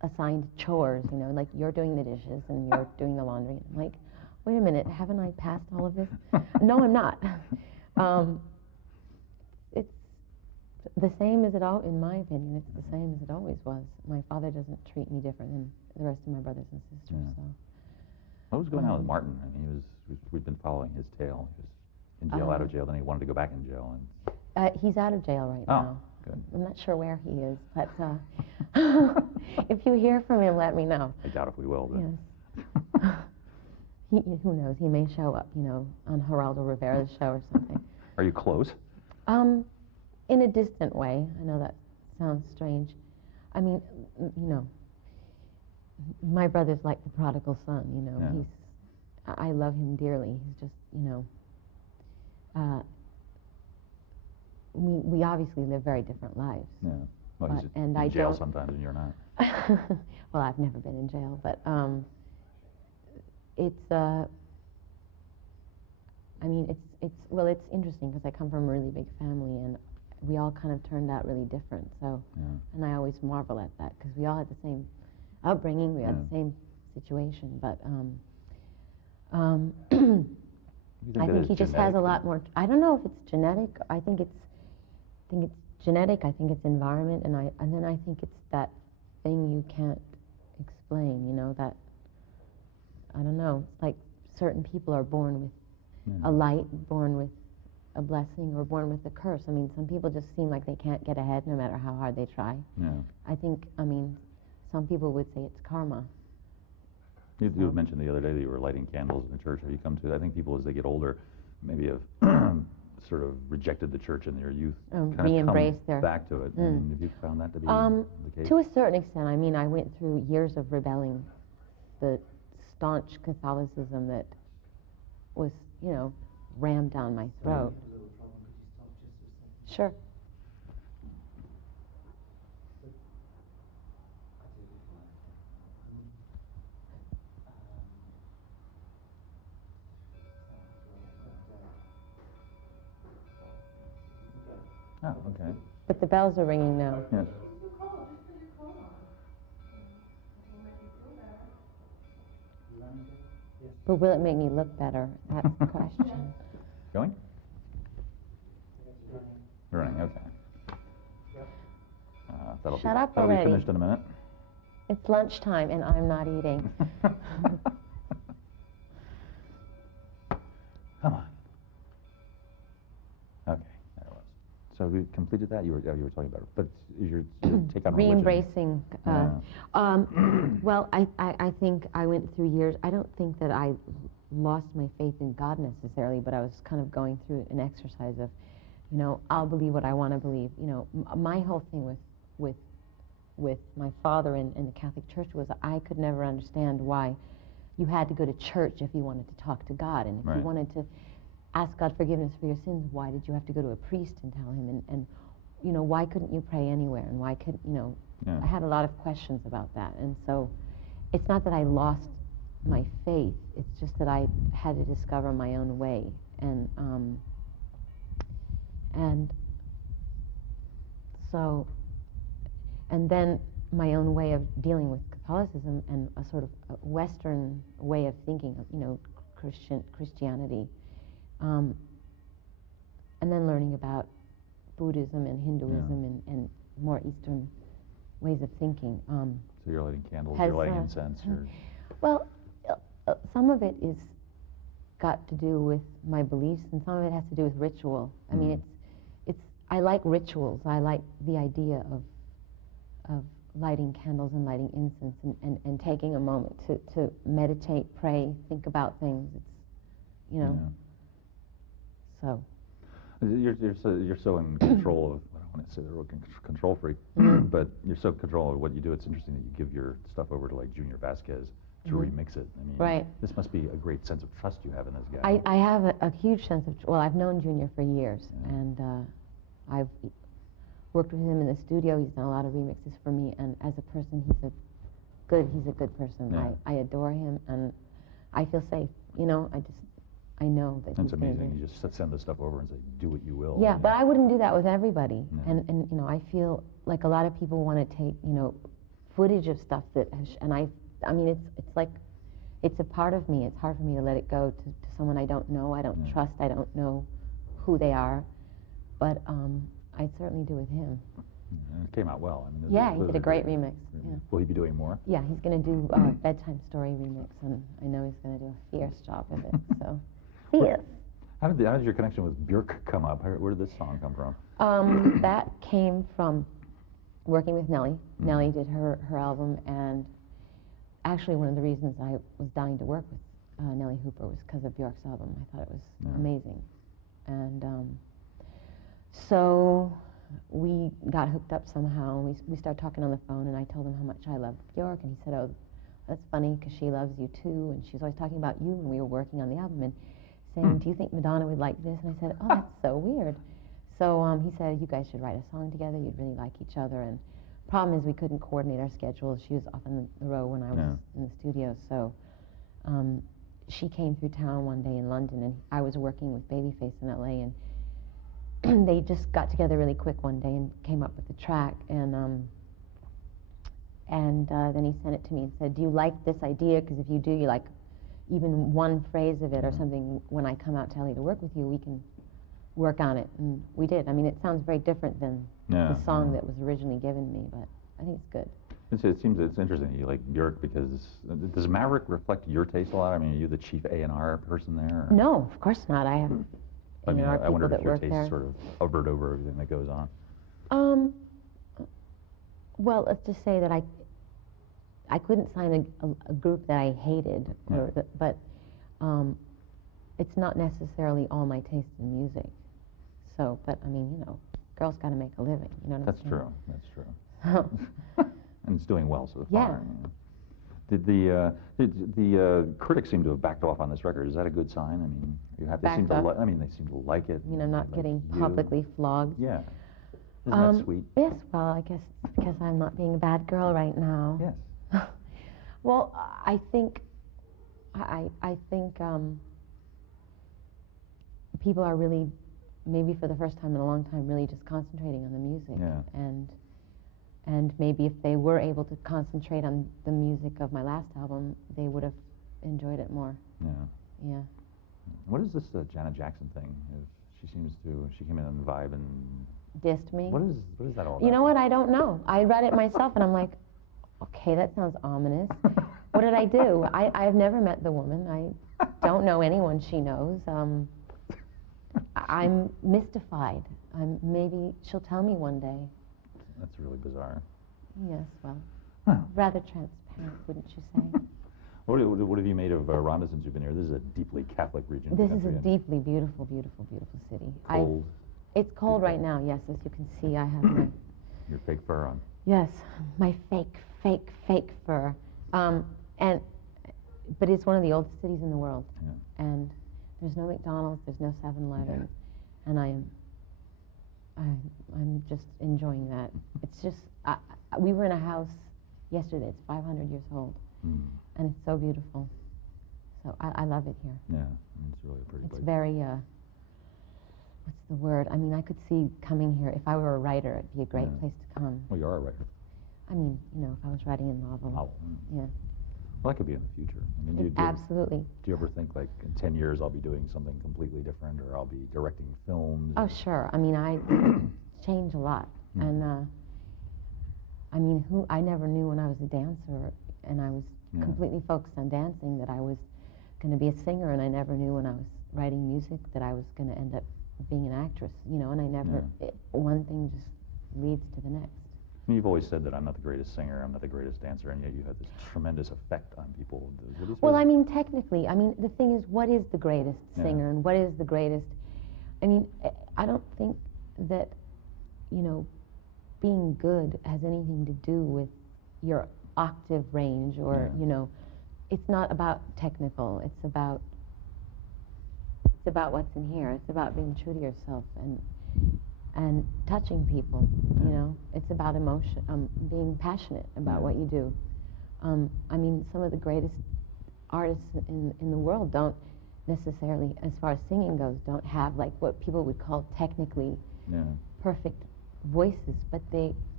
assigned chores, you know, like you're doing the dishes and you're doing the laundry. I'm like, wait a minute, haven't I passed all of this? No, I'm not. It's the same as in my opinion, it's the same as it always was. My father doesn't treat me different than the rest of my brothers and sisters. Yeah. So. What was going on with Martin? I mean, we've been following his tale. He was in jail, out of jail, then he wanted to go back in jail. And He's out of jail right now. Good. I'm not sure where he is, but if you hear from him, let me know. I doubt if we will, but. Yes. Who knows? He may show up, you know, on Geraldo Rivera's show or something. Are you close? In a distant way. I know that sounds strange. I mean, you know, my brother's like the prodigal son, you know. Yeah. I love him dearly. He's just, you know, we obviously live very different lives. Yeah. Well, he's in jail sometimes and you're not. Well, I've never been in jail, but it's I mean, it's interesting because I come from a really big family and we all kind of turned out really different. So, and I always marvel at that because we all had the same upbringing, we had the same situation, but I think he just has a lot more. I don't know if it's genetic. I think it's genetic. I think it's environment, and then I think it's that thing you can't explain. You know, that I don't know. It's like certain people are born with a light, born with a blessing, or born with a curse. I mean, some people just seem like they can't get ahead no matter how hard they try. Yeah. I think. I mean, some people would say it's karma. You mentioned the other day that you were lighting candles in the church. Have you come to? I think people, as they get older, maybe have sort of rejected the church in their youth, kind of re-embrace come back to it. And have you found that to be the case? To a certain extent. I mean, I went through years of rebelling, the staunch Catholicism that was, you know, rammed down my throat. Sure. Oh, okay. But the bells are ringing now. Yes. But will it make me look better? That's the question. Going? Running, okay. Shut up that'll already. be finished in a minute. It's lunchtime and I'm not eating. Come on. Okay, there it was. So we completed that. You were talking about it, but is your take on religion? Re-embracing. Well, I think I went through years. I don't think that I lost my faith in God necessarily, but I was kind of going through an exercise of, you know, I'll believe what I want to believe. You know, my whole thing with my father and the Catholic Church was I could never understand why you had to go to church if you wanted to talk to God, and if you wanted to ask God forgiveness for your sins, why did you have to go to a priest and tell him? And you know, why couldn't you pray anywhere? And why couldn't, you know, I had a lot of questions about that. And so it's not that I lost my faith, it's just that I had to discover my own way. And so, and then my own way of dealing with Catholicism and a sort of a Western way of thinking, you know, Christianity. And then learning about Buddhism and Hinduism and more Eastern ways of thinking. So you're lighting candles, you're lighting incense. Well, some of it is got to do with my beliefs, and some of it has to do with ritual. I mean, I like rituals. I like the idea of lighting candles and lighting incense and taking a moment to meditate, pray, think about things. It's, you know. So. You're so in control of, I don't want to say the word control freak, but you're so in control of what you do. It's interesting that you give your stuff over to like Junior Vasquez to remix it. I mean, this must be a great sense of trust you have in this guy. I have a huge sense of, well, I've known Junior for years, and I've worked with him in the studio. He's done a lot of remixes for me, and as a person, he's a good person. Yeah. I adore him, and I feel safe. You know, I know that That's he's amazing. You just send the stuff over and say, do what you will. Yeah, but I wouldn't do that with everybody. And you know, I feel like a lot of people want to take, you know, footage of stuff that, and I mean, it's like, it's a part of me. It's hard for me to let it go to someone I don't know, I don't trust, I don't know who they are, but I certainly do with him. And it came out well. I mean, Yeah, he did a great remix. Yeah. Will he be doing more? Yeah, he's going to do a bedtime story remix, and I know he's going to do a fierce job of it. So, fierce. How did your connection with Björk come up? Where did this song come from? That came from working with Nelly. Nelly did her album, and actually one of the reasons I was dying to work with Nelly Hooper was because of Björk's album. I thought it was amazing. And so we got hooked up somehow, and we started talking on the phone, and I told him how much I loved Björk, and he said, oh, that's funny, because she loves you too, and she's always talking about you when we were working on the album, and saying, do you think Madonna would like this? And I said, oh, that's so weird. So he said, you guys should write a song together, you'd really like each other, and problem is we couldn't coordinate our schedules. She was off on the road when I was in the studio, so she came through town one day in London, and I was working with Babyface in LA, and they just got together really quick one day and came up with the track, and then he sent it to me and said, do you like this idea? Because if you do, you like even one phrase of it or something, when I come out to LA to work with you, we can work on it. And we did. I mean, it sounds very different than the song that was originally given me, but I think it's good. It seems it's interesting you like Björk, because does Maverick reflect your taste a lot? I mean, are you the chief A&R person there? Or? No, of course not. I have A&R I wonder people if that your work taste there. sort of hovered over everything that goes on. Well, let's just say that I couldn't sign a group that I hated, but it's not necessarily all my taste in music. So, but I mean, you know, girls got to make a living. You know what I'm saying? That's true. And it's doing well so far. Yeah. Did the critics seem to have backed off on this record? Is that a good sign? I mean, they seem to I mean, they seem to like it. You know, not getting publicly flogged. Yeah. Isn't that sweet? Yes. Well, I guess it's because I'm not being a bad girl right now. Yes. Well, I think people are really, maybe for the first time in a long time, really just concentrating on the music. Yeah. And maybe if they were able to concentrate on the music of my last album, they would have enjoyed it more. Yeah. Yeah. What is this Janet Jackson thing? She came in on the Vibe and dissed me. What is that all about? You know what? I don't know. I read it myself, and I'm like, okay, that sounds ominous. What did I do? I've never met the woman. I don't know anyone she knows. I'm mystified. Maybe she'll tell me one day. That's really bizarre. Yes, well, rather transparent, wouldn't you say? What have you made of Rhonda since you've been here? This is a deeply Catholic region. This is a deeply beautiful, beautiful, beautiful city. Cold. It's cold right now, yes, as you can see. I have my... Your fake fur on. Yes, my fake fur. But it's one of the oldest cities in the world. Yeah. And there's no McDonald's, there's no 7-Eleven, and I'm just enjoying that. It's just, we were in a house yesterday, it's 500 years old, and it's so beautiful. So I love it here. Yeah, it's really a pretty place. It's very, what's the word? I mean, I could see coming here, if I were a writer, it'd be a great place to come. Well, you are a writer. I mean, you know, if I was writing a novel. Yeah. Well, that could be in the future. I mean, Absolutely. Do you ever think, like, in 10 years I'll be doing something completely different, or I'll be directing films? Oh, sure. I mean, I change a lot. And, I mean, I never knew when I was a dancer and I was completely focused on dancing that I was going to be a singer, and I never knew when I was writing music that I was going to end up being an actress, you know, and I never, one thing just leads to the next. I mean, you've always said that I'm not the greatest singer, I'm not the greatest dancer, and yet you have this tremendous effect on people. Well, I mean, technically, I mean, the thing is, what is the greatest singer and what is the greatest? I mean, I don't think that, you know, being good has anything to do with your octave range or, you know, it's not about technical, it's about what's in here. It's about being true to yourself and touching people, you know. It's about emotion, being passionate about what you do. I mean, some of the greatest artists in the world don't necessarily, as far as singing goes, don't have like what people would call technically perfect voices, but they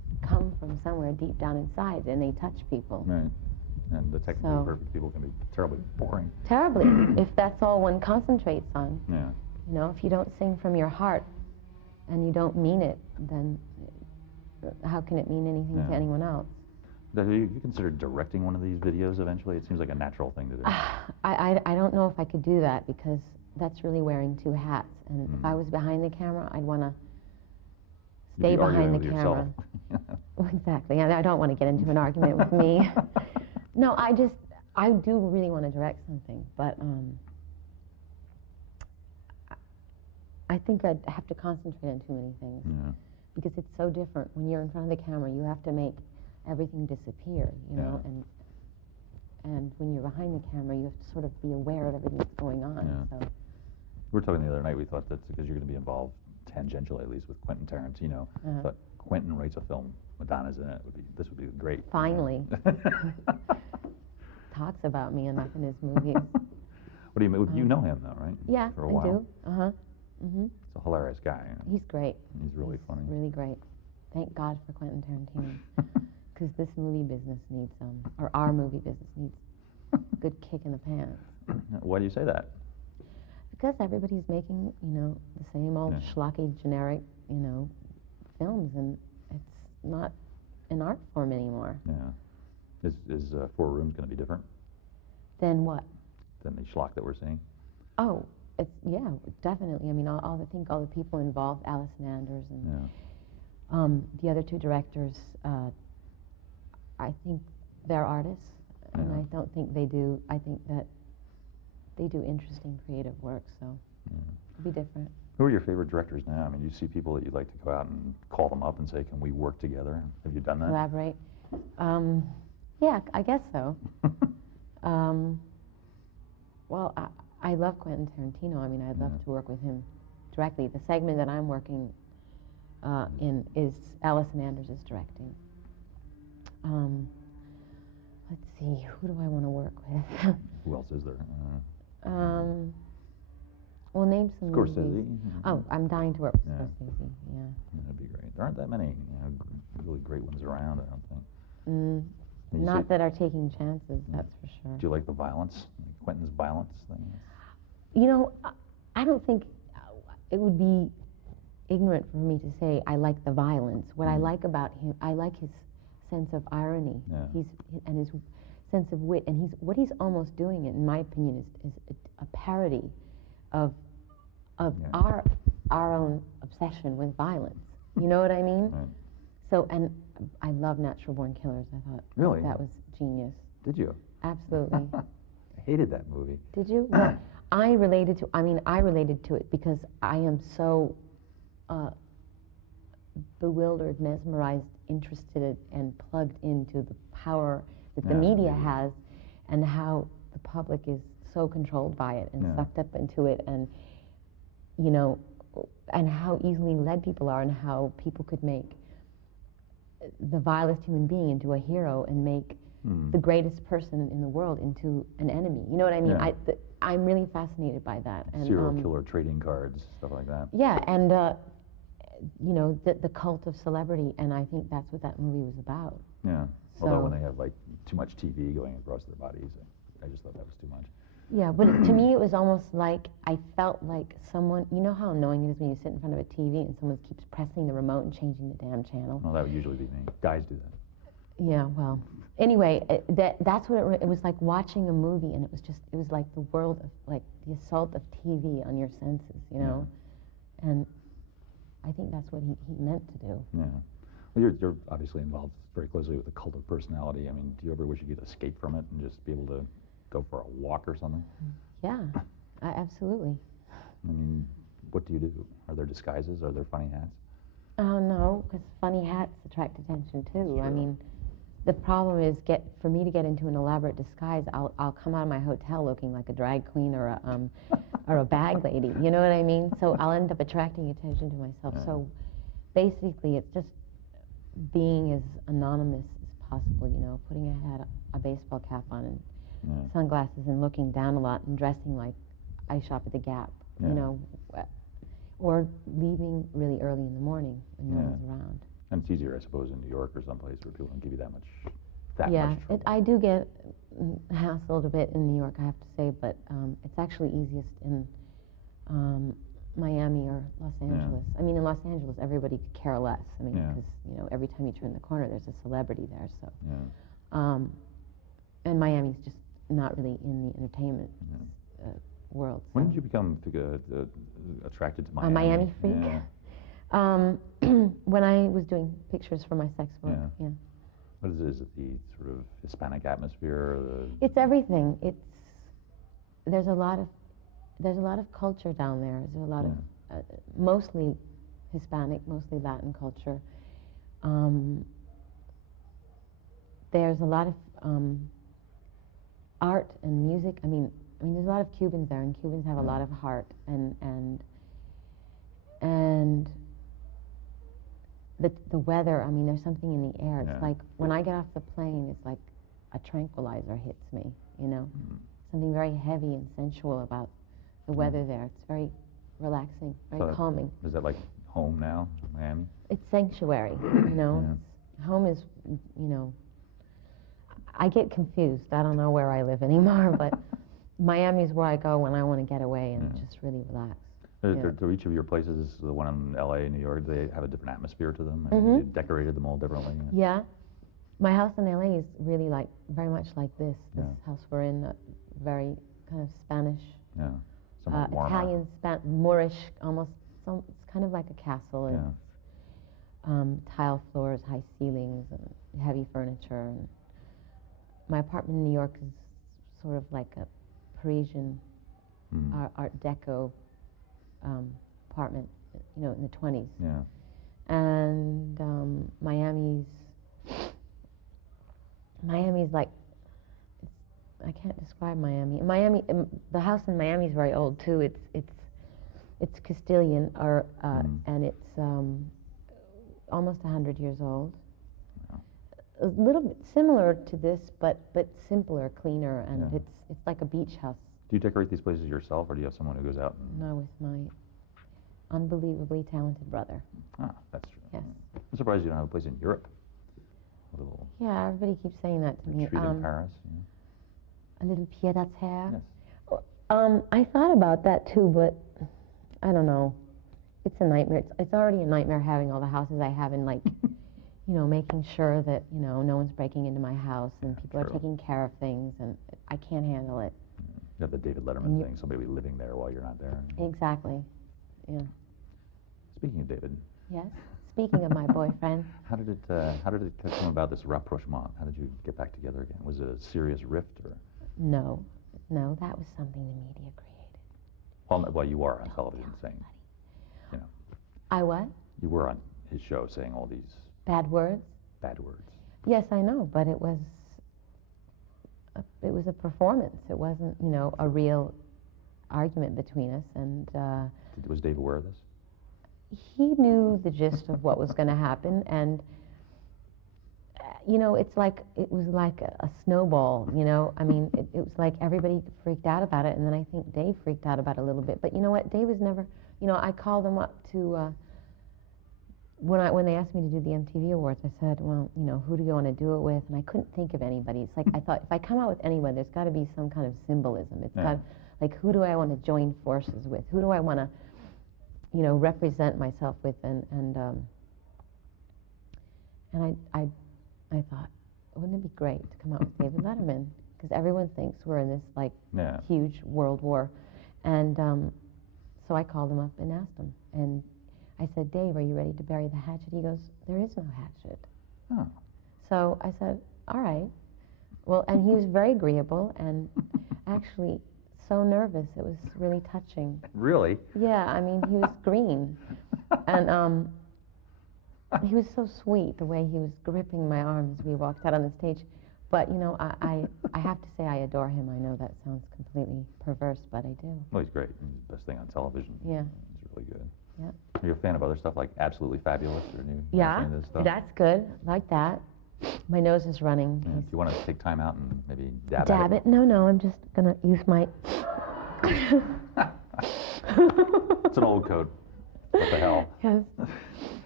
come from somewhere deep down inside, and they touch people. Right. And the technically So- perfect people can be terribly boring. Terribly, if that's all one concentrates on. Yeah. You know, if you don't sing from your heart and you don't mean it, then how can it mean anything Yeah. to anyone else? Have you considered directing one of these videos eventually? It seems like a natural thing to do. I don't know if I could do that because that's really wearing two hats. And if I was behind the camera, I'd want to You'd stay be arguing behind the with camera. yourself. Exactly. I don't want to get into an argument with me. No, I do really want to direct something, but I think I'd have to concentrate on too many things. Yeah. Because it's so different. When you're in front of the camera, you have to make everything disappear, you know, and when you're behind the camera, you have to sort of be aware of everything that's going on. Yeah. So We were talking the other night, we thought that's because you're going to be involved tangentially, at least, with Quentin Tarantino. Uh-huh. But Quentin writes a film, Madonna's in it, this would be great. finally, talks about me enough in his movies. What do you mean? You know him, though, right? Yeah, For a I while. do. Uh-huh. Mm-hmm. He's a hilarious guy. You know? He's great. He's really funny. Really great. Thank God for Quentin Tarantino. Because this movie business needs, or our movie business needs a good kick in the pants. Why do you say that? Because everybody's making, you know, the same old schlocky, generic, you know, films, and it's not an art form anymore. Yeah. Is Four Rooms going to be different Then what? than the schlock that we're seeing? Oh, it's, yeah, definitely. I mean, I think all the people involved, Allison Anders and the other two directors, I think they're artists, and I don't think they do, I think that they do interesting creative work, so it'll be different. Who are your favorite directors now? I mean, you see people that you'd like to go out and call them up and say, can we work together? Have you done that? Collaborate. Yeah, I guess so. Well, I love Quentin Tarantino. I mean, I'd love to work with him directly. The segment that I'm working in is Allison Anders is directing. Let's see, who do I want to work with? Who else is there? Well, name some Scorsese. movies. Oh, I'm dying to work with Scorsese, yeah. That'd be great. There aren't that many really great ones around, I don't think. You Not that are taking chances, that's for sure. Do you like the violence? Like Quentin's violence thing? You know, I don't think it would be ignorant for me to say I like the violence. What I like about him, I like his sense of irony. And his sense of wit, and what he's almost doing, in my opinion, is a parody of our own obsession with violence. You know what I mean? So, and I love Natural Born Killers. I thought Really? that was genius. Did you? Absolutely. I hated that movie. Did you? Well, I related to it because I am so bewildered, mesmerized, interested, and plugged into the power that the media has, and how the public is so controlled by it and sucked up into it, and you know, and how easily led people are, and how people could make the vilest human being into a hero and make the greatest person in the world into an enemy. You know what I mean? Yeah. I'm really fascinated by that. And, Serial killer trading cards, stuff like that. yeah, and you know, the cult of celebrity, and I think that's what that movie was about. Yeah. So, Although when they have like too much TV going across their bodies, I just thought that was too much. yeah, but to me it was almost like I felt like someone, you know how annoying it is when you sit in front of a TV and someone keeps pressing the remote and changing the damn channel? Well, that would usually be me. Guys do that. Yeah, well, anyway, that's what it was like, watching a movie, and it was like the world of, like, the assault of TV on your senses, you know? And I think that's what he meant to do. Yeah. Well, you're obviously involved very closely with the cult of personality. I mean, do you ever wish you could escape from it and just be able to go for a walk or something? Yeah, absolutely. I mean, what do you do? Are there disguises? Are there funny hats? Oh, no, because funny hats attract attention, too. I mean, the problem is, for me to get into an elaborate disguise, I'll come out of my hotel looking like a drag queen or a bag lady. You know what I mean? So I'll end up attracting attention to myself. So basically, it's just being as anonymous as possible. You know, putting a baseball cap on and sunglasses, and looking down a lot, and dressing like I shop at the Gap. You know, or leaving really early in the morning when no one's around. I And it's easier, I suppose, in New York or someplace where people don't give you that much. I do get hassled a bit in New York, I have to say, but it's actually easiest in Miami or Los Angeles. I mean, in Los Angeles, everybody could care less. I mean, because every time you turn the corner, there's a celebrity there. So, and Miami's just not really in the entertainment world. So. When did you become attracted to Miami? A Miami freak. When I was doing pictures for my sex work. Yeah. What is it? Is it the sort of Hispanic atmosphere? It's everything. There's a lot of culture down there. There's a lot of mostly Hispanic, mostly Latin culture. There's a lot of art and music. I mean, there's a lot of Cubans there, and Cubans have a lot of heart and the weather. I mean, there's something in the air. It's like when I get off the plane, it's like a tranquilizer hits me. Something very heavy and sensual about the weather there. It's very relaxing, very calming. Is that like home now, Miami? It's sanctuary, Home is, I get confused. I don't know where I live anymore, but Miami's where I go when I want to get away and just really relax. Do each of your places, the one in LA, New York, do they have a different atmosphere to them? You decorated them all differently? Yeah. My house in LA is really very much like this house we're in, very kind of Spanish. Italian, Moorish, almost. It's kind of like a castle. It's tile floors, high ceilings, and heavy furniture. And my apartment in New York is sort of like a Parisian Art Deco apartment, in the 20s. And Miami's like, I can't describe Miami. The house in Miami is very old too. It's Castilian, and it's almost 100 years old. A little bit similar to this, but simpler, cleaner, and it's like a beach house. Do you decorate these places yourself, or do you have someone who goes out? No, with my unbelievably talented brother. Ah, that's true. Yes. I'm surprised you don't have a place in Europe. Yeah, everybody keeps saying that to me. Retreat in Paris. A little pied-à-terre. Yes. I thought about that too, but I don't know. It's a nightmare. It's already a nightmare having all the houses I have, and making sure that no one's breaking into my house and people are taking care of things, and I can't handle it. You have the David Letterman thing, somebody will be living there while you're not there. Exactly. Yeah. Speaking of David. Yes. Speaking of my boyfriend. How did it come about, this rapprochement? How did you get back together again? Was it a serious rift, or? No, that was something the media created. Well, you are on television saying, I what? You were on his show saying all these bad words. Bad words. Yes, I know, but it was a performance. It wasn't, a real argument between us. And was Dave aware of this? He knew the gist of what was going to happen, and it was like a snowball. I mean, it was like everybody freaked out about it, and then I think Dave freaked out about it a little bit. But you know what? Dave was never. I called him up to when they asked me to do the MTV Awards. I said, well, who do you want to do it with? And I couldn't think of anybody. It's like I thought, if I come out with anyone, there's got to be some kind of symbolism. It's got who do I want to join forces with? Who do I want to represent myself with, and I thought, wouldn't it be great to come out with David Letterman? Because everyone thinks we're in this huge world war, and so I called him up and asked him, and I said, Dave, are you ready to bury the hatchet? He goes, there is no hatchet. Oh. So I said, all right. Well, and he was very agreeable, and actually so nervous. It was really touching. Really? Yeah, I mean, he was green. And he was so sweet, the way he was gripping my arm as we walked out on the stage. But, I have to say I adore him. I know that sounds completely perverse, but I do. Well, he's great. He's the best thing on television. Yeah. He's really good. Yeah. Are you a fan of other stuff like Absolutely Fabulous, or new? Yeah, That's good. Like that. My nose is running. Yeah. Do you want to take time out and maybe dab at it? No, I'm just going to use my... It's an old coat. What the hell? Yes.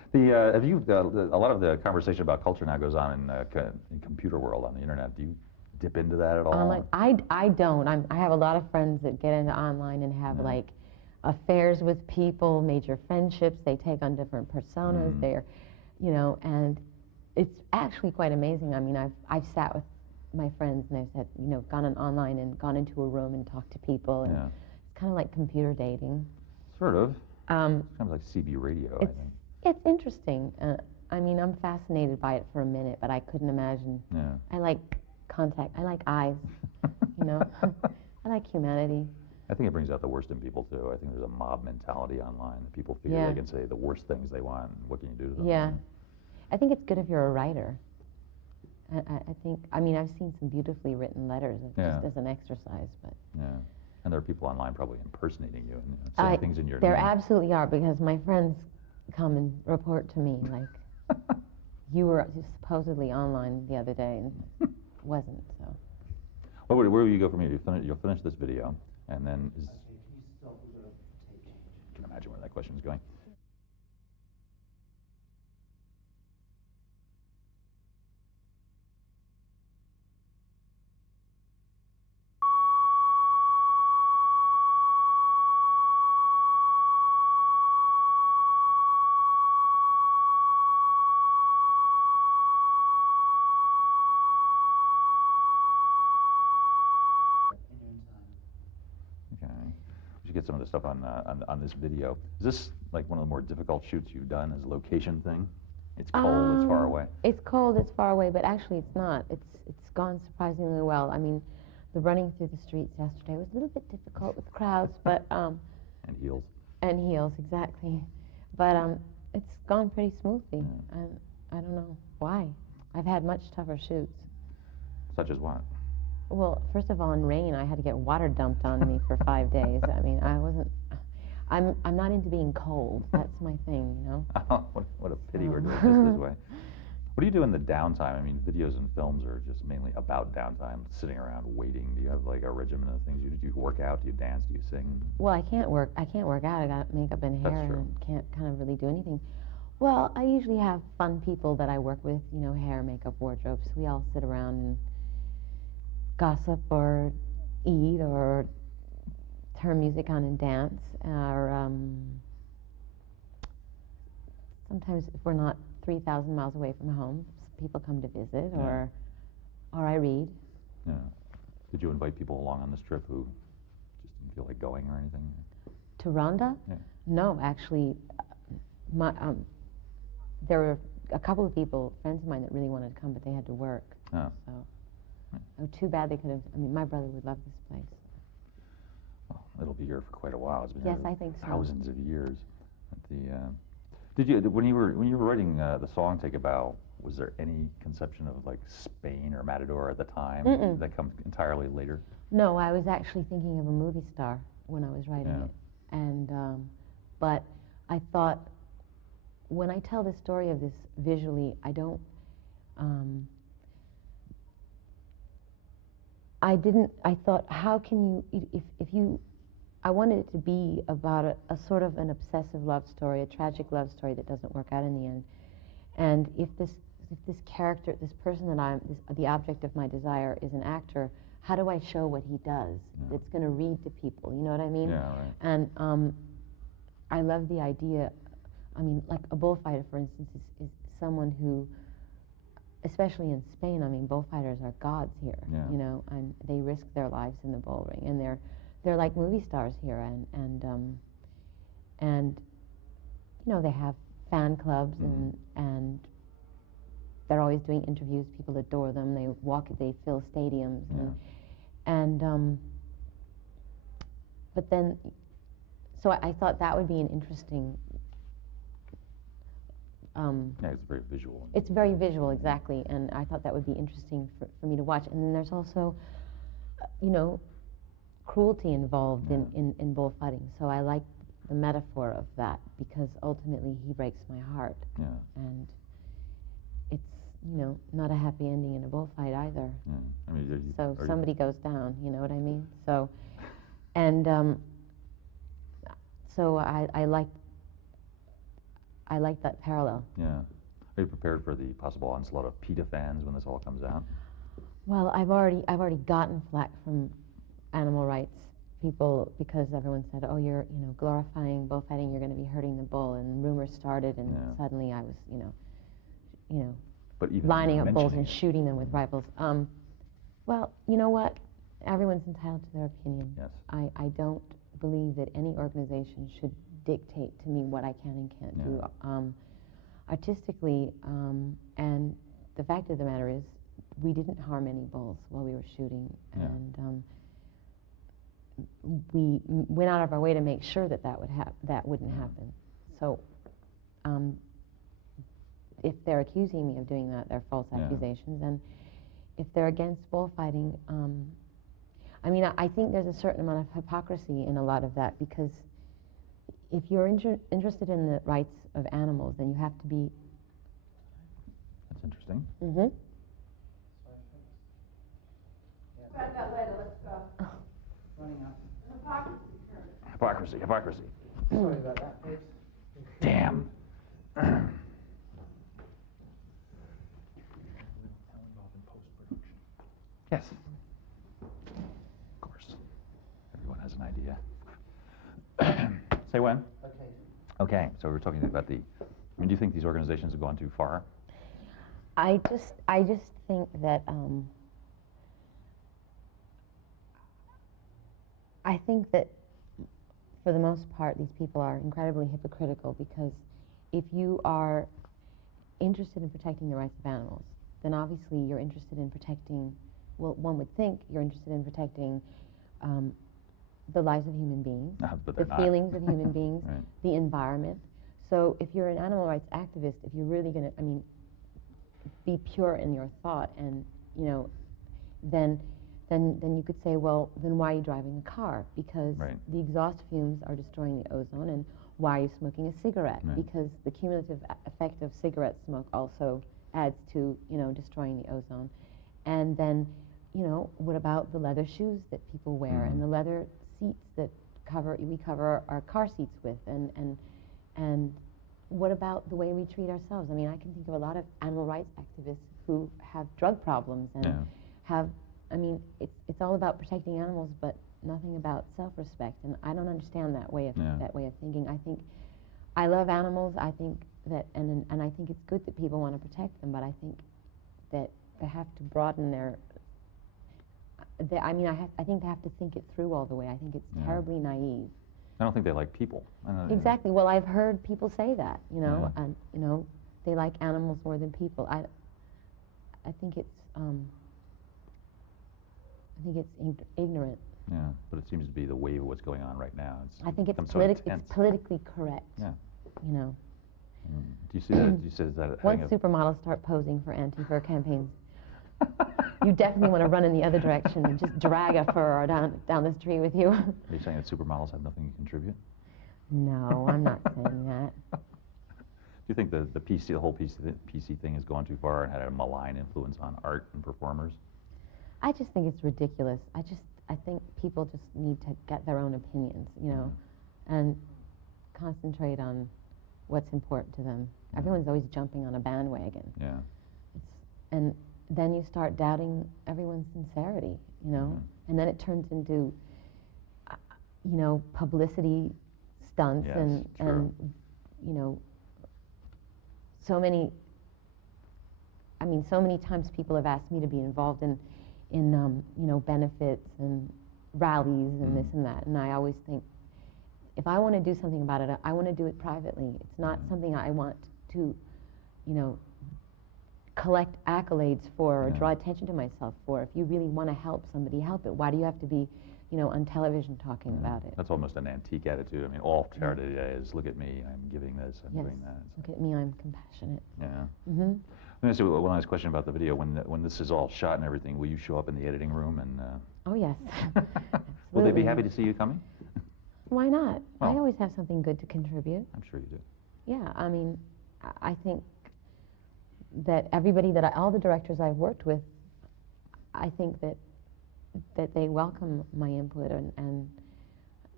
Have you, a lot of the conversation about culture now goes on in computer world on the internet. Do you dip into that at all? Online, I don't. I have a lot of friends that get into online and have like affairs with people, major friendships. They take on different personas. They're, you know, and it's actually quite amazing. I mean, I've sat with my friends and they've said, you know, gone on online and gone into a room and talked to people, and it's kind of like computer dating. Sort of. It's kind of like CB radio, I think. It's interesting. I mean, I'm fascinated by it for a minute, but I couldn't imagine. Yeah. I like contact. I like eyes. You know, I like humanity. I think it brings out the worst in people too. I think there's a mob mentality online that people figure they can say the worst things they want. And what can you do to them? Yeah, I think it's good if you're a writer. I think. I mean, I've seen some beautifully written letters just as an exercise, but. Yeah. And there are people online probably impersonating you and saying things in your There name. absolutely are, because my friends come and report to me like, you were supposedly online the other day and wasn't, so. Well, where will you go from here? You'll finish this video, and then is... I can imagine where that question is going. Okay. We should get some of the stuff on this video. Is this like one of the more difficult shoots you've done as a location thing? It's cold, it's far away. It's cold, it's far away, but actually it's not. It's gone surprisingly well. I mean, the running through the streets yesterday was a little bit difficult with crowds, but and heels. And heels, exactly. But it's gone pretty smoothly. And I don't know why. I've had much tougher shoots. Such as what? Well, first of all, in rain, I had to get water dumped on me for 5 days. I mean, I wasn't. I'm not into being cold. That's my thing, you know. Oh, what a pity we're doing this way. What do you do in the downtime? I mean, videos and films are just mainly about downtime, sitting around waiting. Do you have like a regimen of things you do? Do you work out? Do you dance? Do you sing? Well, I can't work out. I got makeup and hair and can't kind of really do anything. Well, I usually have fun people that I work with, you know, hair, makeup, wardrobes. We all sit around and gossip or eat or turn music on and dance, or sometimes if we're not 3,000 miles away from home, people come to visit, or I read. Yeah. Did you invite people along on this trip who just didn't feel like going or anything? To Rhonda? Yeah. No, actually, there were a couple of people, friends of mine, that really wanted to come, but they had to work. Oh. So, oh, too bad they could have. I mean, my brother would love this place. Well, it'll be here for quite a while. It's been Yes, here I think so. thousands of years. Did you when you were writing the song "Take a Bow"? Was there any conception of like Spain or Matador at the time? Did that come entirely later? No, I was actually thinking of a movie star when I was writing it, and but I thought, when I tell the story of this visually, I don't. I thought, how can you, if you, I wanted it to be about a sort of an obsessive love story, a tragic love story that doesn't work out in the end. And if this character, this person that the object of my desire is an actor, how do I show what he does that's going to read to people, you know what I mean? Yeah, right. And I love the idea, I mean, like a bullfighter, for instance, is someone who, especially in Spain, I mean, bullfighters are gods here, you know, and they risk their lives in the bull ring, and they're like movie stars here, and you know, they have fan clubs, and they're always doing interviews. People adore them. They fill stadiums, and but then, so I thought that would be an interesting. It's very visual. It's very visual, exactly, and I thought that would be interesting for me to watch. And then there's also, you know, cruelty involved in bullfighting. So I like the metaphor of that, because ultimately he breaks my heart. Yeah. And it's, you know, not a happy ending in a bullfight either. Yeah. I mean, so somebody goes down, you know what I mean? So, and so I I like that parallel. Yeah. Are you prepared for the possible onslaught of PETA fans when this all comes out? Well, I've already gotten flack from animal rights people because everyone said, "Oh, you're glorifying bullfighting. You're going to be hurting the bull." And rumors started, and suddenly I was But even lining up bulls mentioning and shooting them with rifles. Well, you know what? Everyone's entitled to their opinion. Yes. I don't believe that any organization should dictate to me what I can and can't do artistically. And the fact of the matter is, we didn't harm any bulls while we were shooting, and we went out of our way to make sure that that wouldn't happen. So, if they're accusing me of doing that, they're false accusations, and if they're against bullfighting, I mean, I think there's a certain amount of hypocrisy in a lot of that, because if you're interested in the rights of animals, then you have to be. That's interesting. Mm-hmm. Grab that later, let's go. Running out. Hypocrisy, hypocrisy. Sorry about that, folks. Damn. Yes. Of course. Everyone has an idea. Say when? Okay. Okay, so we're talking about do you think these organizations have gone too far? I just think that I think that for the most part these people are incredibly hypocritical, because if you are interested in protecting the rights of animals, then obviously you're interested in protecting, well, one would think you're interested in protecting the lives of human beings, But the they're not. feelings of human beings, Right. the environment. So if you're an animal rights activist, if you're really going to, be pure in your thought, and then you could say, well, then why are you driving a car? Because the exhaust fumes are destroying the ozone. And why are you smoking a cigarette? Right. Because the cumulative effect of cigarette smoke also adds to destroying the ozone. And then what about the leather shoes that people wear, and the leather seats that we cover our car seats with, and what about the way we treat ourselves? I mean, I can think of a lot of animal rights activists who have drug problems and it's all about protecting animals, but nothing about self-respect. And I don't understand that way of thinking. I think I love animals. I think that, and I think it's good that people want to protect them, but I think that they have to broaden their. I think they have to think it through all the way. I think it's terribly naive. I don't think they like people. Exactly. Well, I've heard people say that, and they like animals more than people. I think it's ignorant. Yeah, but it seems to be the wave of what's going on right now. I think it's intense. politically correct. Yeah. Do you see that? Do you see that? Once supermodels start posing for anti-fur campaigns, you definitely want to run in the other direction and just drag a fur down the street with you. Are you saying that supermodels have nothing to contribute? No, I'm not saying that. Do you think the whole PC thing has gone too far and had a malign influence on art and performers? I just think it's ridiculous. I think people just need to get their own opinions, and concentrate on what's important to them. Everyone's always jumping on a bandwagon. Yeah. And then you start doubting everyone's sincerity, and then it turns into, publicity stunts and so many times people have asked me to be involved in benefits and rallies and this and that, and I always think, if I want to do something about it, I want to do it privately. It's not something I want to, collect accolades for or draw attention to myself for. If you really want to help somebody, help it. Why do you have to be, on television talking about it? That's almost an antique attitude. I mean, all charity today is, look at me, I'm giving this, I'm doing that. Look at me, I'm compassionate. Yeah. Mm-hmm. Let me ask you one last question about the video. When this is all shot and everything, will you show up in the editing room and? Oh yes. Will they be happy to see you coming? Why not? Well, I always have something good to contribute. I'm sure you do. Yeah, I mean, I think that all the directors I've worked with, I think that they welcome my input, and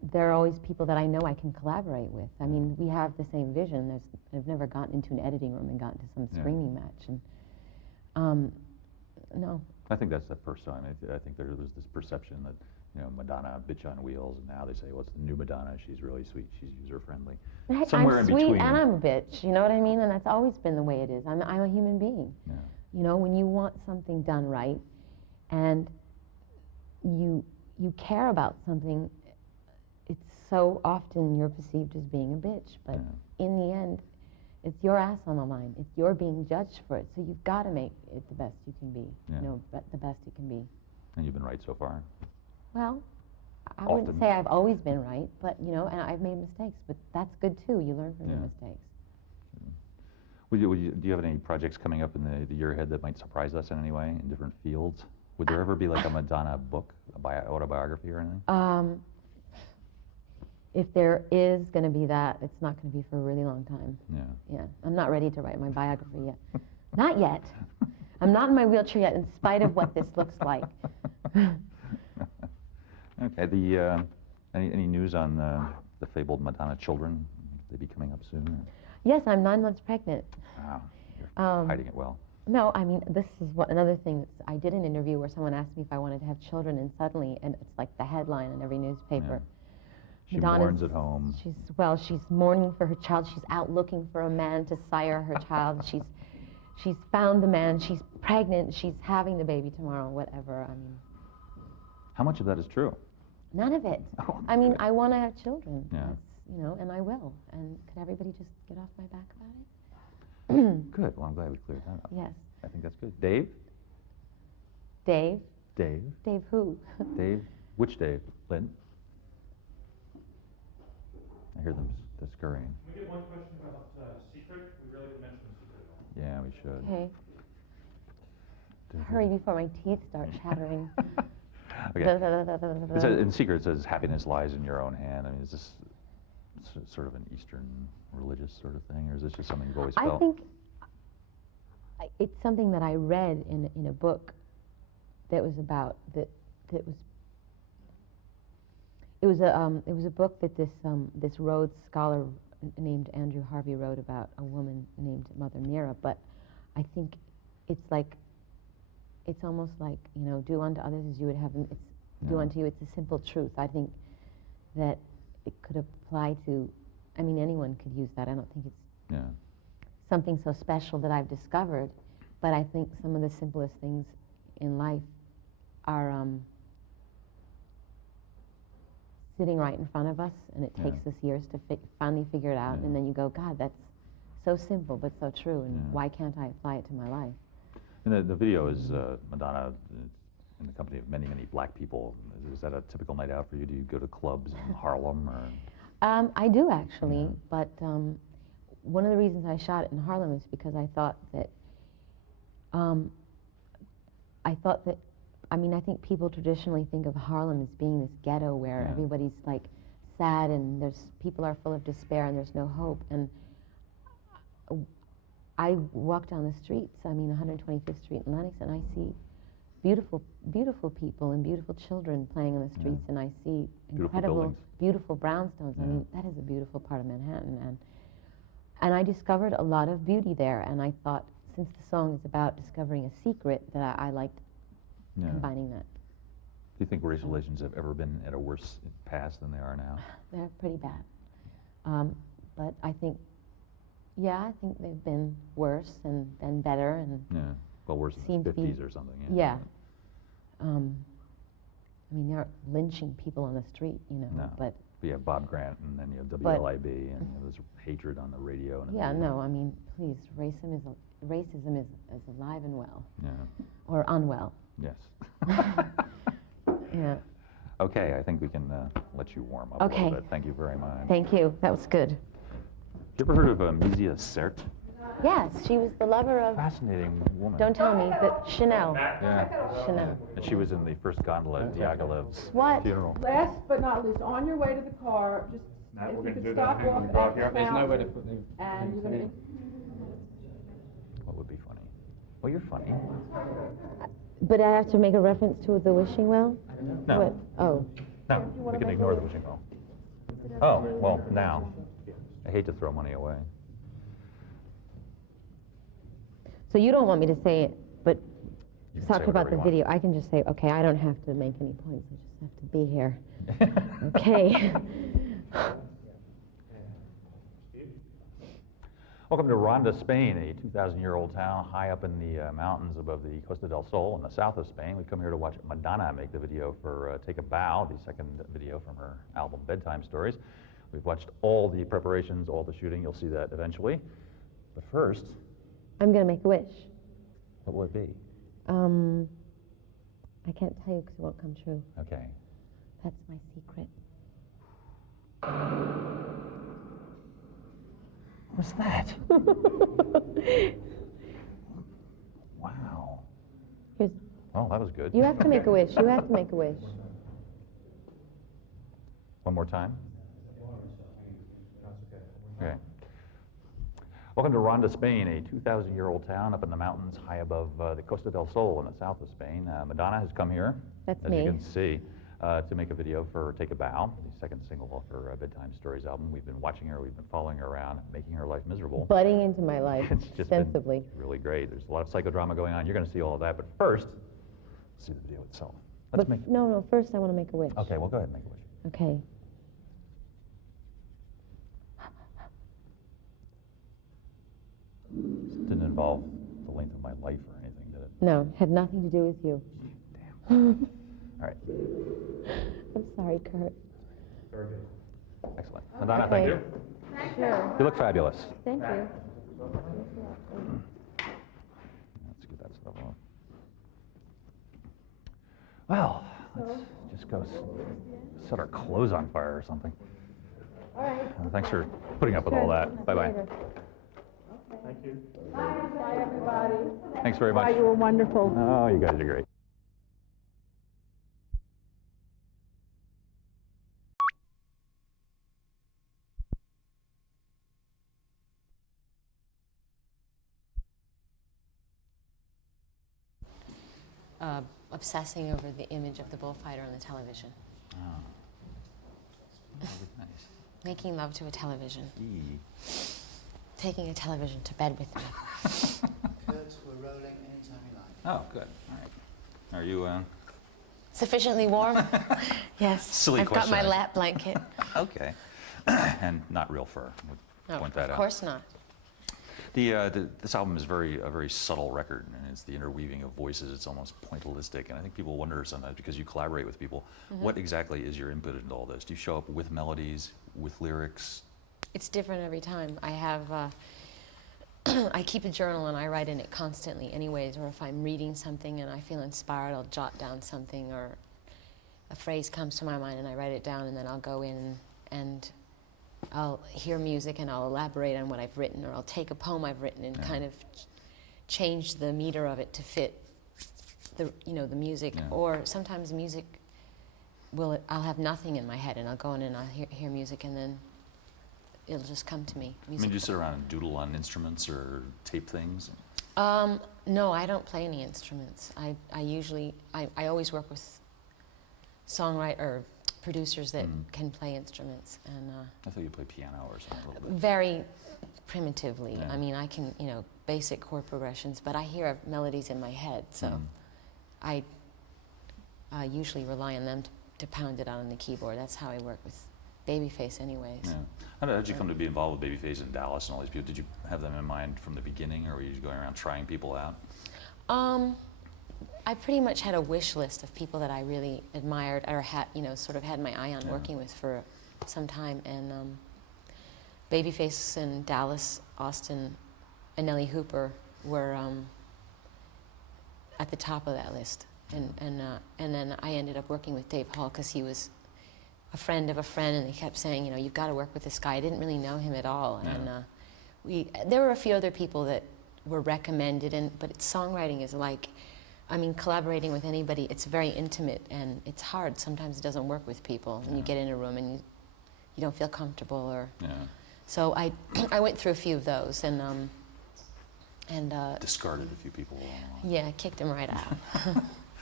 there are always people that I know I can collaborate with. I mean, we have the same vision. I've never gotten into an editing room and gotten to some screaming match. And no. I think that's the first time. I think there was this perception that, Madonna, bitch on wheels, and now they say, well, it's the new Madonna. She's really sweet. She's user-friendly. Somewhere I'm in sweet between. and I'm a bitch, you know what I mean? And that's always been the way it is. I'm a human being. Yeah. You know, when you want something done right and you care about something, it's so often you're perceived as being a bitch. But in the end, it's your ass on the line. It's you're being judged for it. So you've got to make it the best you can be. The best it can be. And you've been right so far? Well, I Often. wouldn't say I've always been right, but and I've made mistakes, but that's good too. You learn from your mistakes. Do you have any projects coming up in the year ahead that might surprise us in any way in different fields? Would there ever be like a Madonna book, autobiography or anything? If there is going to be that, it's not going to be for a really long time. Yeah. I'm not ready to write my biography yet. Not yet. I'm not in my wheelchair yet, in spite of what this looks like. Okay. Any news on the fabled Madonna children? They be coming up soon? Or? Yes, I'm 9 months pregnant. Wow. You're hiding it well. No, I mean, this is another thing. I did an interview where someone asked me if I wanted to have children, and suddenly, and it's like the headline in every newspaper. She mourns at home. She's mourning for her child. She's out looking for a man to sire her child. She's found the man. She's pregnant. She's having the baby tomorrow. Whatever. I mean. How much of that is true? None of it. Oh, I mean, I want to have children. Yeah. That's, and I will. And could everybody just get off my back about it? Good. Well, I'm glad we cleared that up. Yes. I think that's good. Dave? Dave? Dave. Dave who? Dave? Which Dave? Lynn? I hear them scurrying. Can we get one question about Secret? We really didn't mention Secret at all. Yeah, we should. Okay. Hurry before my teeth start chattering. Okay. In Secret, it says happiness lies in your own hand. I mean, is this sort of an Eastern religious sort of thing, or is this just something you've always felt? I think it's something that I read in a book that was about it was a book that this Rhodes scholar named Andrew Harvey wrote about a woman named Mother Mira. But I think it's almost like do unto others as you would have them. Do unto you. It's a simple truth. I think that it could apply to. I mean, anyone could use that. I don't think it's something so special that I've discovered, but I think some of the simplest things in life are sitting right in front of us, and it takes us years to finally figure it out, and then you go, God, that's so simple but so true, and why can't I apply it to my life? And the video is Madonna in the company of many, many black people. Is that a typical night out for you? Do you go to clubs in Harlem or? I do actually, but one of the reasons I shot it in Harlem is because I thought that, I mean, I think people traditionally think of Harlem as being this ghetto where everybody's like sad and people are full of despair and there's no hope. And I walk down the streets, I mean 125th Street in Lenox, and I see beautiful, beautiful people and beautiful children playing on the streets, and I see incredible, beautiful brownstones. I mean, that is a beautiful part of Manhattan, and I discovered a lot of beauty there, and I thought, since the song is about discovering a secret, that I liked combining that. Do you think racial relations have ever been at a worse pass than they are now? They're pretty bad. But I think, I think they've been worse and then better, and well, worse than the 50s or something. Yeah. I mean, they aren't lynching people on the street, but you have Bob Grant, and then you have WLIB, and there's hatred on the radio. And I mean, please, racism is alive and well. Yeah. Or unwell. Yes. Yeah. Okay, I think we can let you warm up a little bit. Thank you very much. Thank you. That was good. You ever heard of Misia Sert? Yes, she was the lover of... Fascinating woman. Don't tell me, but Chanel. Yeah. Chanel. And she was in the first gondola at Diaghilev's funeral. Last but not least, on your way to the car, just if you could stop walking back. There's nowhere to put them. And you're going to... What would be funny? Well, you're funny. But I have to make a reference to the wishing well? No. What? Oh. No, we can ignore the wishing well. Oh, well, now. I hate to throw money away. So you don't want me to say it, but You can talk say about whatever the you want. video. I can just say, okay, I don't have to make any points. I just have to be here. Okay. Welcome to Ronda, Spain, a 2,000-year-old town high up in the mountains above the Costa del Sol in the south of Spain. We come here to watch Madonna make the video for Take a Bow, the second video from her album Bedtime Stories. We've watched all the preparations, all the shooting. You'll see that eventually. But first, I'm going to make a wish. what will it be? I can't tell you because it won't come true. Okay. That's my secret. What's that? Wow. Here's, Well, that was good. you have to make a wish. You have to make a wish. One more time. Okay. Welcome to Ronda, Spain, a 2,000-year-old town up in the mountains high above the Costa del Sol in the south of Spain. Madonna has come here, That's as me. you can see, to make a video for Take a Bow, the second single off her Bedtime Stories album. We've been watching her, we've been following her around, making her life miserable. Butting into my life It's just extensively. been really great. There's a lot of psychodrama going on. You're going to see all of that, but first, let's see the video itself. Let's make. No, first I want to make a wish. Okay, well, go ahead and make a wish. Okay. This didn't involve the length of my life or anything, did it? No, had nothing to do with you. Damn. All right. I'm sorry, Kurt. Very good. Excellent. Madonna, thank you. Sure. You look fabulous. Thank you. Let's get that stuff off. Well, let's just go set our clothes on fire or something. All right. Thanks for putting up with all that. Bye-bye. Thank you. Bye, everybody. Thanks very much. Bye, you were wonderful. Oh, you guys are great. Obsessing over the image of the bullfighter on the television. Oh. Nice. Making love to a television. Eee. Taking a television to bed with me. Kurtz, we're rolling anytime you like. Oh, good. All right. Are you, Sufficiently warm? Yes. Silly I've got my question. lap blanket. okay. And not real fur. Would No, point that of out. course not. This album is a very subtle record, and it's the interweaving of voices. It's almost pointillistic, and I think people wonder sometimes, because you collaborate with people, what exactly is your input into all this? Do you show up with melodies, with lyrics? It's different every time. I have, I keep a journal and I write in it constantly anyways, or if I'm reading something and I feel inspired, I'll jot down something, or a phrase comes to my mind and I write it down, and then I'll go in and I'll hear music and I'll elaborate on what I've written, or I'll take a poem I've written and kind of change the meter of it to fit the the music. Or sometimes the music I'll have nothing in my head and I'll go in and I'll hear music and then it'll just come to me. I mean, do you sit around and doodle on instruments or tape things? No, I don't play any instruments. I usually always work with producers that can play instruments, and I thought you played piano or something. A little bit. very primitively. Yeah. I mean, I can basic chord progressions, but I hear melodies in my head, so I usually rely on them to pound it out on the keyboard. That's how I work with Babyface, anyways. Yeah. How did you come to be involved with Babyface in Dallas and all these people? Did you have them in mind from the beginning, or were you just going around trying people out? I pretty much had a wish list of people that I really admired, or had, sort of had my eye on working with for some time. And Babyface and Dallas, Austin, and Nellie Hooper were at the top of that list. And then I ended up working with Dave Hall because he was a friend of a friend, and they kept saying, you've got to work with this guy. I didn't really know him at all. And there were a few other people that were recommended, but songwriting is like, collaborating with anybody, it's very intimate and it's hard. Sometimes it doesn't work with people, and you get in a room and you don't feel comfortable, or so I went through a few of those and discarded a few people along the line. Yeah, kicked them right out.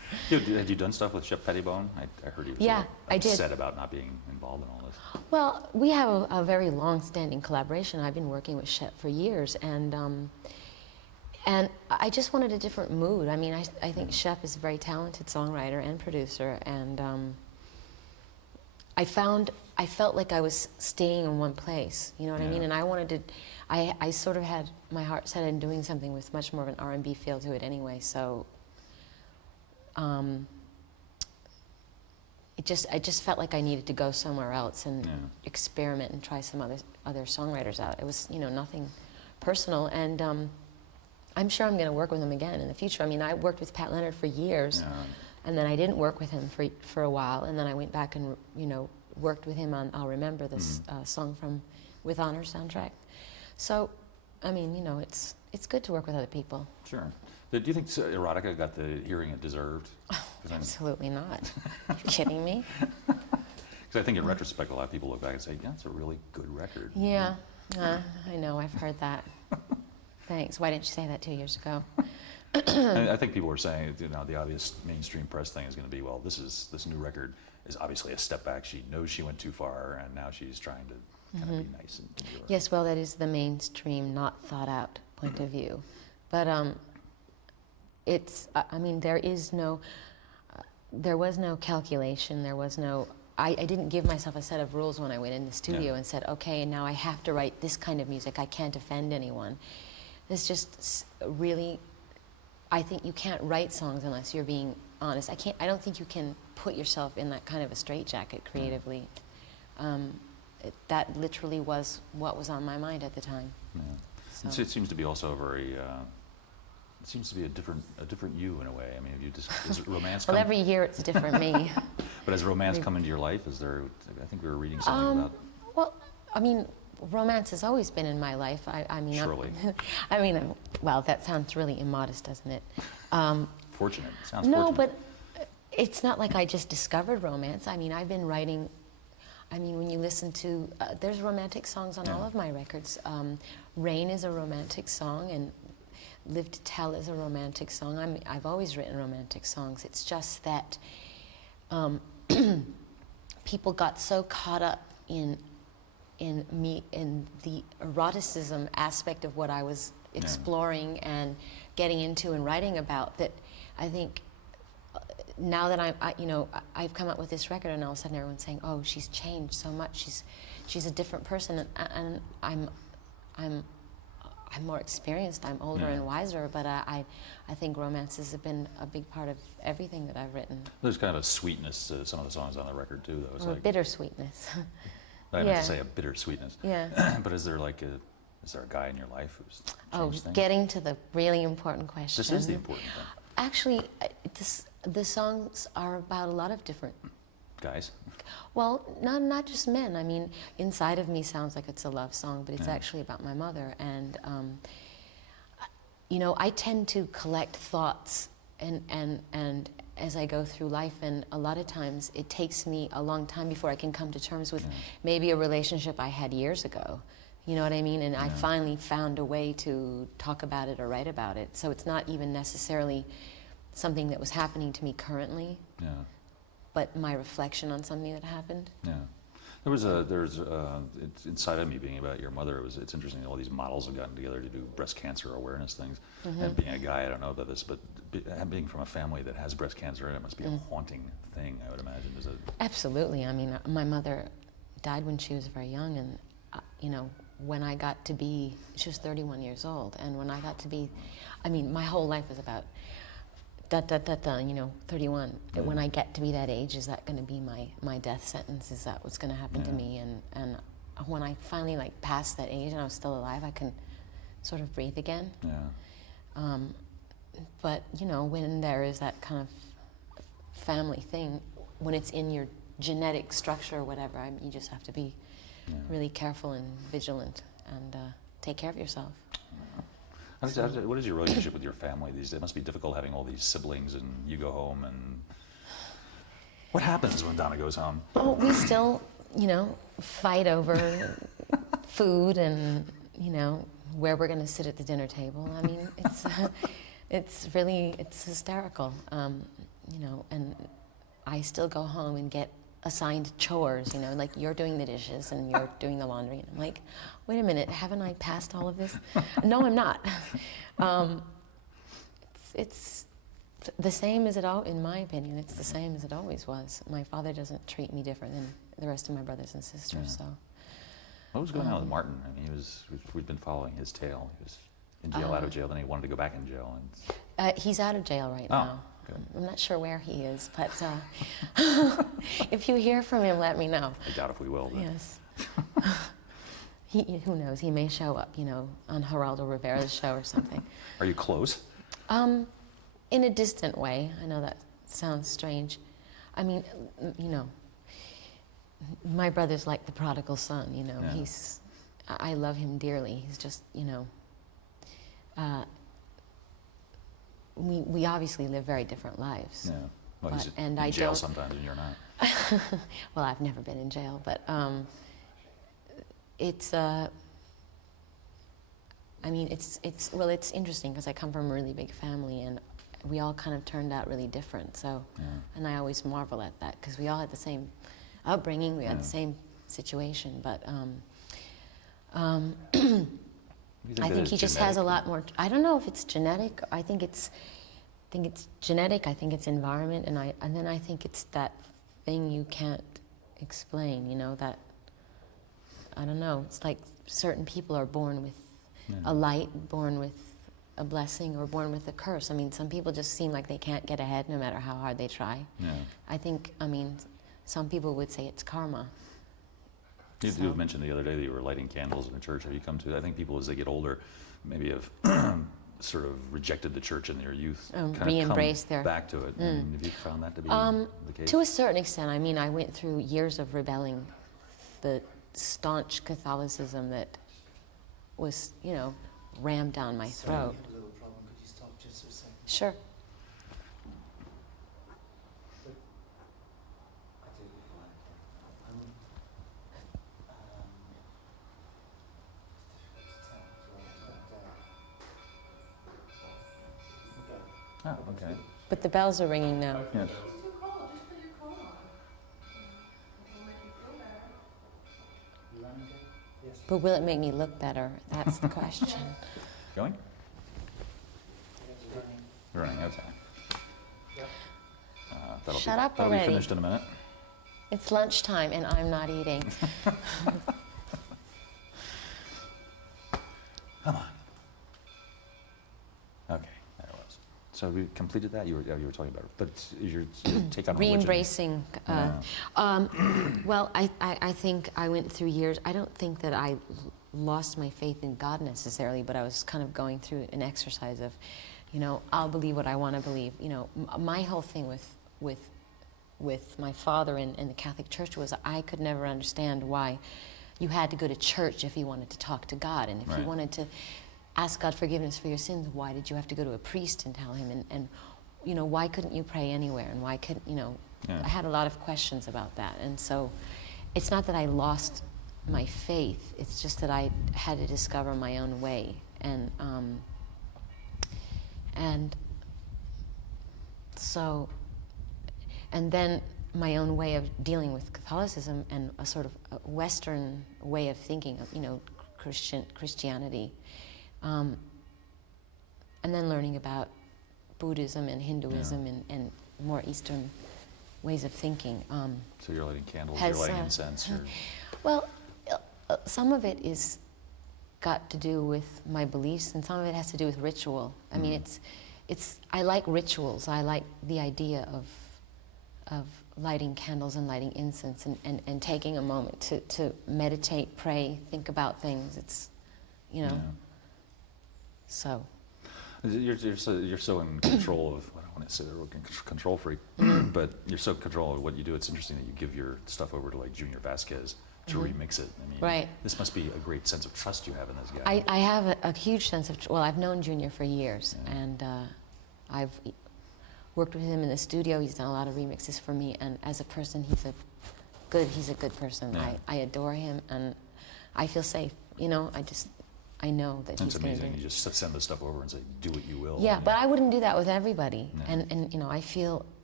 Had you done stuff with Shep Pettibone? I heard he was Yeah, I did. upset about not being involved in all this. Well, we have a very long-standing collaboration. I've been working with Shep for years, and I just wanted a different mood. I mean, I think Shep is a very talented songwriter and producer, and I felt like I was staying in one place, you know what I mean? And I wanted to, I sort of had my heart set on doing something with much more of an R&B feel to it anyway, so I just felt like I needed to go somewhere else and experiment and try some other songwriters out. It was, you know, nothing personal, and I'm sure I'm going to work with him again in the future. I mean, I worked with Pat Leonard for years, and then I didn't work with him for a while, and then I went back and, you know, worked with him on I'll Remember, this song from With Honor soundtrack. So, I mean, you know, it's good to work with other people. Sure. Do you think Erotica got the hearing it deserved? Absolutely not. Are you kidding me? Because I think in retrospect, a lot of people look back and say, yeah, it's a really good record. Yeah, I know, I've heard that. Thanks. Why didn't you say that 2 years ago? I think people were saying, you know, the obvious mainstream press thing is going to be, well, this new record is obviously a step back. She knows she went too far, and now she's trying to kind of be nice and do her. Yes, well, that is the mainstream, not thought out point of view. But it's, I mean, there was no calculation, there was no, I didn't give myself a set of rules when I went in the studio and said, okay, now I have to write this kind of music, I can't offend anyone. It's just really, I think you can't write songs unless you're being honest. I don't think you can put yourself in that kind of a straitjacket creatively. That literally was what was on my mind at the time. Yeah. So. It seems to be also a very, it seems to be a different you in a way. I mean, have you just, does romance come? Well, every year it's a different me. But has romance come into your life? Is there, I think we were reading something about. Well, I mean, romance has always been in my life. I mean, surely. I mean, well, that sounds really immodest, doesn't it? Fortunate. It sounds no, fortunate. but it's not like I just discovered romance. I mean, I've been writing. I mean, when you listen to, there's romantic songs on all of my records. Rain is a romantic song, and Live to Tell is a romantic song. I've always written romantic songs. It's just that people got so caught up in the eroticism aspect of what I was exploring and getting into and writing about, that I think now that I've come up with this record, and all of a sudden everyone's saying, oh, she's changed so much, she's a different person, and I'm more experienced, I'm older and wiser, but I think romances have been a big part of everything that I've written. There's kind of a sweetness to some of the songs on the record too, though. It's or like bittersweetness. I meant to say a bittersweetness. Yeah. But is there a guy in your life who's changed things? Getting to the really important question. This is the important thing. Actually, the songs are about a lot of different guys. Well, not just men. I mean, Inside of Me sounds like it's a love song, but it's actually about my mother. And you know, I tend to collect thoughts and as I go through life, and a lot of times it takes me a long time before I can come to terms with maybe a relationship I had years ago. You know what I mean? And I finally found a way to talk about it or write about it. So it's not even necessarily something that was happening to me currently, but my reflection on something that happened. Yeah. It's Inside of Me being about your mother. It's interesting, all these models have gotten together to do breast cancer awareness things. And being a guy, I don't know about this, but being from a family that has breast cancer in it must be a haunting thing, I would imagine. Absolutely. I mean, my mother died when she was very young, and you know, when I got to be, she was 31 years old, and when I got to be, I mean, my whole life was about you know, 31. When I get to be that age, is that going to be my death sentence? Is that what's going to happen to me? And when I finally passed that age and I was still alive, I can sort of breathe again. But you know, when there is that kind of family thing, when it's in your genetic structure or whatever, you just have to be really careful and vigilant and take care of yourself. What is your relationship with your family these days? It must be difficult having all these siblings and you go home, and what happens when Donna goes home? Oh, we still, you know, fight over food and, you know, where we're going to sit at the dinner table. I mean, it's hysterical. you know, and I still go home and get assigned chores, you know, like you're doing the dishes and you're doing the laundry. And I'm like, wait a minute, haven't I passed all of this? No, I'm not. It's the same as in my opinion, it's the same as it always was. My father doesn't treat me different than the rest of my brothers and sisters, so. What was going on with Martin? I mean, we've been following his tale. He was in jail, out of jail, then he wanted to go back in jail. And he's out of jail right now. Good. I'm not sure where he is, but if you hear from him, let me know. I doubt if we will. But. Yes. Who knows? He may show up, you know, on Geraldo Rivera's show or something. Are you close? In a distant way. I know that sounds strange. I mean, you know, my brother's like the prodigal son, you know. Yeah. I love him dearly. He's just, you know, we obviously live very different lives. Yeah. Well, he's in jail sometimes and you're not. Well, I've never been in jail, but it's I mean, it's interesting because I come from a really big family and we all kind of turned out really different. So, and I always marvel at that because we all had the same upbringing, we had the same situation, but I think he just has a lot more. I don't know if it's genetic. I think it's genetic. I think it's environment, and then I think it's that thing you can't explain. You know, that I don't know. It's like certain people are born with a light, born with a blessing, or born with a curse. I mean, some people just seem like they can't get ahead no matter how hard they try. Yeah. I think. I mean, some people would say it's karma. You mentioned the other day that you were lighting candles in a church. Have you come to? I think people, as they get older, maybe have sort of rejected the church in their youth, re-embraced their back to it. And have you found that to be the case? To a certain extent. I mean, I went through years of rebelling, the staunch Catholicism that was, you know, rammed down my throat. Sorry, I have a little problem. Could you stop just for a second? Sure. Oh, okay. But the bells are ringing now. Yes. But will it make me look better? That's the question. Going? Running, okay. Shut up that'll already. Be finished in a minute. It's lunchtime and I'm not eating. Come on. Okay, there it was. So we completed that. You were talking about it, but it's your take on religion. Re-embracing. Well, I think I went through years. I don't think that I lost my faith in God necessarily, but I was kind of going through an exercise of, you know, I'll believe what I want to believe. You know, my whole thing with my father in the Catholic Church was I could never understand why you had to go to church if you wanted to talk to God, and if you wanted to ask God forgiveness for your sins, why did you have to go to a priest and tell him? And you know, why couldn't you pray anywhere? And why couldn't, you know, I had a lot of questions about that. And so it's not that I lost my faith, it's just that I had to discover my own way. And so, and then my own way of dealing with Catholicism and a sort of a Western way of thinking of, you know, Christianity. And then learning about Buddhism and Hinduism and more Eastern ways of thinking. So you're lighting candles, you're lighting incense. Well, some of it is got to do with my beliefs, and some of it has to do with ritual. I mean, I like rituals. I like the idea of lighting candles and lighting incense and taking a moment to meditate, pray, think about things. It's, you know. So. You're so in control of, I don't want to say the word control freak, but you're so in control of what you do. It's interesting that you give your stuff over to like Junior Vasquez to remix it. I mean, this must be a great sense of trust you have in this guy. I have a huge sense of, well, I've known Junior for years, and I've worked with him in the studio. He's done a lot of remixes for me, and as a person, he's a good person. I adore him, and I feel safe. You know, I know that he's going to do. It's amazing. You just send the stuff over and say, do what you will. Yeah, but I wouldn't do that with everybody. And you know, I feel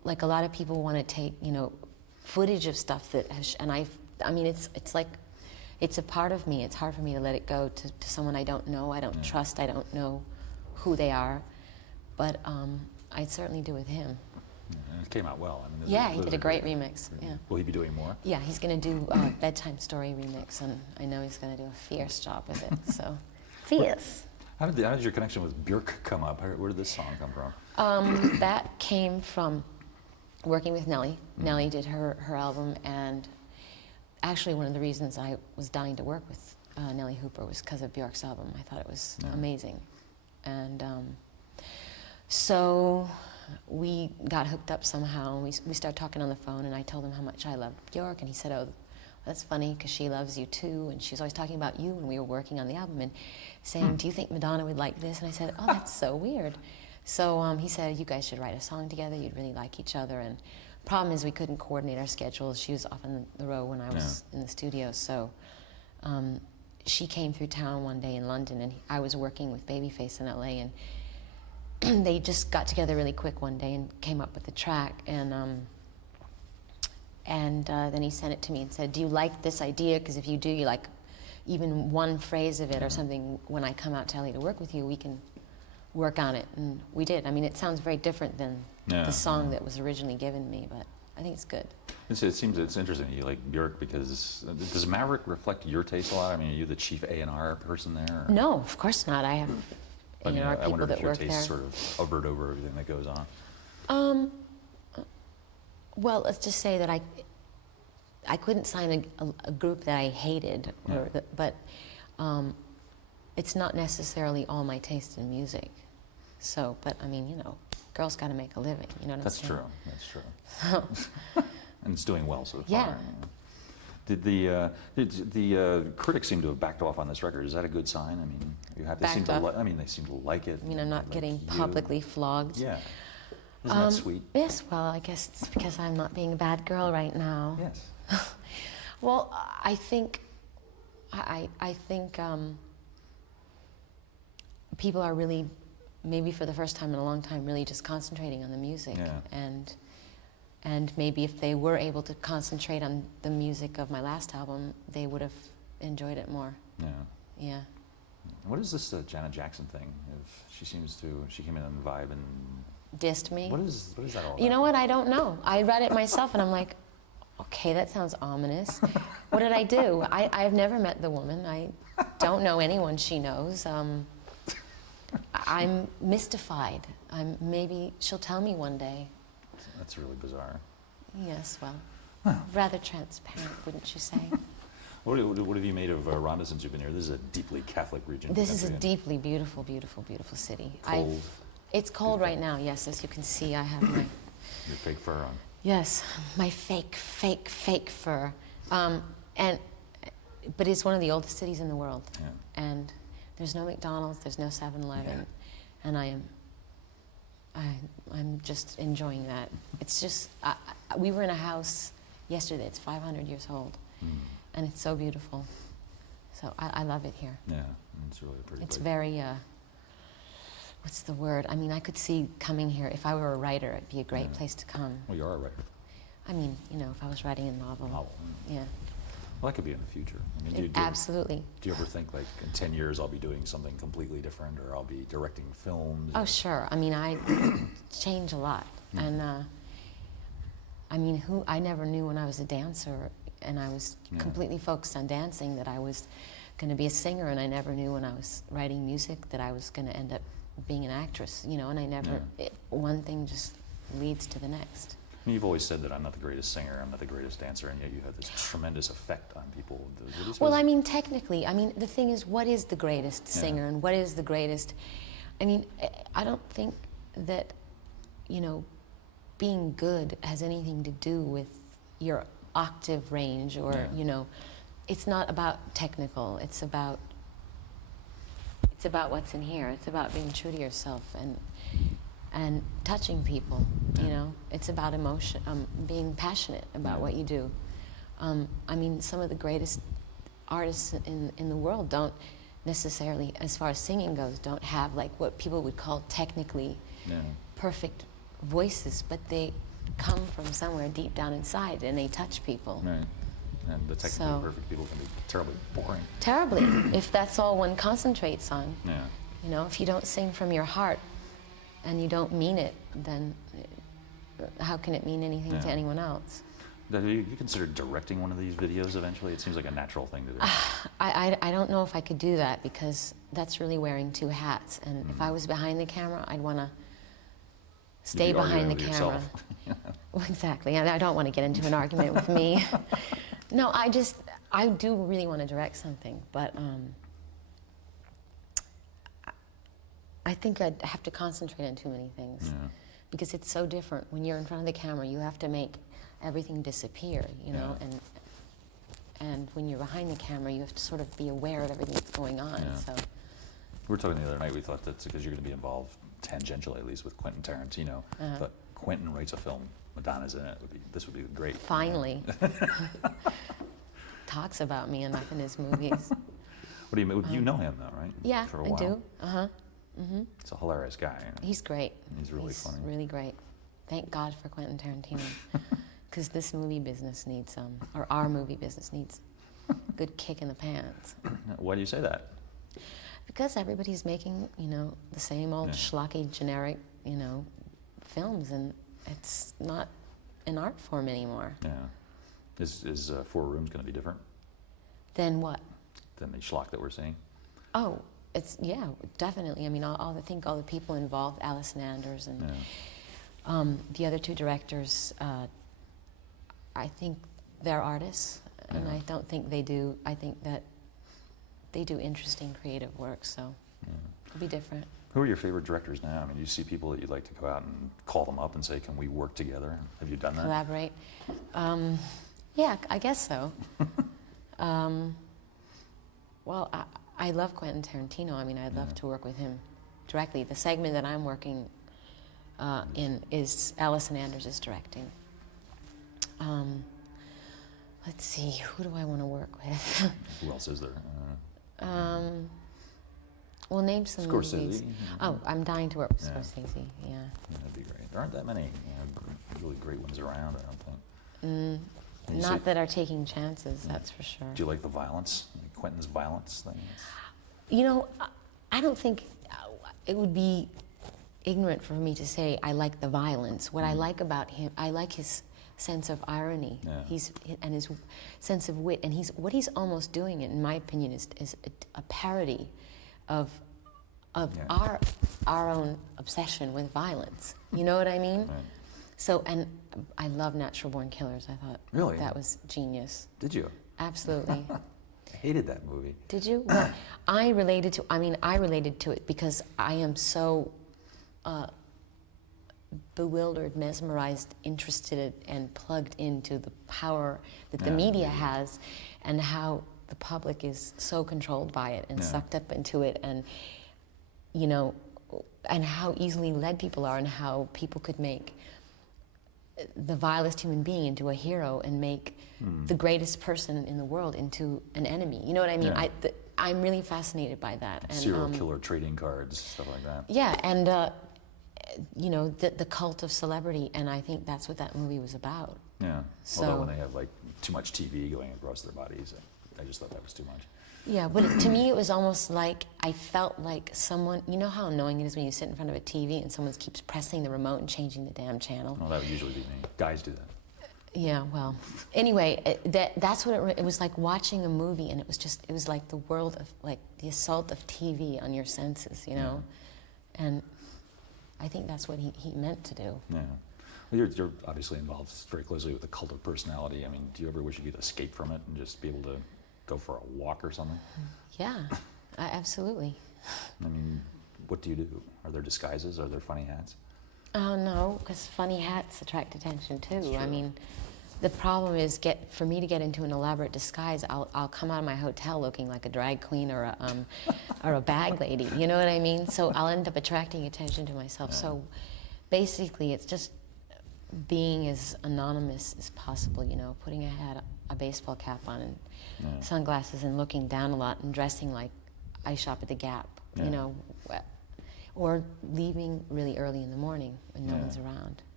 like a lot of people want to take, you know, footage of stuff that has, and I mean, it's like, it's a part of me. It's hard for me to let it go to someone I don't know, I don't trust, I don't know who they are, but I certainly do with him. And it came out well. I mean, yeah, he did a great remix. Yeah. Will he be doing more? Yeah, he's going to do a bedtime story remix, and I know he's going to do a fierce job with it. So, fierce. How did your connection with Björk come up? Where did this song come from? That came from working with Nelly. Nelly did her album, and actually one of the reasons I was dying to work with Nelly Hooper was because of Björk's album. I thought it was amazing. And so we got hooked up somehow, and we started talking on the phone, and I told him how much I loved Björk, and he said, oh, that's funny, because she loves you too, and she was always talking about you when we were working on the album, and saying, do you think Madonna would like this? And I said, oh, that's so weird. So he said, you guys should write a song together, you'd really like each other, and problem is we couldn't coordinate our schedules. She was off on the road when I was in the studio, so she came through town one day in London, and I was working with Babyface in LA, and they just got together really quick one day and came up with the track, and then he sent it to me and said, do you like this idea? Because if you do, you like even one phrase of it or something, when I come out to LA to work with you, we can work on it. And we did. I mean, it sounds very different than the song that was originally given me, but I think it's good. It seems it's interesting you like Björk, because does Maverick reflect your taste a lot? I mean, are you the chief A&R person there? Or? No, of course not. I have A&R I people wonder that if your work taste there. sort of hovered over everything that goes on. Well, let's just say that I couldn't sign a group that I hated, but it's not necessarily all my taste in music. So, but I mean, you know, girls got to make a living. You know what I'm saying? That's true. And it's doing well so far. Yeah. Did the critics seem to have backed off on this record? Is that a good sign? I mean, they seem to like it. I mean, I'm not getting publicly flogged. Yeah. Isn't that sweet? Yes. Well, I guess it's because I'm not being a bad girl right now. Yes. Well, I think people are really, maybe for the first time in a long time, really just concentrating on the music. Yeah. And maybe if they were able to concentrate on the music of my last album, they would have enjoyed it more. Yeah. Yeah. What is this Janet Jackson thing? If she came in on the vibe and dissed me. What is that all about? You know what? I don't know. I read it myself, and I'm like, okay, that sounds ominous. What did I do? I've never met the woman. I don't know anyone she knows. I'm mystified. Maybe she'll tell me one day. That's really bizarre. Yes, well, rather transparent, wouldn't you say? What have you made of Rhonda since you've been here? This is a deeply Catholic region. This is a deeply beautiful, beautiful, beautiful city. Cold. It's cold right now, yes. As you can see, I have my... Your fake fur on. Yes, my fake fur. But it's one of the oldest cities in the world. Yeah. And there's no McDonald's, there's no 7-Eleven, and I'm just enjoying that. It's just, we were in a house yesterday, it's 500 years old, and it's so beautiful. So I love it here. Yeah, it's really pretty. It's very, what's the word? I mean, I could see coming here, if I were a writer, it'd be a great place to come. Well, you are a writer. I mean, you know, if I was writing a novel. Yeah. Well, that could be in the future. I mean, Absolutely. Do you ever think, like, in 10 years I'll be doing something completely different, or I'll be directing films? Oh, sure. I mean, I change a lot. And, I mean, I never knew when I was a dancer and I was completely focused on dancing that I was going to be a singer, and I never knew when I was writing music that I was going to end up being an actress, you know, and I never, one thing just leads to the next. You've always said that I'm not the greatest singer, I'm not the greatest dancer, and yet you have this tremendous effect on people. Well, I mean, technically, I mean, the thing is, what is the greatest singer and what is the greatest? I mean, I don't think that, you know, being good has anything to do with your octave range or, you know, it's not about technical, it's about what's in here. It's about being true to yourself and touching people, you know. It's about emotion, being passionate about what you do. I mean, some of the greatest artists in the world don't necessarily, as far as singing goes, don't have like what people would call technically perfect voices, but they come from somewhere deep down inside, and they touch people. Right. And the technically perfect people can be terribly boring. Terribly, if that's all one concentrates on. Yeah. You know, if you don't sing from your heart and you don't mean it, then how can it mean anything to anyone else? Do you consider directing one of these videos eventually? It seems like a natural thing to do. I don't know if I could do that, because that's really wearing two hats. And if I was behind the camera, I'd want to stay behind the camera. Well, exactly. I don't want to get into an argument with me. No, I do really want to direct something, but I think I'd have to concentrate on too many things, because it's so different. When you're in front of the camera, you have to make everything disappear, you know, and when you're behind the camera, you have to sort of be aware of everything that's going on. So we were talking the other night, we thought that because you're going to be involved tangentially, at least, with Quentin Tarantino, but Quentin writes a film, Madonna's in it, this would be great. Finally. Talks about me enough in his movies. What do you mean? You know him though, right? Yeah, For a I while. do. He's a hilarious guy. You know? He's great. He's really funny. Really great. Thank God for Quentin Tarantino, because this movie business needs or our movie business needs a good kick in the pants. Why do you say that? Because everybody's making, you know, the same old schlocky, generic, you know, films, and it's not an art form anymore. Yeah. Is Four Rooms going to be different? Then what? Than the schlock that we're seeing? Oh, it's, definitely. I mean, I think all the people involved, Allison Anders and the other two directors, I think they're artists, and I don't think they do, I think that they do interesting creative work, so it'll be different. Who are your favorite directors now? I mean, do you see people that you'd like to go out and call them up and say, can we work together? Have you done that? Collaborate? Yeah, I guess so. Well, I love Quentin Tarantino. I mean, I'd love to work with him directly. The segment that I'm working in is Allison Anders is directing. Let's see, who do I want to work with? Who else is there? Well, name some Scorsese. movies. Oh, I'm dying to work with Scorsese, yeah. That'd be great. There aren't that many really great ones around, I don't think. Not that are taking chances, that's for sure. Do you like the violence? Quentin's violence thing? You know, I don't think it would be ignorant for me to say I like the violence. What I like about him, I like his sense of irony, and his sense of wit, and what he's almost doing, in my opinion, is a parody of our own obsession with violence. You know what I mean? Right. So, and I love Natural Born Killers. I thought that was genius. Did you? Absolutely. I hated that movie. Did you? Well, I related to it because I am so bewildered, mesmerized, interested, and plugged into the power that the media has, and how the public is so controlled by it and sucked up into it, and you know, and how easily led people are, and how people could make the vilest human being into a hero and make the greatest person in the world into an enemy. You know what I mean? I'm really fascinated by that. And, serial killer trading cards, stuff like that. Yeah, and you know, the cult of celebrity, and I think that's what that movie was about. Yeah. So, although when they have like too much TV going across their bodies, I just thought that was too much. Yeah, but to me it was almost like I felt like someone, you know how annoying it is when you sit in front of a TV and someone keeps pressing the remote and changing the damn channel? Well, that would usually be me. Guys do that. Yeah, well, anyway, that's what it was like, watching a movie, and it was like the world of, like, the assault of TV on your senses, you know? And I think that's what he meant to do. Yeah. Well, you're obviously involved very closely with the cult of personality. I mean, do you ever wish you could escape from it and just be able to go for a walk or something? Yeah, absolutely. I mean, what do you do? Are there disguises? Are there funny hats? No, because funny hats attract attention too. I mean, the problem is, for me to get into an elaborate disguise, I'll come out of my hotel looking like a drag queen or a bag lady. You know what I mean? So I'll end up attracting attention to myself. So basically, it's just being as anonymous as possible. You know, putting a baseball cap on and sunglasses, and looking down a lot, and dressing like I shop at the Gap. You know, or leaving really early in the morning when no one's around.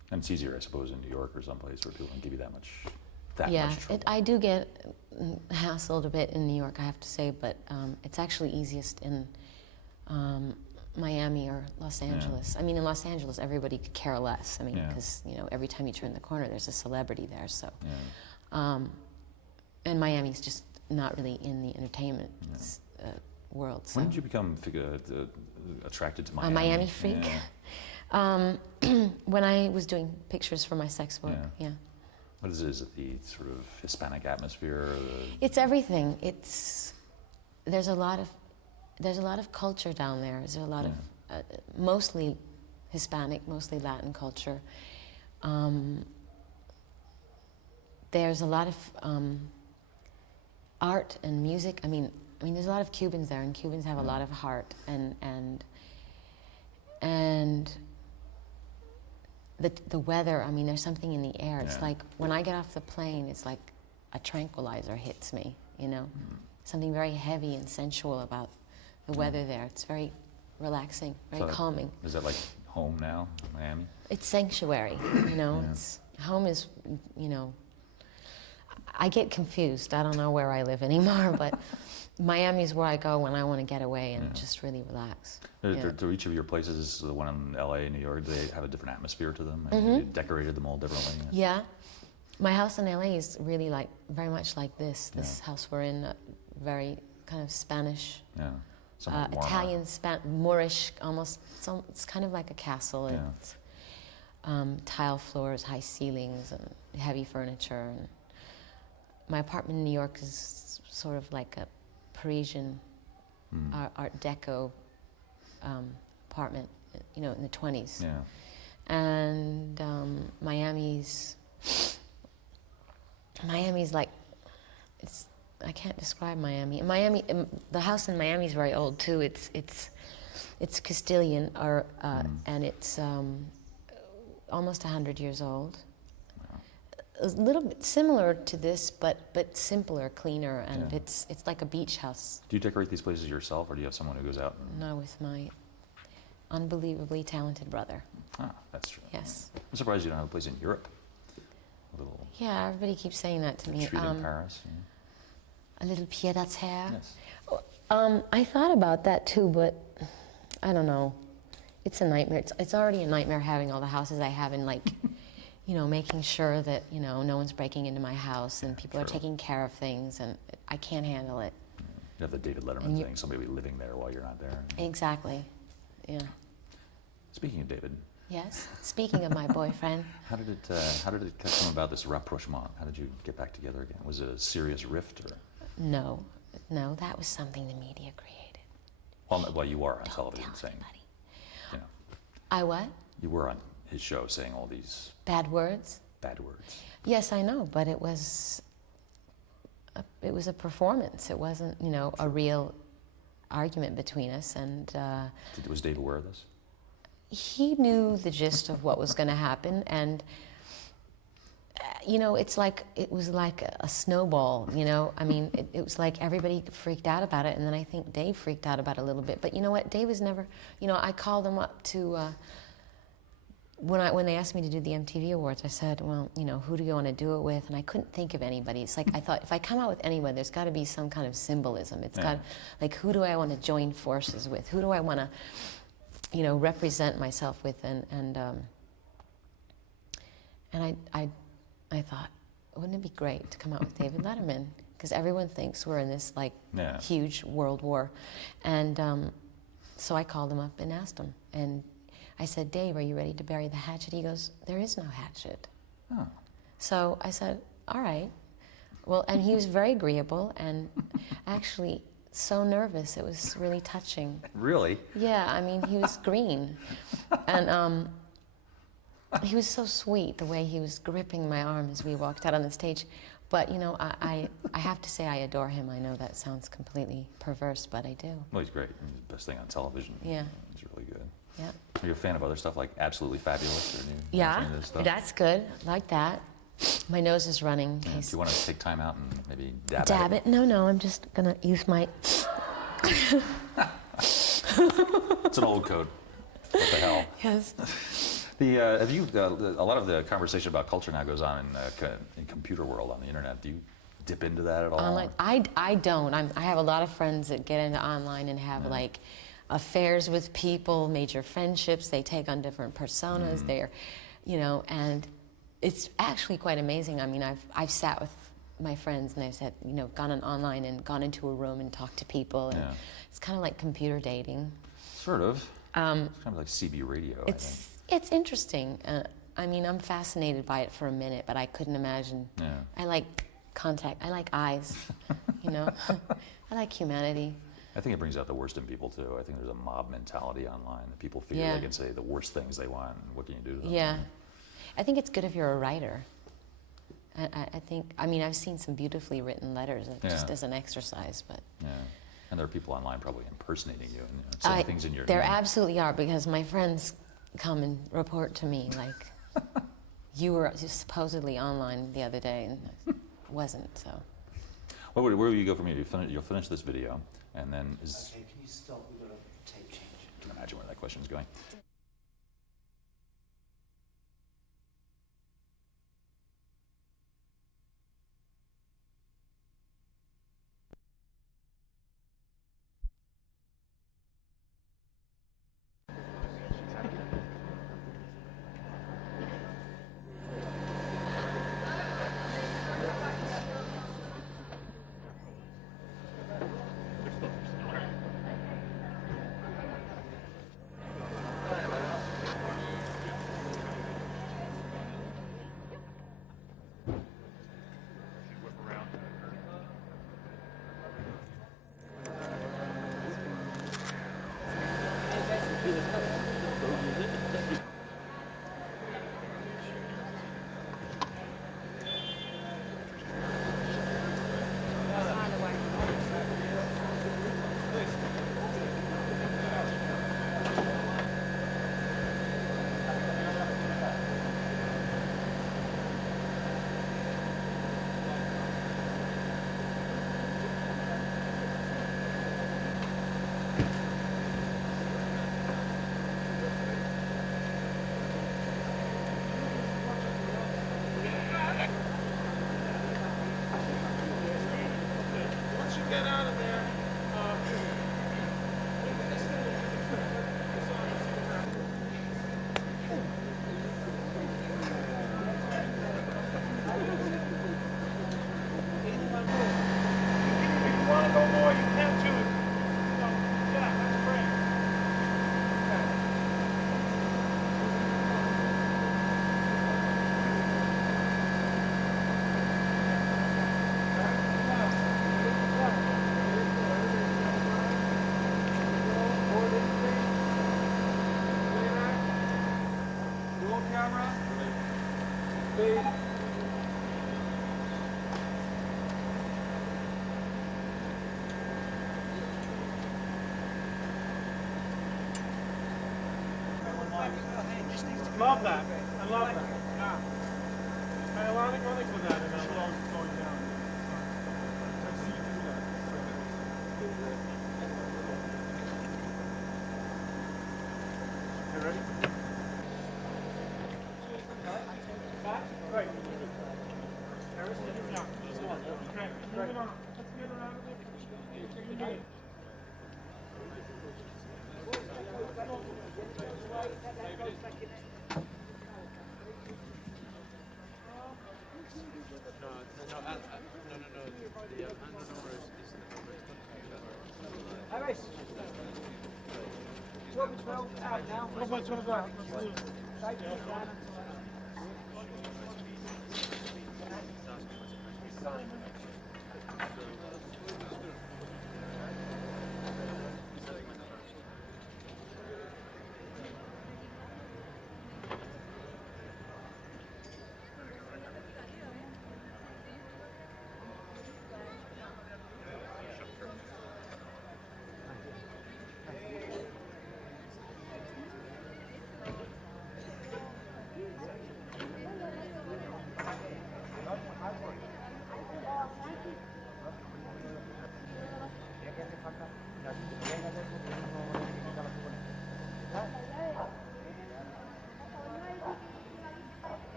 And it's easier, I suppose, in New York or someplace where people don't give you that much trouble. I do get hassled a bit in New York, I have to say, but it's actually easiest in Miami or Los Angeles. I mean, in Los Angeles, everybody could care less. I mean, because you know, every time you turn the corner, there's a celebrity there. So, and Miami's just not really in the entertainment world. So. When did you become attracted to Miami? A Miami freak. When I was doing pictures for my sex work. Yeah. What is it? Is it the sort of Hispanic atmosphere? Or It's everything. There's a lot of culture down there. There's a lot of mostly Hispanic, mostly Latin culture. There's a lot of art and music. I mean, there's a lot of Cubans there, and Cubans have a lot of heart, and the weather. I mean, there's something in the air. It's like when I get off the plane, it's like a tranquilizer hits me. You know, something very heavy and sensual about the weather there. It's very relaxing, very calming. Is that like home now, Miami? It's sanctuary. You know, home is. You know, I get confused. I don't know where I live anymore, but Miami is where I go when I want to get away and just really relax. Do each of your places, the one in LA, New York, do they have a different atmosphere to them? And you decorated them all differently? Yeah. My house in LA is really like, very much like this house we're in, very kind of Spanish, Italian, Moorish, almost. It's kind of like a castle. It's tile floors, high ceilings, and heavy furniture. And my apartment in New York is sort of like a Parisian Art Deco apartment, you know, in the 20s. Yeah. And Miami's like, I can't describe Miami. The house in Miami is very old too. It's Castilian, and it's almost 100 years old. A little bit similar to this, but simpler, cleaner, and it's like a beach house. Do you decorate these places yourself, or do you have someone who goes out? No, with my unbelievably talented brother. Ah, that's true. Yes. I'm surprised you don't have a place in Europe. A little. Yeah, everybody keeps saying that to me. Retreat in Paris. A little pied-à-terre. Yes. I thought about that too, but I don't know. It's a nightmare. It's already a nightmare having all the houses I have in, like, you know, making sure that, you know, no one's breaking into my house and people are taking care of things, and I can't handle it. You have the David Letterman thing, somebody will be living there while you're not there. Exactly, yeah. Speaking of David. Yes, speaking of my boyfriend. How did it come about, this rapprochement? How did you get back together again? Was it a serious rift, or? No, that was something the media created. Well, you were on television saying, you know. I what? You were on his show saying all these bad words. Bad words. Yes, I know, but it was a performance. It wasn't, you know, a real argument between us. And was Dave aware of this? He knew the gist of what was going to happen, and you know, it was like a snowball. You know, I mean, it was like everybody freaked out about it, and then I think Dave freaked out about it a little bit. But you know what? Dave was never. You know, I called him up to. When they asked me to do the MTV Awards, I said, well, you know, who do you want to do it with? And I couldn't think of anybody. It's like, I thought, if I come out with anyone, there's got to be some kind of symbolism. It's got, like, who do I want to join forces with? Who do I want to, you know, represent myself with? And I thought, wouldn't it be great to come out with David Letterman? Because everyone thinks we're in this, like, huge world war. And so I called him up and asked him. And I said, Dave, are you ready to bury the hatchet? He goes, there is no hatchet. Oh. So I said, all right. Well, and he was very agreeable and actually so nervous. It was really touching. Really? Yeah, I mean, he was green. And he was so sweet, the way he was gripping my arm as we walked out on the stage. But, you know, I have to say I adore him. I know that sounds completely perverse, but I do. Well, he's great. He's the best thing on television. Yeah. He's really good. Yeah. Are you a fan of other stuff like Absolutely Fabulous? Or yeah, that's good. Like that. My nose is running. Do you want to take time out and maybe dab at it? No, I'm just going to use my... It's an old code. What the hell? Yes. Have you? A lot of the conversation about culture now goes on in computer world on the internet. Do you dip into that at all? Online, I don't. I have a lot of friends that get into online and have like affairs with people, major friendships. They take on different personas. They're, you know, and it's actually quite amazing. I mean, I've sat with my friends and they've said, you know, gone on online and gone into a room and talked to people. And it's kind of like computer dating. Sort of. It's kind of like CB radio. It's interesting. I mean, I'm fascinated by it for a minute, but I couldn't imagine. I like contact. I like eyes. You know, I like humanity. I think it brings out the worst in people too. I think there's a mob mentality online that people feel they can say the worst things they want. And what can you do to them? Yeah, I think it's good if you're a writer. I think. I mean, I've seen some beautifully written letters, just as an exercise, but. And there are people online probably impersonating you and saying things in your. There absolutely are, because my friends come and report to me like, you were supposedly online the other day, and I wasn't. So. Well, where will you go from here? You'll finish this video, and then is. Okay, can you stop? We've got a tape change. I can imagine where that question is going. Get out of there. If you want to go more, you can too. So, yeah, that's great. Roll camera. Speed. Love that. I love that. Yeah. I have a lot of money for that, and I'm always going down. Let's see you do that. You ready? Right. Yeah. Okay. Moving on. Let's get her out of there.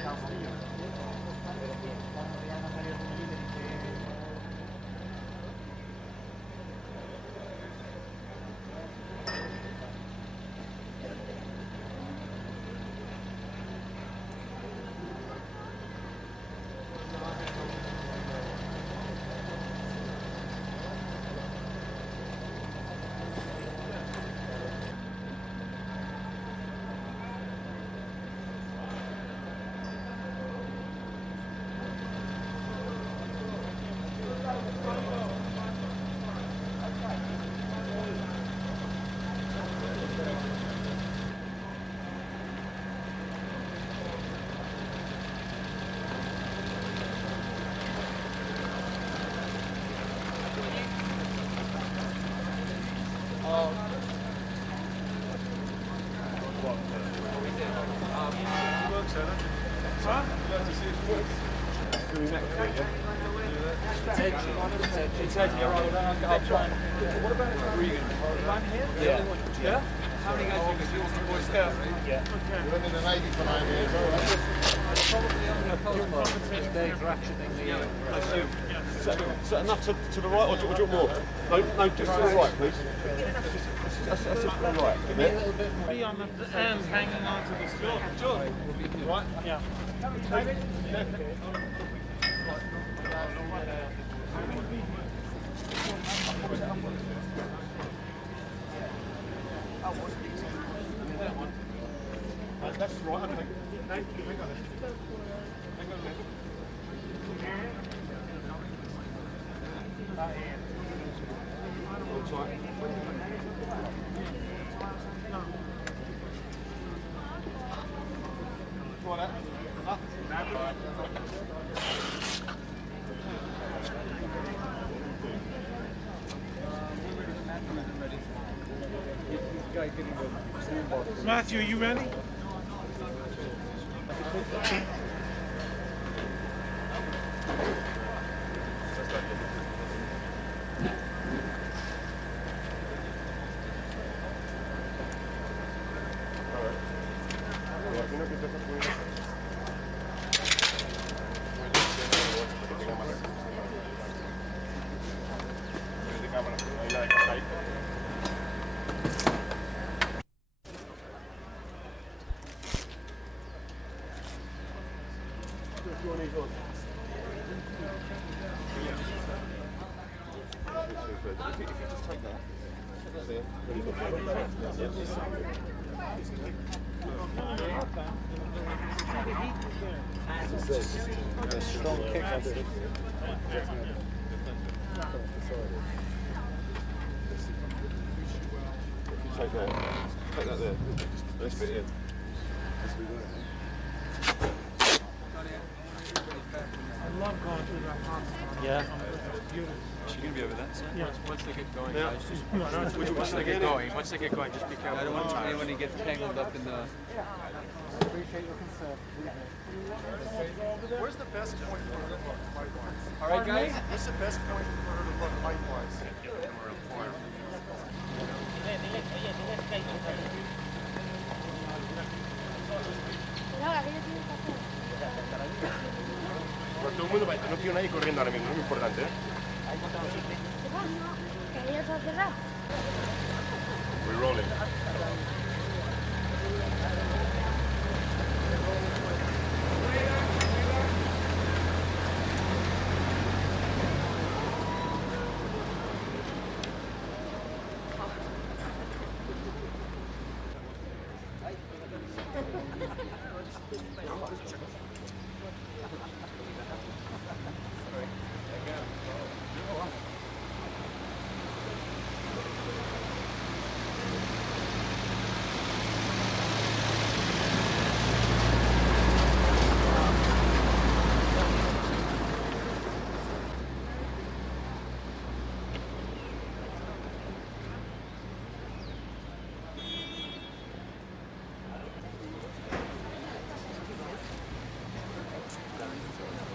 It's edgy. I'll try. What about where are you going to be? I'm here? Yeah. Yeah? How many guys do you want? Boy Scout? Yeah. You're in the Navy for 9 years, all right? Probably on the coast line. Just Dave's ratcheting the... I assume. Is that enough to the right, or do you want more? No, just to the right, please. That's just to the right. Give me a little bit more. Be on the end, hanging on to the stroke. George. Right? Yeah. That's right, okay. Hang on. Matthew, are you ready? Strong kick on it. Take that there. Let's fit in. I love going through that hot spot. Yeah. It's beautiful. Is she going to be over that side? Yeah. Once they get going, Yeah. guys, just once they get going, just be careful. I don't want anyone to get tangled up in the... Appreciate your concern. Where's the best point for her to look height-wise? All right, guys? What's the best point for her to look height-wise? Bueno, todo el mundo va, no quiero nadie corriendo ahora mismo, no es muy importante, ¿eh? We're rolling.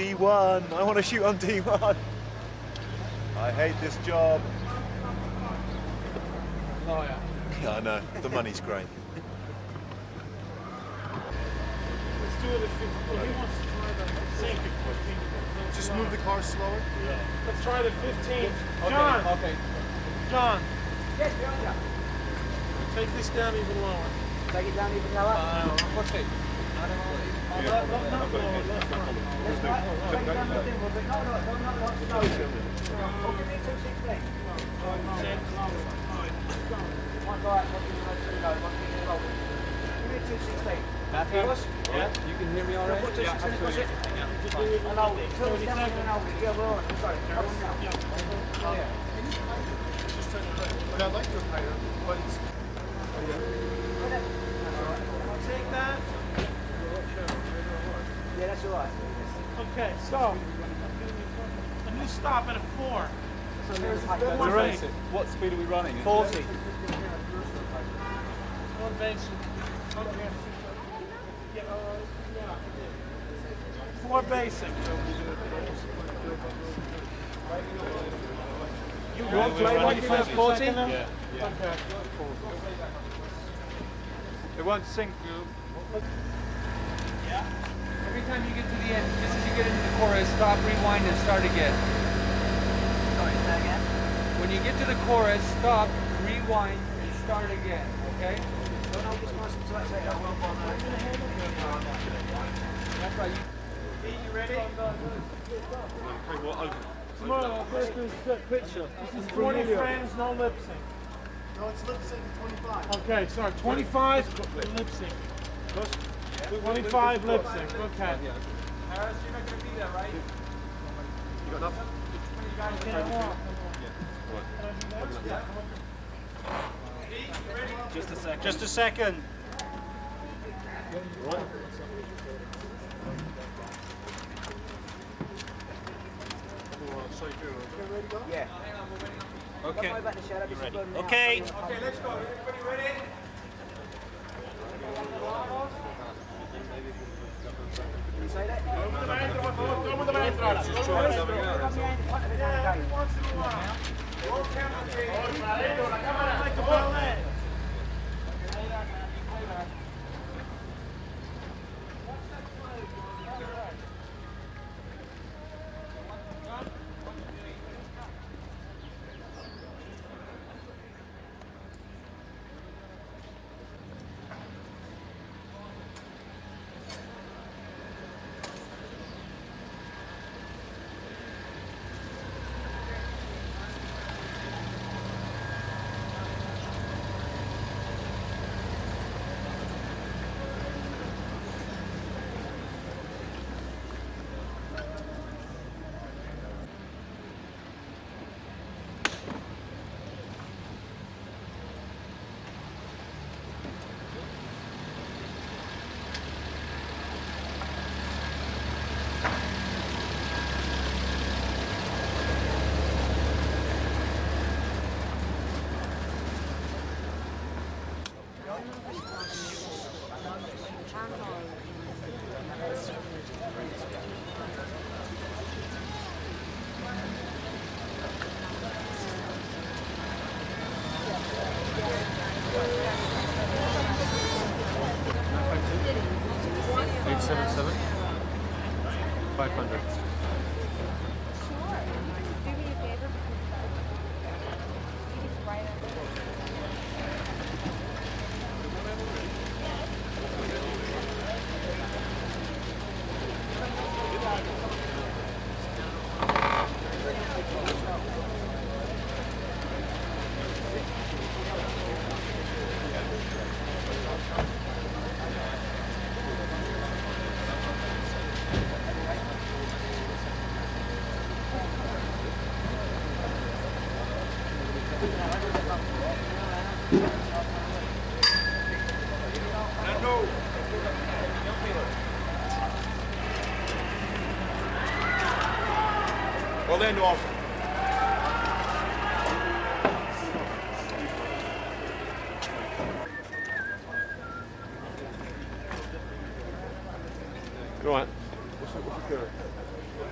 D1. I want to shoot on D1. I hate this job. Oh yeah. Yeah, I know. The money's great. Let's do it if he wants to try the same 15. Just move the car slower. Yeah. Let's try the 15. Okay, John. okay. John. Yes, yeah. Take this down even lower. Take it down even lower. What's it? Matthew? Yeah? You can hear me all right? Yeah, absolutely. And hold it. 2 seconds and hold it. Yeah, we're on. Sorry. I'd like to have higher, but it's... Take that. Yeah, that's all right. Okay, so a new stop at a 4. So there's one basic. What speed are we running? 40. One basic. Okay. Yeah. 4 basic. You won't play when you first 40? Yeah. Okay. It won't sync. Yeah. Every time you get to the end, just as you get into the chorus, stop, rewind, and start again. Sorry, say again? When you get to the chorus, stop, rewind, and start again, okay? Don't hold this nice until I say that. That's right. You ready? Okay, well, Tomorrow, first is picture. This is 20 frames, no lip sync. No, it's lip sync 25. Okay, sorry, 25 lip sync. 25 lip sync, okay. Harris, you're not going to be there, right? You got nothing? Just a second. Just a second. Right. Yeah. Okay. You ready? Okay. Okay, let's go. Everybody ready? Say that? Well then, off. Right. What's the curve?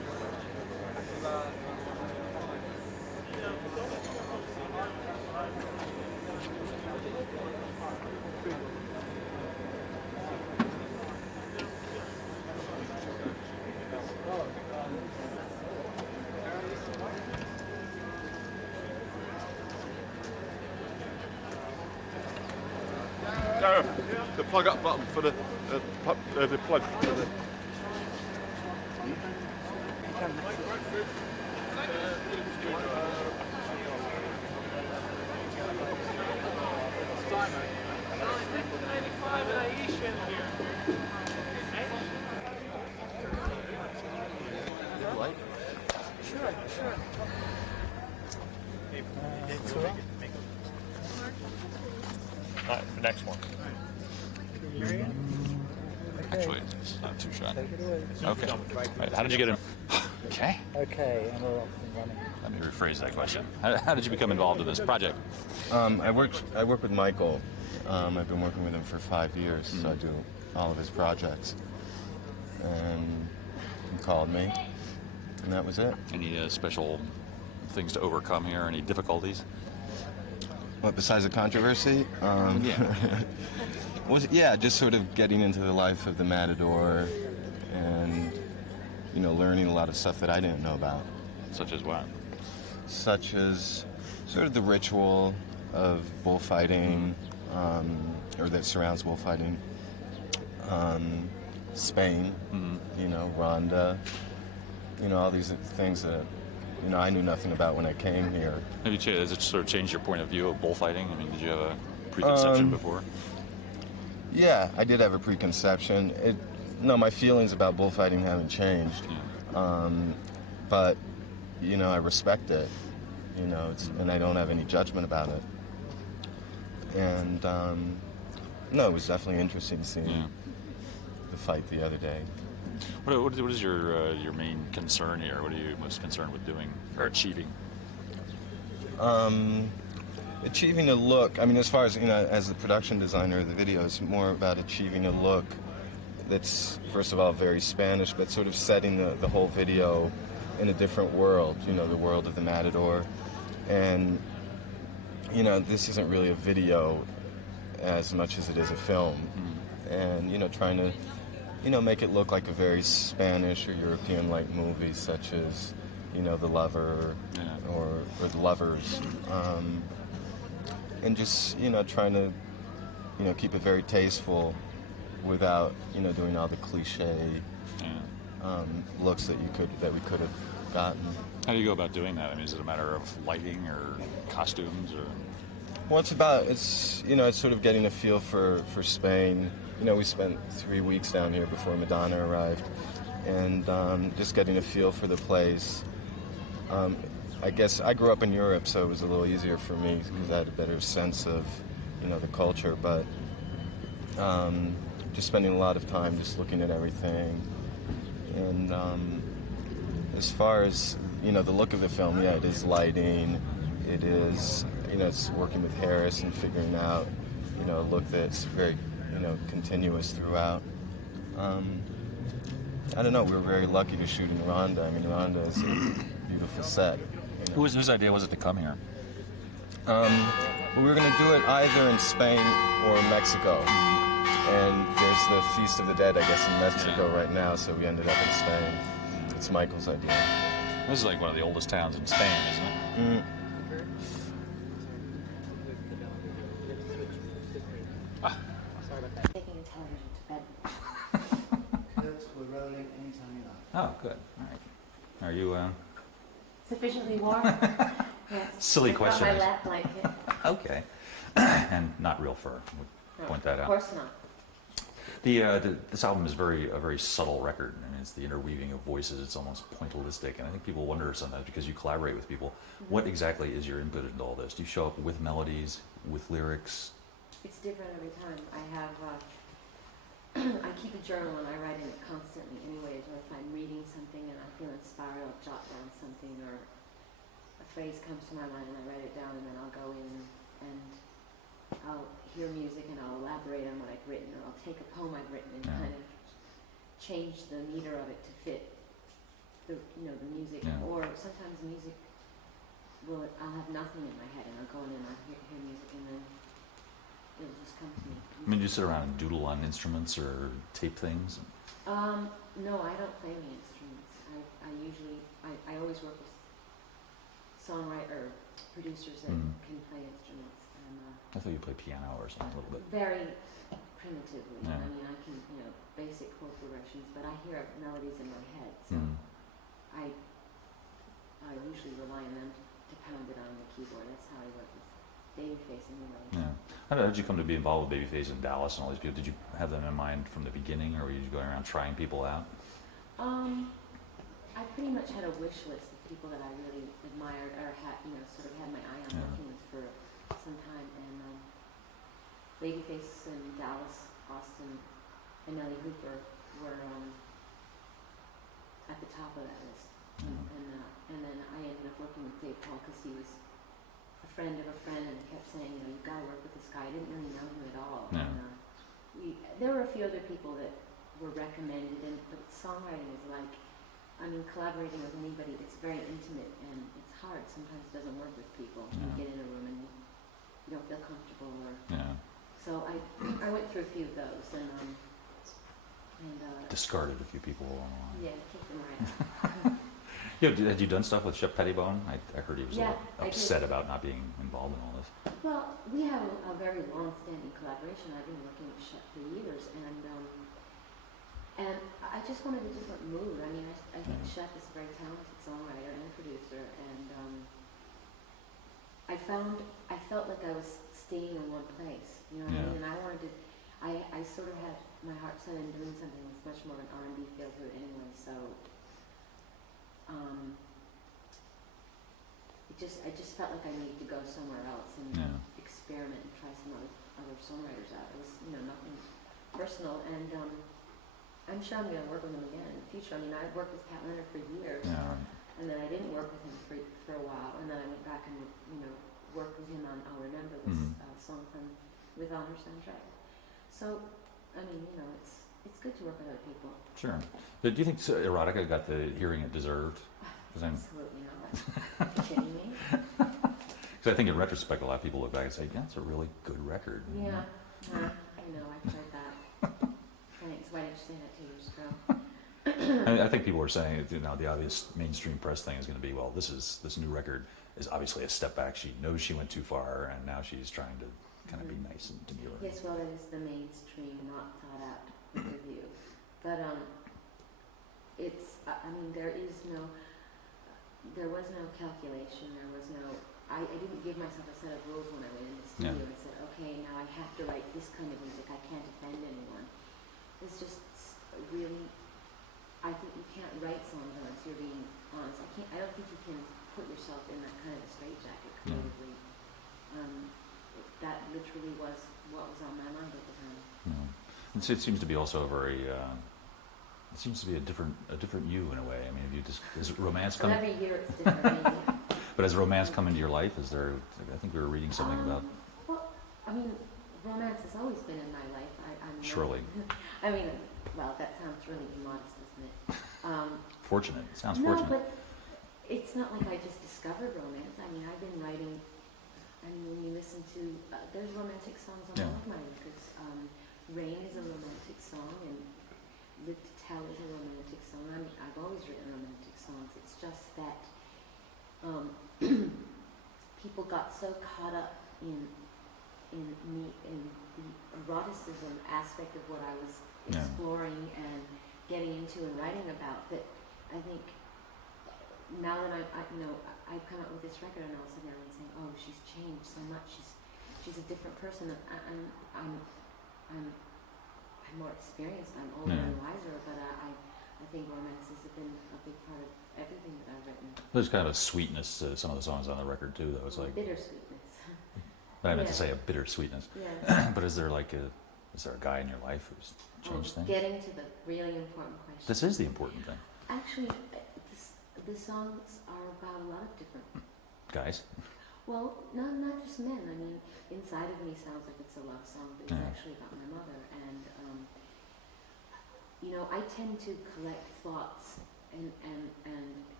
The plug up button for the plug. For the All right, the next one. Actually, it's not too shot. Okay. Right, how did you get in? Okay. Okay, and we're off and running. Let me rephrase that question. How did you become involved in this project? I work with Michael. I've been working with him for 5 years, so I do all of his projects. And he called me, and that was it. Any special things to overcome here? Any difficulties? What, besides the controversy? Yeah, just sort of getting into the life of the Matador and, you know, learning a lot of stuff that I didn't know about. Such as what? Such as sort of the ritual of bullfighting, or that surrounds bullfighting. Spain, you know, Ronda, you know, all these things that, you know, I knew nothing about when I came here. Has it sort of changed your point of view of bullfighting? I mean, did you have a preconception before? Yeah, I did have a preconception. No, my feelings about bullfighting haven't changed. But, you know, I respect it, you know, and I don't have any judgment about it. And, no, it was definitely interesting seeing the fight the other day. What is your main concern here? What are you most concerned with doing or achieving? Achieving a look. I mean, as far as, you know, as the production designer of the video, it's more about achieving a look that's, first of all, very Spanish, but sort of setting the whole video in a different world, you know, the world of the Matador. And, you know, this isn't really a video as much as it is a film. And, you know, trying to, you know, make it look like a very Spanish or European-like movie, such as, you know, The Lover or The Lovers. And just, you know, trying to, you know, keep it very tasteful without, you know, doing all the cliche looks that we could have gotten. How do you go about doing that? I mean, is it a matter of lighting or costumes or? Well, it's you know, it's sort of getting a feel for Spain. You know, we spent 3 weeks down here before Madonna arrived, and just getting a feel for the place. I guess I grew up in Europe, so it was a little easier for me because I had a better sense of, you know, the culture. But just spending a lot of time just looking at everything. And as far as, you know, the look of the film, yeah, it is lighting. It is, you know, it's working with Harris and figuring out, you know, a look that's very, you know, continuous throughout. I don't know, we were very lucky to shoot in Ronda. I mean, Ronda is a beautiful set. You know. Whose idea was it to come here? Well, we were going to do it either in Spain or Mexico. And there's the Feast of the Dead, I guess, in Mexico right now, so we ended up in Spain. It's Michael's idea. This is like one of the oldest towns in Spain, isn't it? Taking a television to bed. We're rolling anytime you like. Oh, good. All right. Are you Sufficiently warm? Yes. Silly I brought question. my lap blanket. Okay. And not real fur. We'll point that out. Of course not. This album is a very subtle record. I mean, it's the interweaving of voices. It's almost pointillistic, and I think people wonder sometimes because you collaborate with people, what exactly is your input into all this? Do you show up with melodies, with lyrics? It's different every time. I have, I keep a journal and I write in it constantly anyways, or if I'm reading something and I feel inspired, I'll jot down something, or a phrase comes to my mind and I write it down, and then I'll go in and I'll hear music and I'll elaborate on what I've written, or I'll take a poem I've written and kind of change the meter of it to fit the, you know, the music, or sometimes the music I'll have nothing in my head, and I'll go in and I'll hear music, and then it'll just come to me. I mean, you sit around and doodle on instruments or tape things? No, I don't play any instruments. I always work with songwriter producers that can play instruments. And, I thought you played piano or something a little bit. very primitively. Yeah. I mean, I can, basic chord progressions, but I hear melodies in my head, so I usually rely on them to pound it on the keyboard. That's how I work with Babyface anyway. Yeah. How did you come to be involved with Babyface and Dallas and all these people? Did you have them in mind from the beginning, or were you going around trying people out? I pretty much had a wish list of people that I really admired or had, sort of had my eye on working with for some time. And Babyface and Dallas, Austin, and Nellie Hooper were at the top of that list. And then I ended up working with Dave Paul because he was a friend of a friend, and kept saying, you've got to work with this guy. I didn't really know him at all. Yeah. And, there were a few other people that were recommended, but songwriting is like, collaborating with anybody, it's very intimate, and it's hard. Sometimes it doesn't work with people. You get in a room and you don't feel comfortable. So I went through a few of those, and discarded a few people along the line. Yeah, kicked them right out. Had you done stuff with Shep Pettibone? I heard he was a little upset about not being involved in all this. Well, we have a very long-standing collaboration. I've been working with Shep for years, and I just wanted a different mood. I mean, I think Shep is a very talented songwriter and producer, and I felt like I was staying in one place. You know what I mean? And I wanted to. I sort of had my heart set on doing something with much more of an R&B feel to it anyway. So. I just felt like I needed to go somewhere else and experiment and try some other songwriters out. It was, nothing personal, and I'm sure I'm going to work with him again in the future. I mean, I worked with Pat Leonard for years, and then I didn't work with him for a while, and then I went back and, worked with him on I'll Remember, this song with On Her soundtrack. So, I mean, it's good to work with other people. Sure. But do you think Erotica got the hearing it deserved? Absolutely not. Are you kidding me? Because I think in retrospect, a lot of people look back and say, yeah, it's a really good record. Yeah, I know, I've heard that. Thanks. Why didn't you say that 2 years ago? I think people were saying, the obvious mainstream press thing is going to be, well, this new record is obviously a step back. She knows she went too far, and now she's trying to kind of be nice and demure. Yes, well, it is the mainstream, not thought out review. But there was no calculation. There was no. I didn't give myself a set of rules when I went in the studio and said, okay, now I have to write this kind of music. I can't offend anyone. It's just really. I think you can't write songs unless you're being honest. I don't think you can put yourself in that kind of a straitjacket creatively. That literally was what was on my mind at the time. It seems to be also a very. It seems to be a different you in a way. I mean, does romance come? Every year it's different. Maybe. But has romance come into your life? Is there? I think we were reading something about. Well, I mean, romance has always been in my life. I'm surely. I mean, well, that sounds really immodest, doesn't it? Fortunate. It sounds no, fortunate. But it's not like I just discovered romance. I mean, I've been writing. I mean, when you listen to, there's romantic songs on all of my records. Rain is a romantic song, and Live to Tell is a romantic song. I mean, I've always written romantic songs. It's just that people got so caught up in the eroticism aspect of what I was exploring and getting into and writing about that I think now that I've come out with this record and all of a sudden everyone's saying, oh, she's changed so much. She's a different person. I'm more experienced. I'm older and wiser, but I think romance has been a big part of everything that I've written. There's kind of a sweetness to some of the songs on the record too, though. It's like bittersweetness. I meant to say a bittersweetness. Yeah. But is there a guy in your life who's changed things? Getting to the really important question. This is the important thing. Actually, the songs are about a lot of different guys. Well, not just men. I mean, Inside of Me sounds like it's a love song, but it's actually about my mother. And I tend to collect thoughts and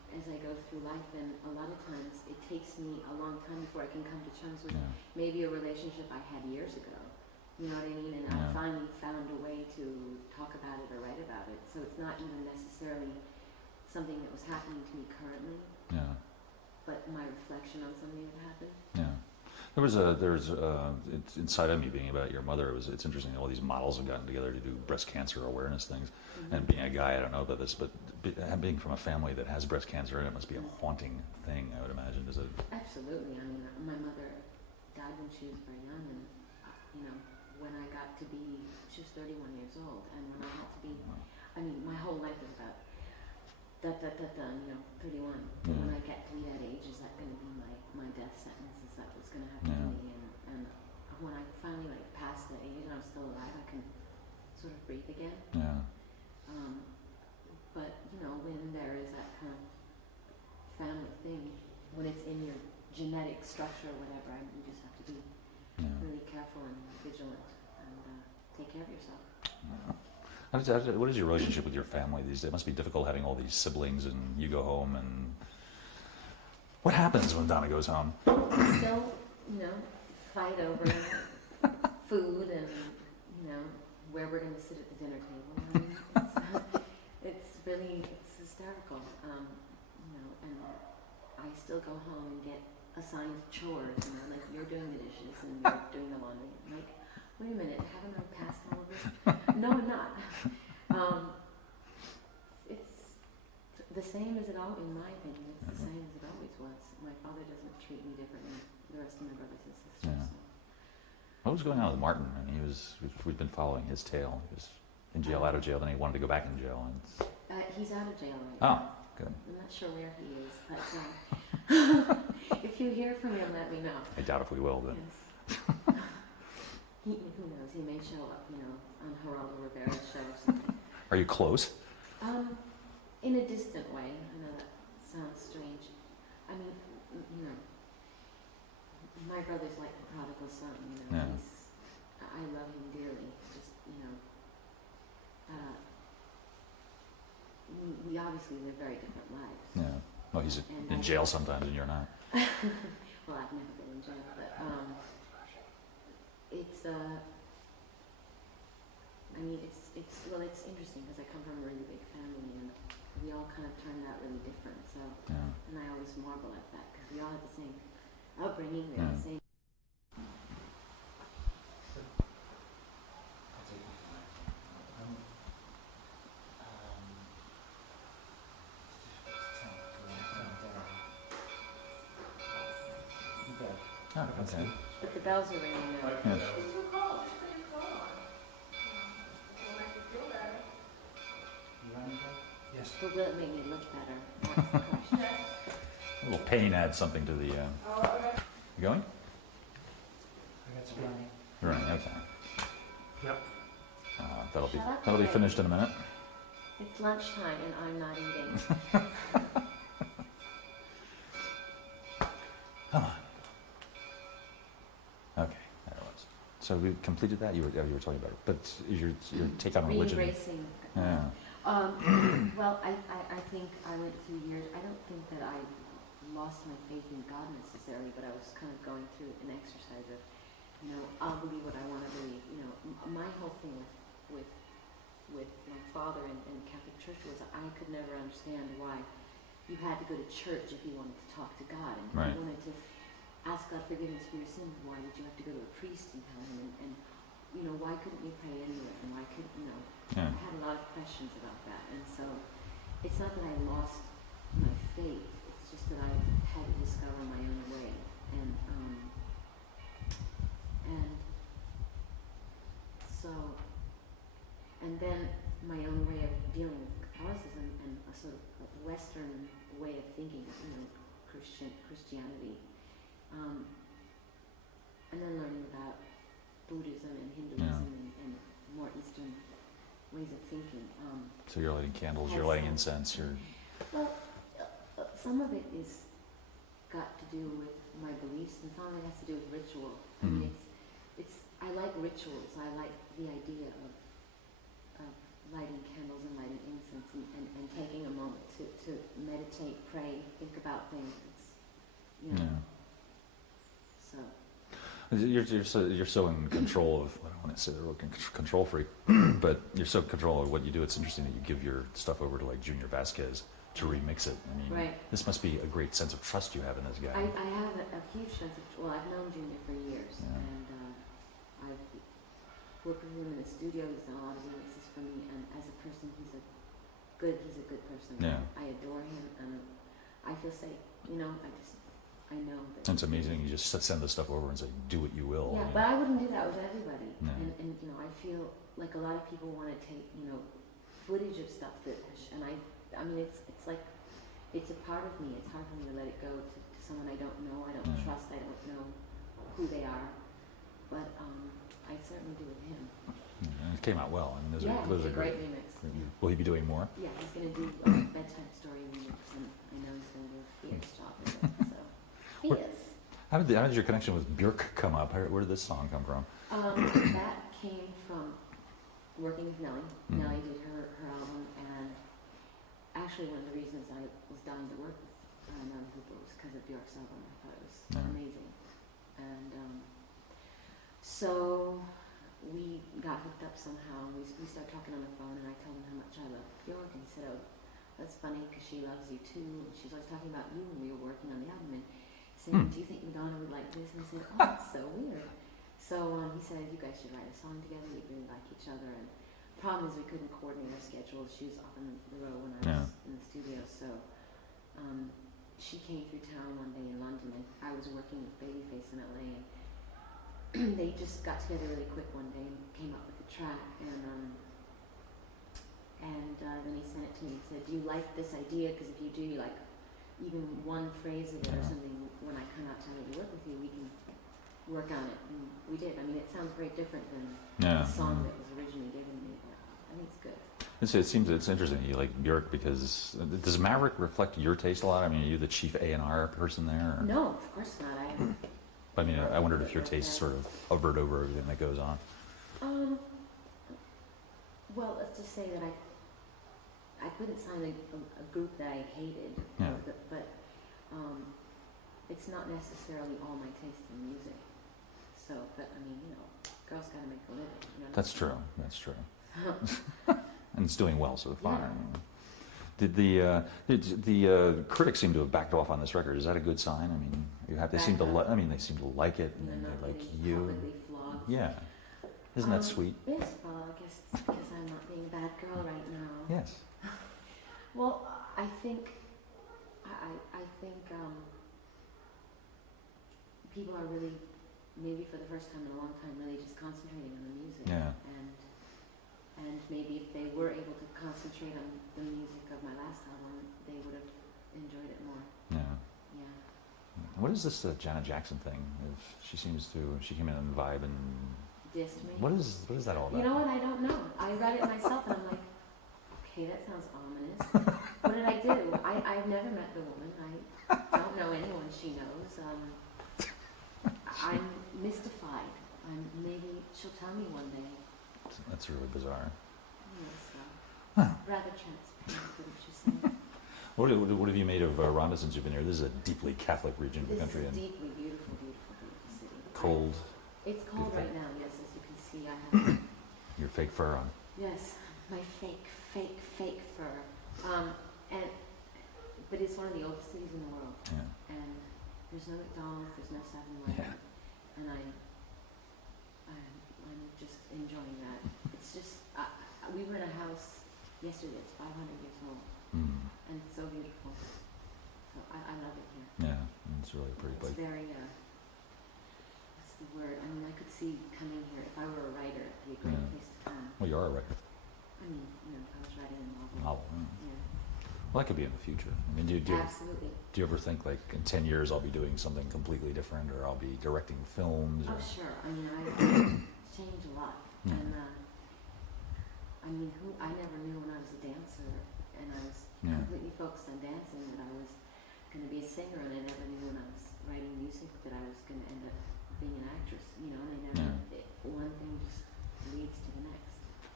as I go through life, and a lot of times it takes me a long time before I can come to terms with maybe a relationship I had years ago. You know what I mean? And I finally found a way to talk about it or write about it. So it's not even necessarily something that was happening to me currently, but my reflection on something that happened. Yeah. It's inside of me being about your mother. It's interesting. All these models have gotten together to do breast cancer awareness things. And being a guy, I don't know about this, but being from a family that has breast cancer in it must be a haunting thing, I would imagine. Is it? Absolutely. I mean, my mother died when she was very young, and you know, when I got to be, she was 31 years old, and when I got to be, I mean, my whole life was about you know, 31. When I get to be that age, is that going to be my death sentence? Is that what's going to happen to me? And when I finally like passed that age and I'm still alive, I can sort of breathe again. But you know, when there is that kind of family thing, when it's in your genetic structure or whatever, you just have to be really careful and vigilant and take care of yourself. What is your relationship with your family these days? It must be difficult having all these siblings and you go home, and what happens when Donna goes home? We still, you know, fight over food and, you know, where we're going to sit at the dinner table. I mean, it's hysterical, you know, and I still go home and get assigned chores, you know, like you're doing the dishes and you're doing the laundry. I'm like, wait a minute, haven't I passed all of this? No, I'm not. It's the same as it always, in my opinion, it's the same as it always was. My father doesn't treat me differently than the rest of my brothers and sisters. So. What was going on with Martin? I mean, we've been following his tale. He was in jail, out of jail, then he wanted to go back in jail. And he's out of jail right now. now. Good. I'm not sure where he is, but if you hear from him, let me know. I doubt if we will, but. Yes. Who knows? He may show up, you know, on Geraldo Rivera's show or something. Are you close? In a distant way. I know that sounds strange. I mean, you know, my brother's like the prodigal son. You know, I love him dearly. Just, you know, we obviously live very different lives. Yeah. Well, he's in jail sometimes, and you're not. Well, I've never been in jail, but it's I mean, it's interesting because I come from a really big family, and we all kind of turned out really different. So, and I always marvel at that because we all had the same upbringing, we had the same. Oh, okay. But the bells are ringing now. Yes. Yes. But will it make me look better? That's the question. A little pain adds something to the. You going? Right. Okay. Yep. That'll be finished in a minute. It's lunchtime and I'm not eating. Come on. Okay, there it was. So we completed that. You were talking about it, but your take on religion. Re-embracing. Yeah. Well, I think I went through years. I don't think that I lost my faith in God necessarily, but I was kind of going through an exercise of, you know, I'll believe what I want to believe. You know, my whole thing with my father and Catholic Church was I could never understand why you had to go to church if you wanted to talk to God, and if you wanted to ask God forgiveness for your sins. Why did you have to go to a priest and tell him? And you know, why couldn't you pray anywhere? And why couldn't, you know? I had a lot of questions about that, and so it's not that I lost my faith. It's just that I had to discover my own way, and so, and then my own way of dealing with Catholicism and a sort of Western way of thinking, you know, Christianity, and then learning about Buddhism and Hinduism and more Eastern ways of thinking. So you're lighting candles, you're lighting incense, Well, some of it is got to do with my beliefs, and some of it has to do with ritual. I mean, I like rituals. I like the idea of lighting candles and lighting incense and taking a moment to meditate, pray, think about things. It's, you know. Yeah. So. You're so in control of, I don't want to say the word control freak, but you're so in control of what you do. It's interesting that you give your stuff over to like Junior Vasquez to remix it. I mean, right. This must be a great sense of trust you have in this guy. I have a huge sense of, well, I've known Junior for years, and I've worked with him in the studio. He's done a lot of remixes for me, and as a person, he's a good person. Yeah. I adore him, and I feel safe. You know, I know that. It's amazing. You just send the stuff over and say, do what you will. Yeah, you but know. I wouldn't do that with everybody. No. And you know, I feel like a lot of people want to take, you know, footage of stuff that, and I mean, it's like, it's a part of me. It's hard for me to let it go to someone I don't know, I don't trust, I don't know who they are. But I certainly do with him. And it came out well. I mean, those are great remix. Will he be doing more? Yeah, he's going to do bedtime story remix, and I know he's going to do a fierce job with it. So he is. How did your connection with Björk come up? Where did this song come from? That came from working with Nelly. Nelly did her album, and actually one of the reasons I was dying to work with Nelly Hooper was because of Björk's album. I thought it was amazing. And so we got hooked up somehow. We started talking on the phone, and I told him how much I loved Björk, and he said, "Oh, that's funny because she loves you too. And she's always talking about you when we were working on the album." And saying, "Do you think Madonna would like this?" And I said, "Oh, that's so weird." So he said, "You guys should write a song together. We really like each other." And the problem is we couldn't coordinate our schedules. She was up in the row when I was in the studio. So she came through town one day in London, and I was working with Babyface in LA. And they just got together really quick one day and came up with a track. And then he sent it to me and said, "Do you like this idea? Because if you do, like, even one phrase of it or something, when I come out to really work with you, we can work on it." And we did. I mean, it sounds very different than the song that was originally given me, but I think it's good. It's interesting. You like Björk because does Maverick reflect your taste a lot? I mean, are you the chief A&R person there? Or? No, of course not. I mean, I wondered if your taste sort of hovered over everything that goes on. Well, let's just say that I couldn't sign a group that I hated, but it's not necessarily all my taste in music. So, but I mean, you know, girls got to make a living. You know? That's true. And it's doing well so far. Yeah. Did the critics seem to have backed off on this record? Is that a good sign? I mean, they seem to like it, and they like you. Yeah. Isn't that sweet? Yes. Well, I guess it's because I'm not being a bad girl right now. Yes. Well, I think people are really, maybe for the first time in a long time, really just concentrating on the music. Yeah. And maybe if they were able to concentrate on the music of my last album, they would have enjoyed it more. Yeah. Yeah. What is this Janet Jackson thing? She came in and vibe and dissed me. What is that all about? You know what? I don't know. I read it myself and I'm like, okay, that sounds ominous. What did I do? I've never met the woman. I don't know anyone she knows. I'm mystified. Maybe she'll tell me one day. That's really bizarre. Yes, rather transparent, wouldn't you say? What have you made of Rhonda since you've been here? This is a deeply Catholic region of the country. This is a deeply beautiful, beautiful, beautiful city. Cold. It's cold right now, yes, as you can see. I have your fake fur on. Yes, my fake fur. But it's one of the oldest cities in the world. Yeah. And there's no McDonald's, there's no 7-Eleven. Yeah. And I'm just enjoying that. It's just, we were in a house yesterday that's 500 years old. And it's so beautiful. So I love it here. Yeah, it's really a pretty place. It's very, what's the word? I mean, I could see coming here. If I were a writer, it'd be a great place to come. Well, you are a writer. I mean, you know, I was writing a novel. Yeah. Well, that could be in the future. I mean, Absolutely. Do you ever think, like, in 10 years I'll be doing something completely different, or I'll be directing films? Oh, sure. I mean, I changed a lot. And, I mean, I never knew when I was a dancer, and I was completely focused on dancing, that I was going to be a singer, and I never knew when I was writing music that I was going to end up being an actress, you know, and one thing just leads to the next.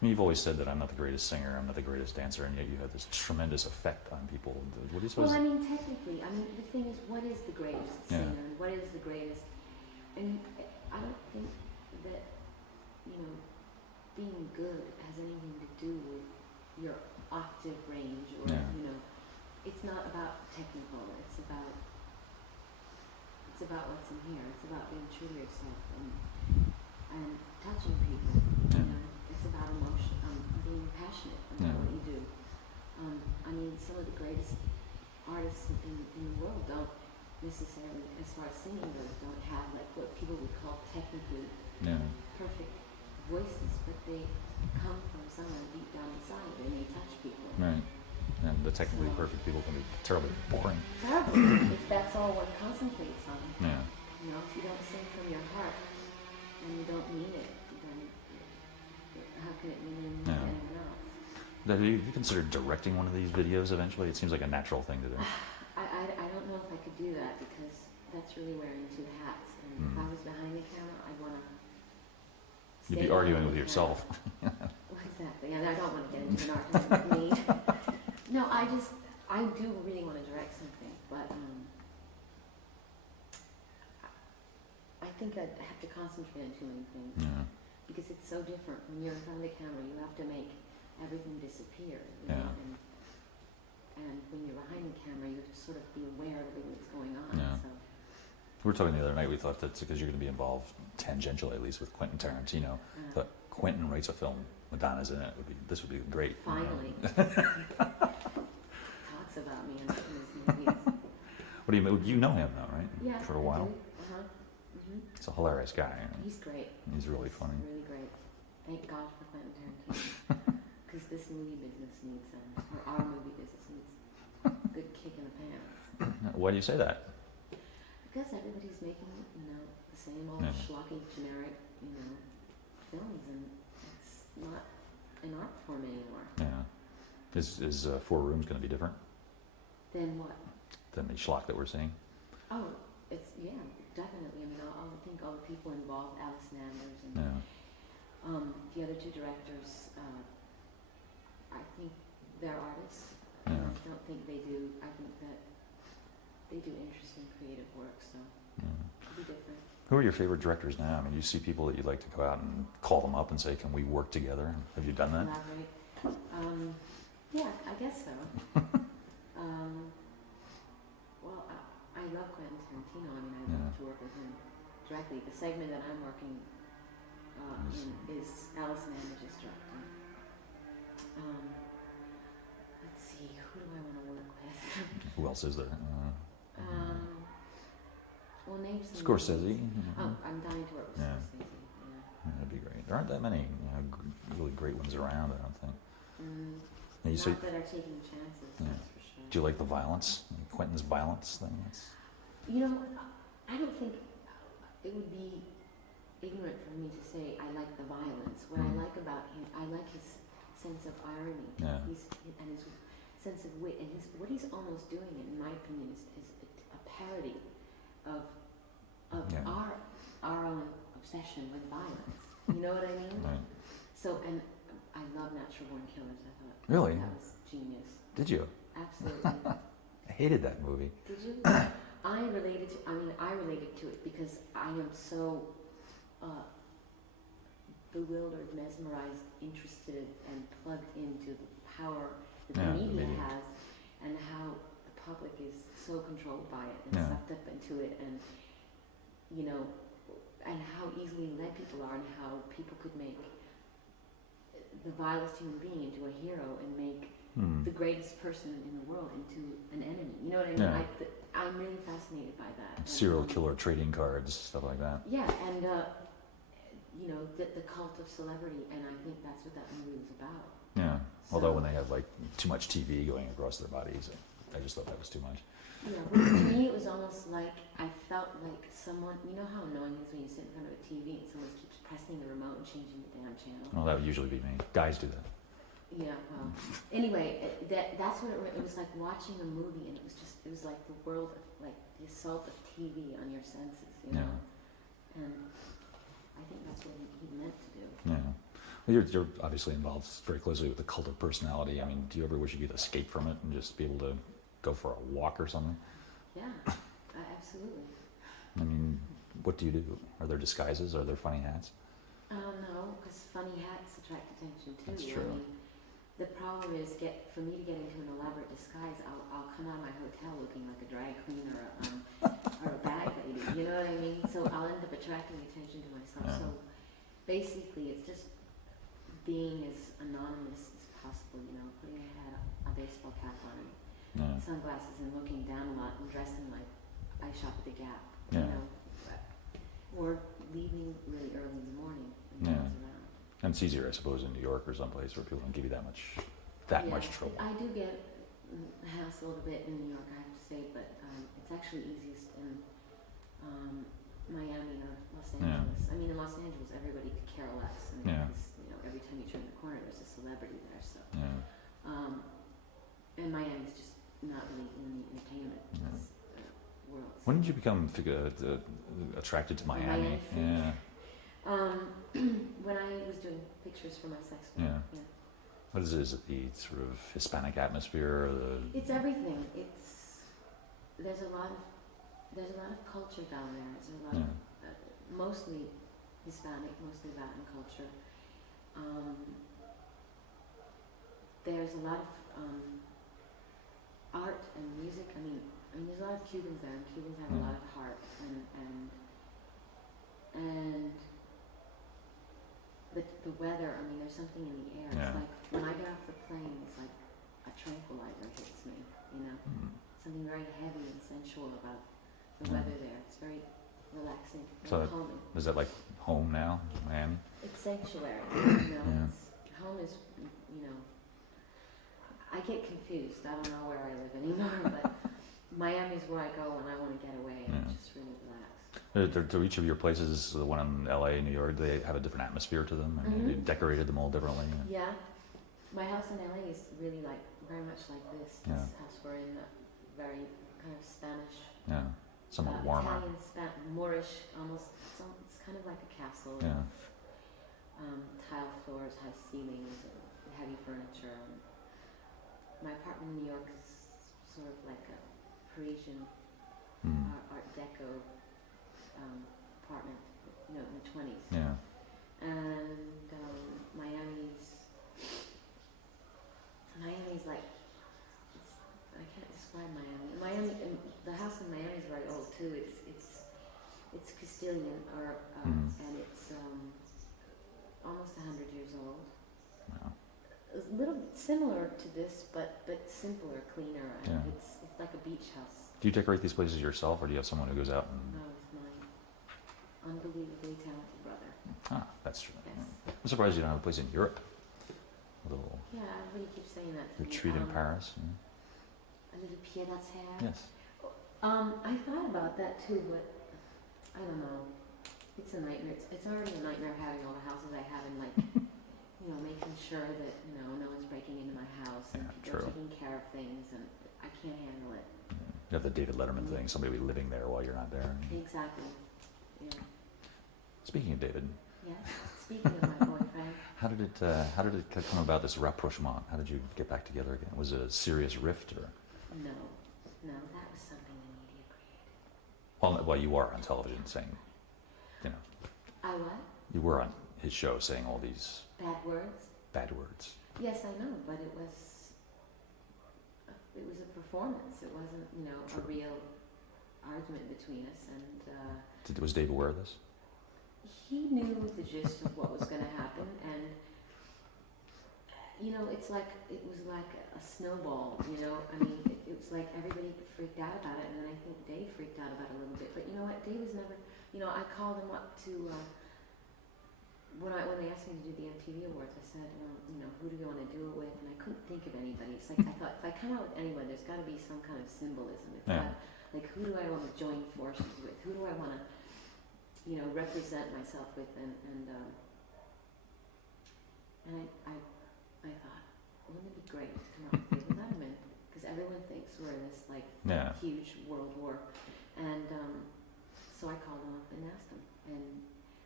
mean, you've always said that I'm not the greatest singer, I'm not the greatest dancer, and yet you have this tremendous effect on people. What do you suppose? Well, I mean, technically, I mean, the thing is, what is the greatest singer? And what is the greatest? And I don't think that, you know, being good has anything to do with your octave range or, you know, it's not about technical, it's about what's in here. It's about being true to yourself and touching people, you know. It's about emotion, being passionate about what you do. I mean, some of the greatest artists in the world don't necessarily, as far as singing goes, don't have like what people would call technically perfect voices, but they come from somewhere deep down inside and they touch people. Right. And the technically perfect people can be terribly boring. Terrible, if that's all one concentrates on. Yeah. You know, if you don't sing from your heart and you don't mean it, then how can it mean anything to anyone else? Have you considered directing one of these videos eventually? It seems like a natural thing to do. I don't know if I could do that because that's really wearing two hats. And if I was behind the camera, I'd want to. You'd be arguing with yourself. Well, exactly, and I don't want to get into an argument with me. No, I do really want to direct something, but I think I'd have to concentrate on too many things because it's so different. When you're in front of the camera, you have to make everything disappear. You know? And when you're behind the camera, you have to sort of be aware of everything that's going on. So. We were talking the other night, we thought that because you're going to be involved tangentially, at least with Quentin Tarantino, but Quentin writes a film, Madonna's in it, this would be great. Finally. Talks about me in his movies. What do you mean? You know him though, right? Yeah. For a while? He's a hilarious guy. He's great. He's really funny. He's really great. Thank God for Quentin Tarantino. Because this movie business needs, or our movie business needs a good kick in the pants. Why do you say that? Because everybody's making, you know, the same old schlocky, generic, you know, films, and it's not an art form anymore. Yeah. Is Four Rooms going to be different? Then what? Than the schlock that we're seeing? Oh, it's, definitely. I mean, I think all the people involved, Alice Nanders and the other two directors, I think they're artists. I don't think they do, I think that they do interesting creative work, so it'll be different. Who are your favorite directors now? I mean, you see people that you'd like to go out and call them up and say, can we work together? Have you done that? Collaborate. Yeah, I guess so. Well, I love Quentin Tarantino. I mean, I love to work with him directly. The segment that I'm working in is Alice Nanders' directing. Let's see, who do I want to work with? Who else is there? Well, name some. Scorsese. Oh, I'm dying to work with Scorsese. That'd be great. There aren't that many really great ones around, I don't think. Not that are taking chances, that's for sure. Do you like the violence? Quentin's violence thing? You know, I don't think it would be ignorant for me to say I like the violence. What I like about him, I like his sense of irony, and his sense of wit, and what he's almost doing, in my opinion, is a parody of our own obsession with violence. You know what I mean? Right. So, and I love Natural Born Killers. I thought really that was genius. Did you? Absolutely. I hated that movie. Did you? I related to it because I am so bewildered, mesmerized, interested, and plugged into the power that the media has, and how the public is so controlled by it and sucked up into it, and you know, and how easily led people are, and how people could make the vilest human being into a hero and make the greatest person in the world into an enemy. You know what I mean? I'm really fascinated by that. Serial killer trading cards, stuff like that. Yeah, and you know, the cult of celebrity, and I think that's what that movie was about. Yeah. Although when they have like too much TV going across their bodies, I just thought that was too much. Yeah, well, to me it was almost like I felt like someone, you know how annoying it is when you sit in front of a TV and someone keeps pressing the remote and changing the damn channel? Well, that would usually be me. Guys do that. Yeah, well, anyway, that's what it was like, watching a movie, and it was like the world of, like, the assault of TV on your senses, you know? And I think that's what he meant to do. Yeah. You're obviously involved very closely with the cult of personality. I mean, do you ever wish you could escape from it and just be able to go for a walk or something? Yeah, absolutely. I mean, what do you do? Are there disguises? Are there funny hats? No, because funny hats attract attention too. That's true. I mean, the problem is, for me to get into an elaborate disguise, I'll come out of my hotel looking like a drag queen or a bag lady. You know what I mean? So I'll end up attracting attention to myself. Yeah. So basically, it's just being as anonymous as possible. You know, putting a baseball cap on and sunglasses and looking down a lot and dressing like I shop at the Gap. Yeah. You know, or leaving really early in the morning and Yeah. around. And it's easier, I suppose, in New York or someplace where people don't give you that much trouble. I do get hassled a bit in New York, I have to say, but it's actually easiest in Miami or Los Angeles. I mean, in Los Angeles, everybody could care less. I mean, because, you know, every time you turn the corner, there's a celebrity there. So, and Miami's just not really in the entertainment world. So. When did you become attracted to Miami? Yeah. When I was doing pictures for my sex work. Yeah. What is it? Is it the sort of Hispanic atmosphere? Or It's everything. There's a lot of culture down there. There's a lot of mostly Hispanic, mostly Latin culture. There's a lot of art and music. I mean, there's a lot of Cubans there, and Cubans have a lot of heart and the weather. I mean, there's something in the air. It's like when I get off the plane, it's like a tranquilizer hits me. You know, something very heavy and sensual about the weather there. It's very relaxing. So calming. is that like home now, Miami? It's sanctuary. You know, home is, you know. I get confused. I don't know where I live anymore, but Miami's where I go when I want to get away and just really relax. Do each of your places, the one in LA, New York, they have a different atmosphere to them? And you decorated them all differently? Yeah. My house in LA is really like, very much like this. This house we're in, very kind of Spanish. Yeah, somewhat warmer. Italian, Moorish, almost. It's kind of like a castle. Yeah. Tile floors, high ceilings, and heavy furniture. My apartment in New York is sort of like a Parisian Art Deco apartment, you know, in the 20s. Yeah. And Miami's like, I can't describe Miami. The house in Miami is very old too. It's Castilian, and it's almost 100 years old. Wow. A little bit similar to this, but simpler, cleaner. And it's like a beach house. Do you decorate these places yourself, or do you have someone who goes out and... No, it's my unbelievably talented brother. Ah, that's true. Yes. I'm surprised you don't have a place in Europe. A little Yeah, everybody keeps saying that to retreat me. in Paris. A little pied-à-terre. Yes. I thought about that too, but I don't know. It's a nightmare. It's already a nightmare having all the houses I have and like, you know, making sure that, you know, no one's breaking into my house and people are taking care of things, and I can't handle it. You have the David Letterman thing, somebody will be living there while you're not there. Exactly. Yeah. Speaking of David. Yeah. Speaking of my boyfriend. How did it come about, this rapprochement? How did you get back together again? Was it a serious rift or? No, that was something the media created. Well, you were on television saying, you know. I what? You were on his show saying all these Bad words? Bad words. Yes, I know, but it was a performance. It wasn't, you know, a real argument between us. And Was Dave aware of this? he knew the gist of what was going to happen, and you know, it was like a snowball. You know, I mean, it was like everybody freaked out about it, and then I think Dave freaked out about it a little bit. But you know what? Dave was never. You know, I called him up to. When they asked me to do the MTV Awards, I said, you know, who do you want to do it with? And I couldn't think of anybody. It's like, I thought, if I come out with anyone, there's got to be some kind of symbolism. It's like, who do I want to join forces with? Who do I want to, you know, represent myself with? And I thought, wouldn't it be great to come out with David Letterman? Because everyone thinks we're in this, like, huge world war. And so I called him up and asked him. And I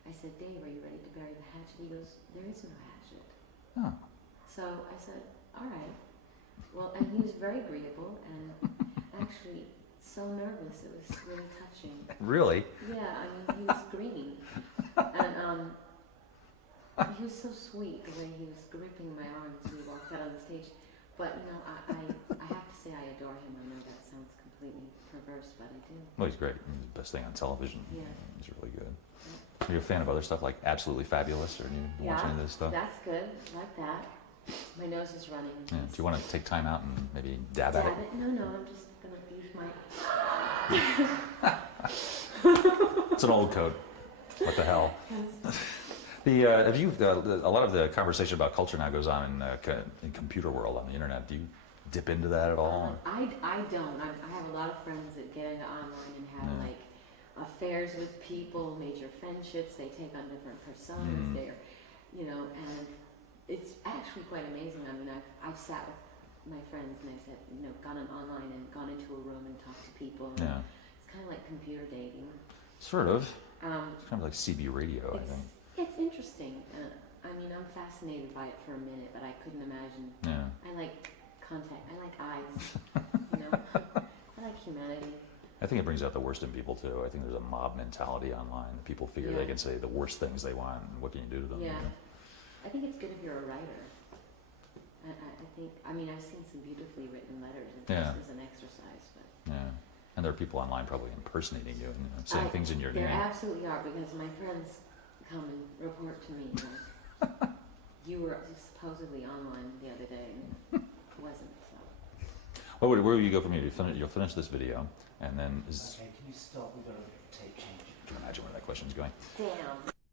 I said, Dave, are you ready to bury the hatchet? He goes, there is no hatchet. Oh. So I said, all right. Well, and he was very agreeable and actually so nervous, it was really touching. Really? Yeah, I mean, he was green. And he was so sweet the way he was gripping my arm as we walked out on the stage. But, you know, I have to say I adore him. I know that sounds completely perverse, but I do. Well, he's great. He's the best thing on television. Yeah. He's really good. Are you a fan of other stuff like Absolutely Fabulous, or do you watch any of this stuff? That's good. Like that. My nose is running. Yeah. Do you want to take time out and maybe dab at it? No, I'm just going to use my... It's an old code. What the hell? Have you? A lot of the conversation about culture now goes on in computer world on the internet. Do you dip into that at all? I don't. I have a lot of friends that get into online and have like affairs with people, major friendships. They take on different personas. They're, you know, and it's actually quite amazing. I mean, I've sat with my friends and I said, you know, gone online and gone into a room and talked to people. And it's kind of like computer dating. Sort of. It's kind of like CB radio, I think. It's interesting. I mean, I'm fascinated by it for a minute, but I couldn't imagine. Yeah. I like contact. I like eyes. You know, I like humanity. I think it brings out the worst in people too. I think there's a mob mentality online. People figure they can say the worst things they want, and what can you do to them? Yeah. You know? I think it's good if you're a writer. I think. I mean, I've seen some beautifully written letters, and just as an exercise, but. Yeah. And there are people online probably impersonating you and saying things in your name. There absolutely are, because my friends come and report to me that you were supposedly online the other day and wasn't. So. Well, where will you go from here? You'll finish this video, and then Okay, can you stop? We've got a tape change. Can you imagine where that question's going? Damn.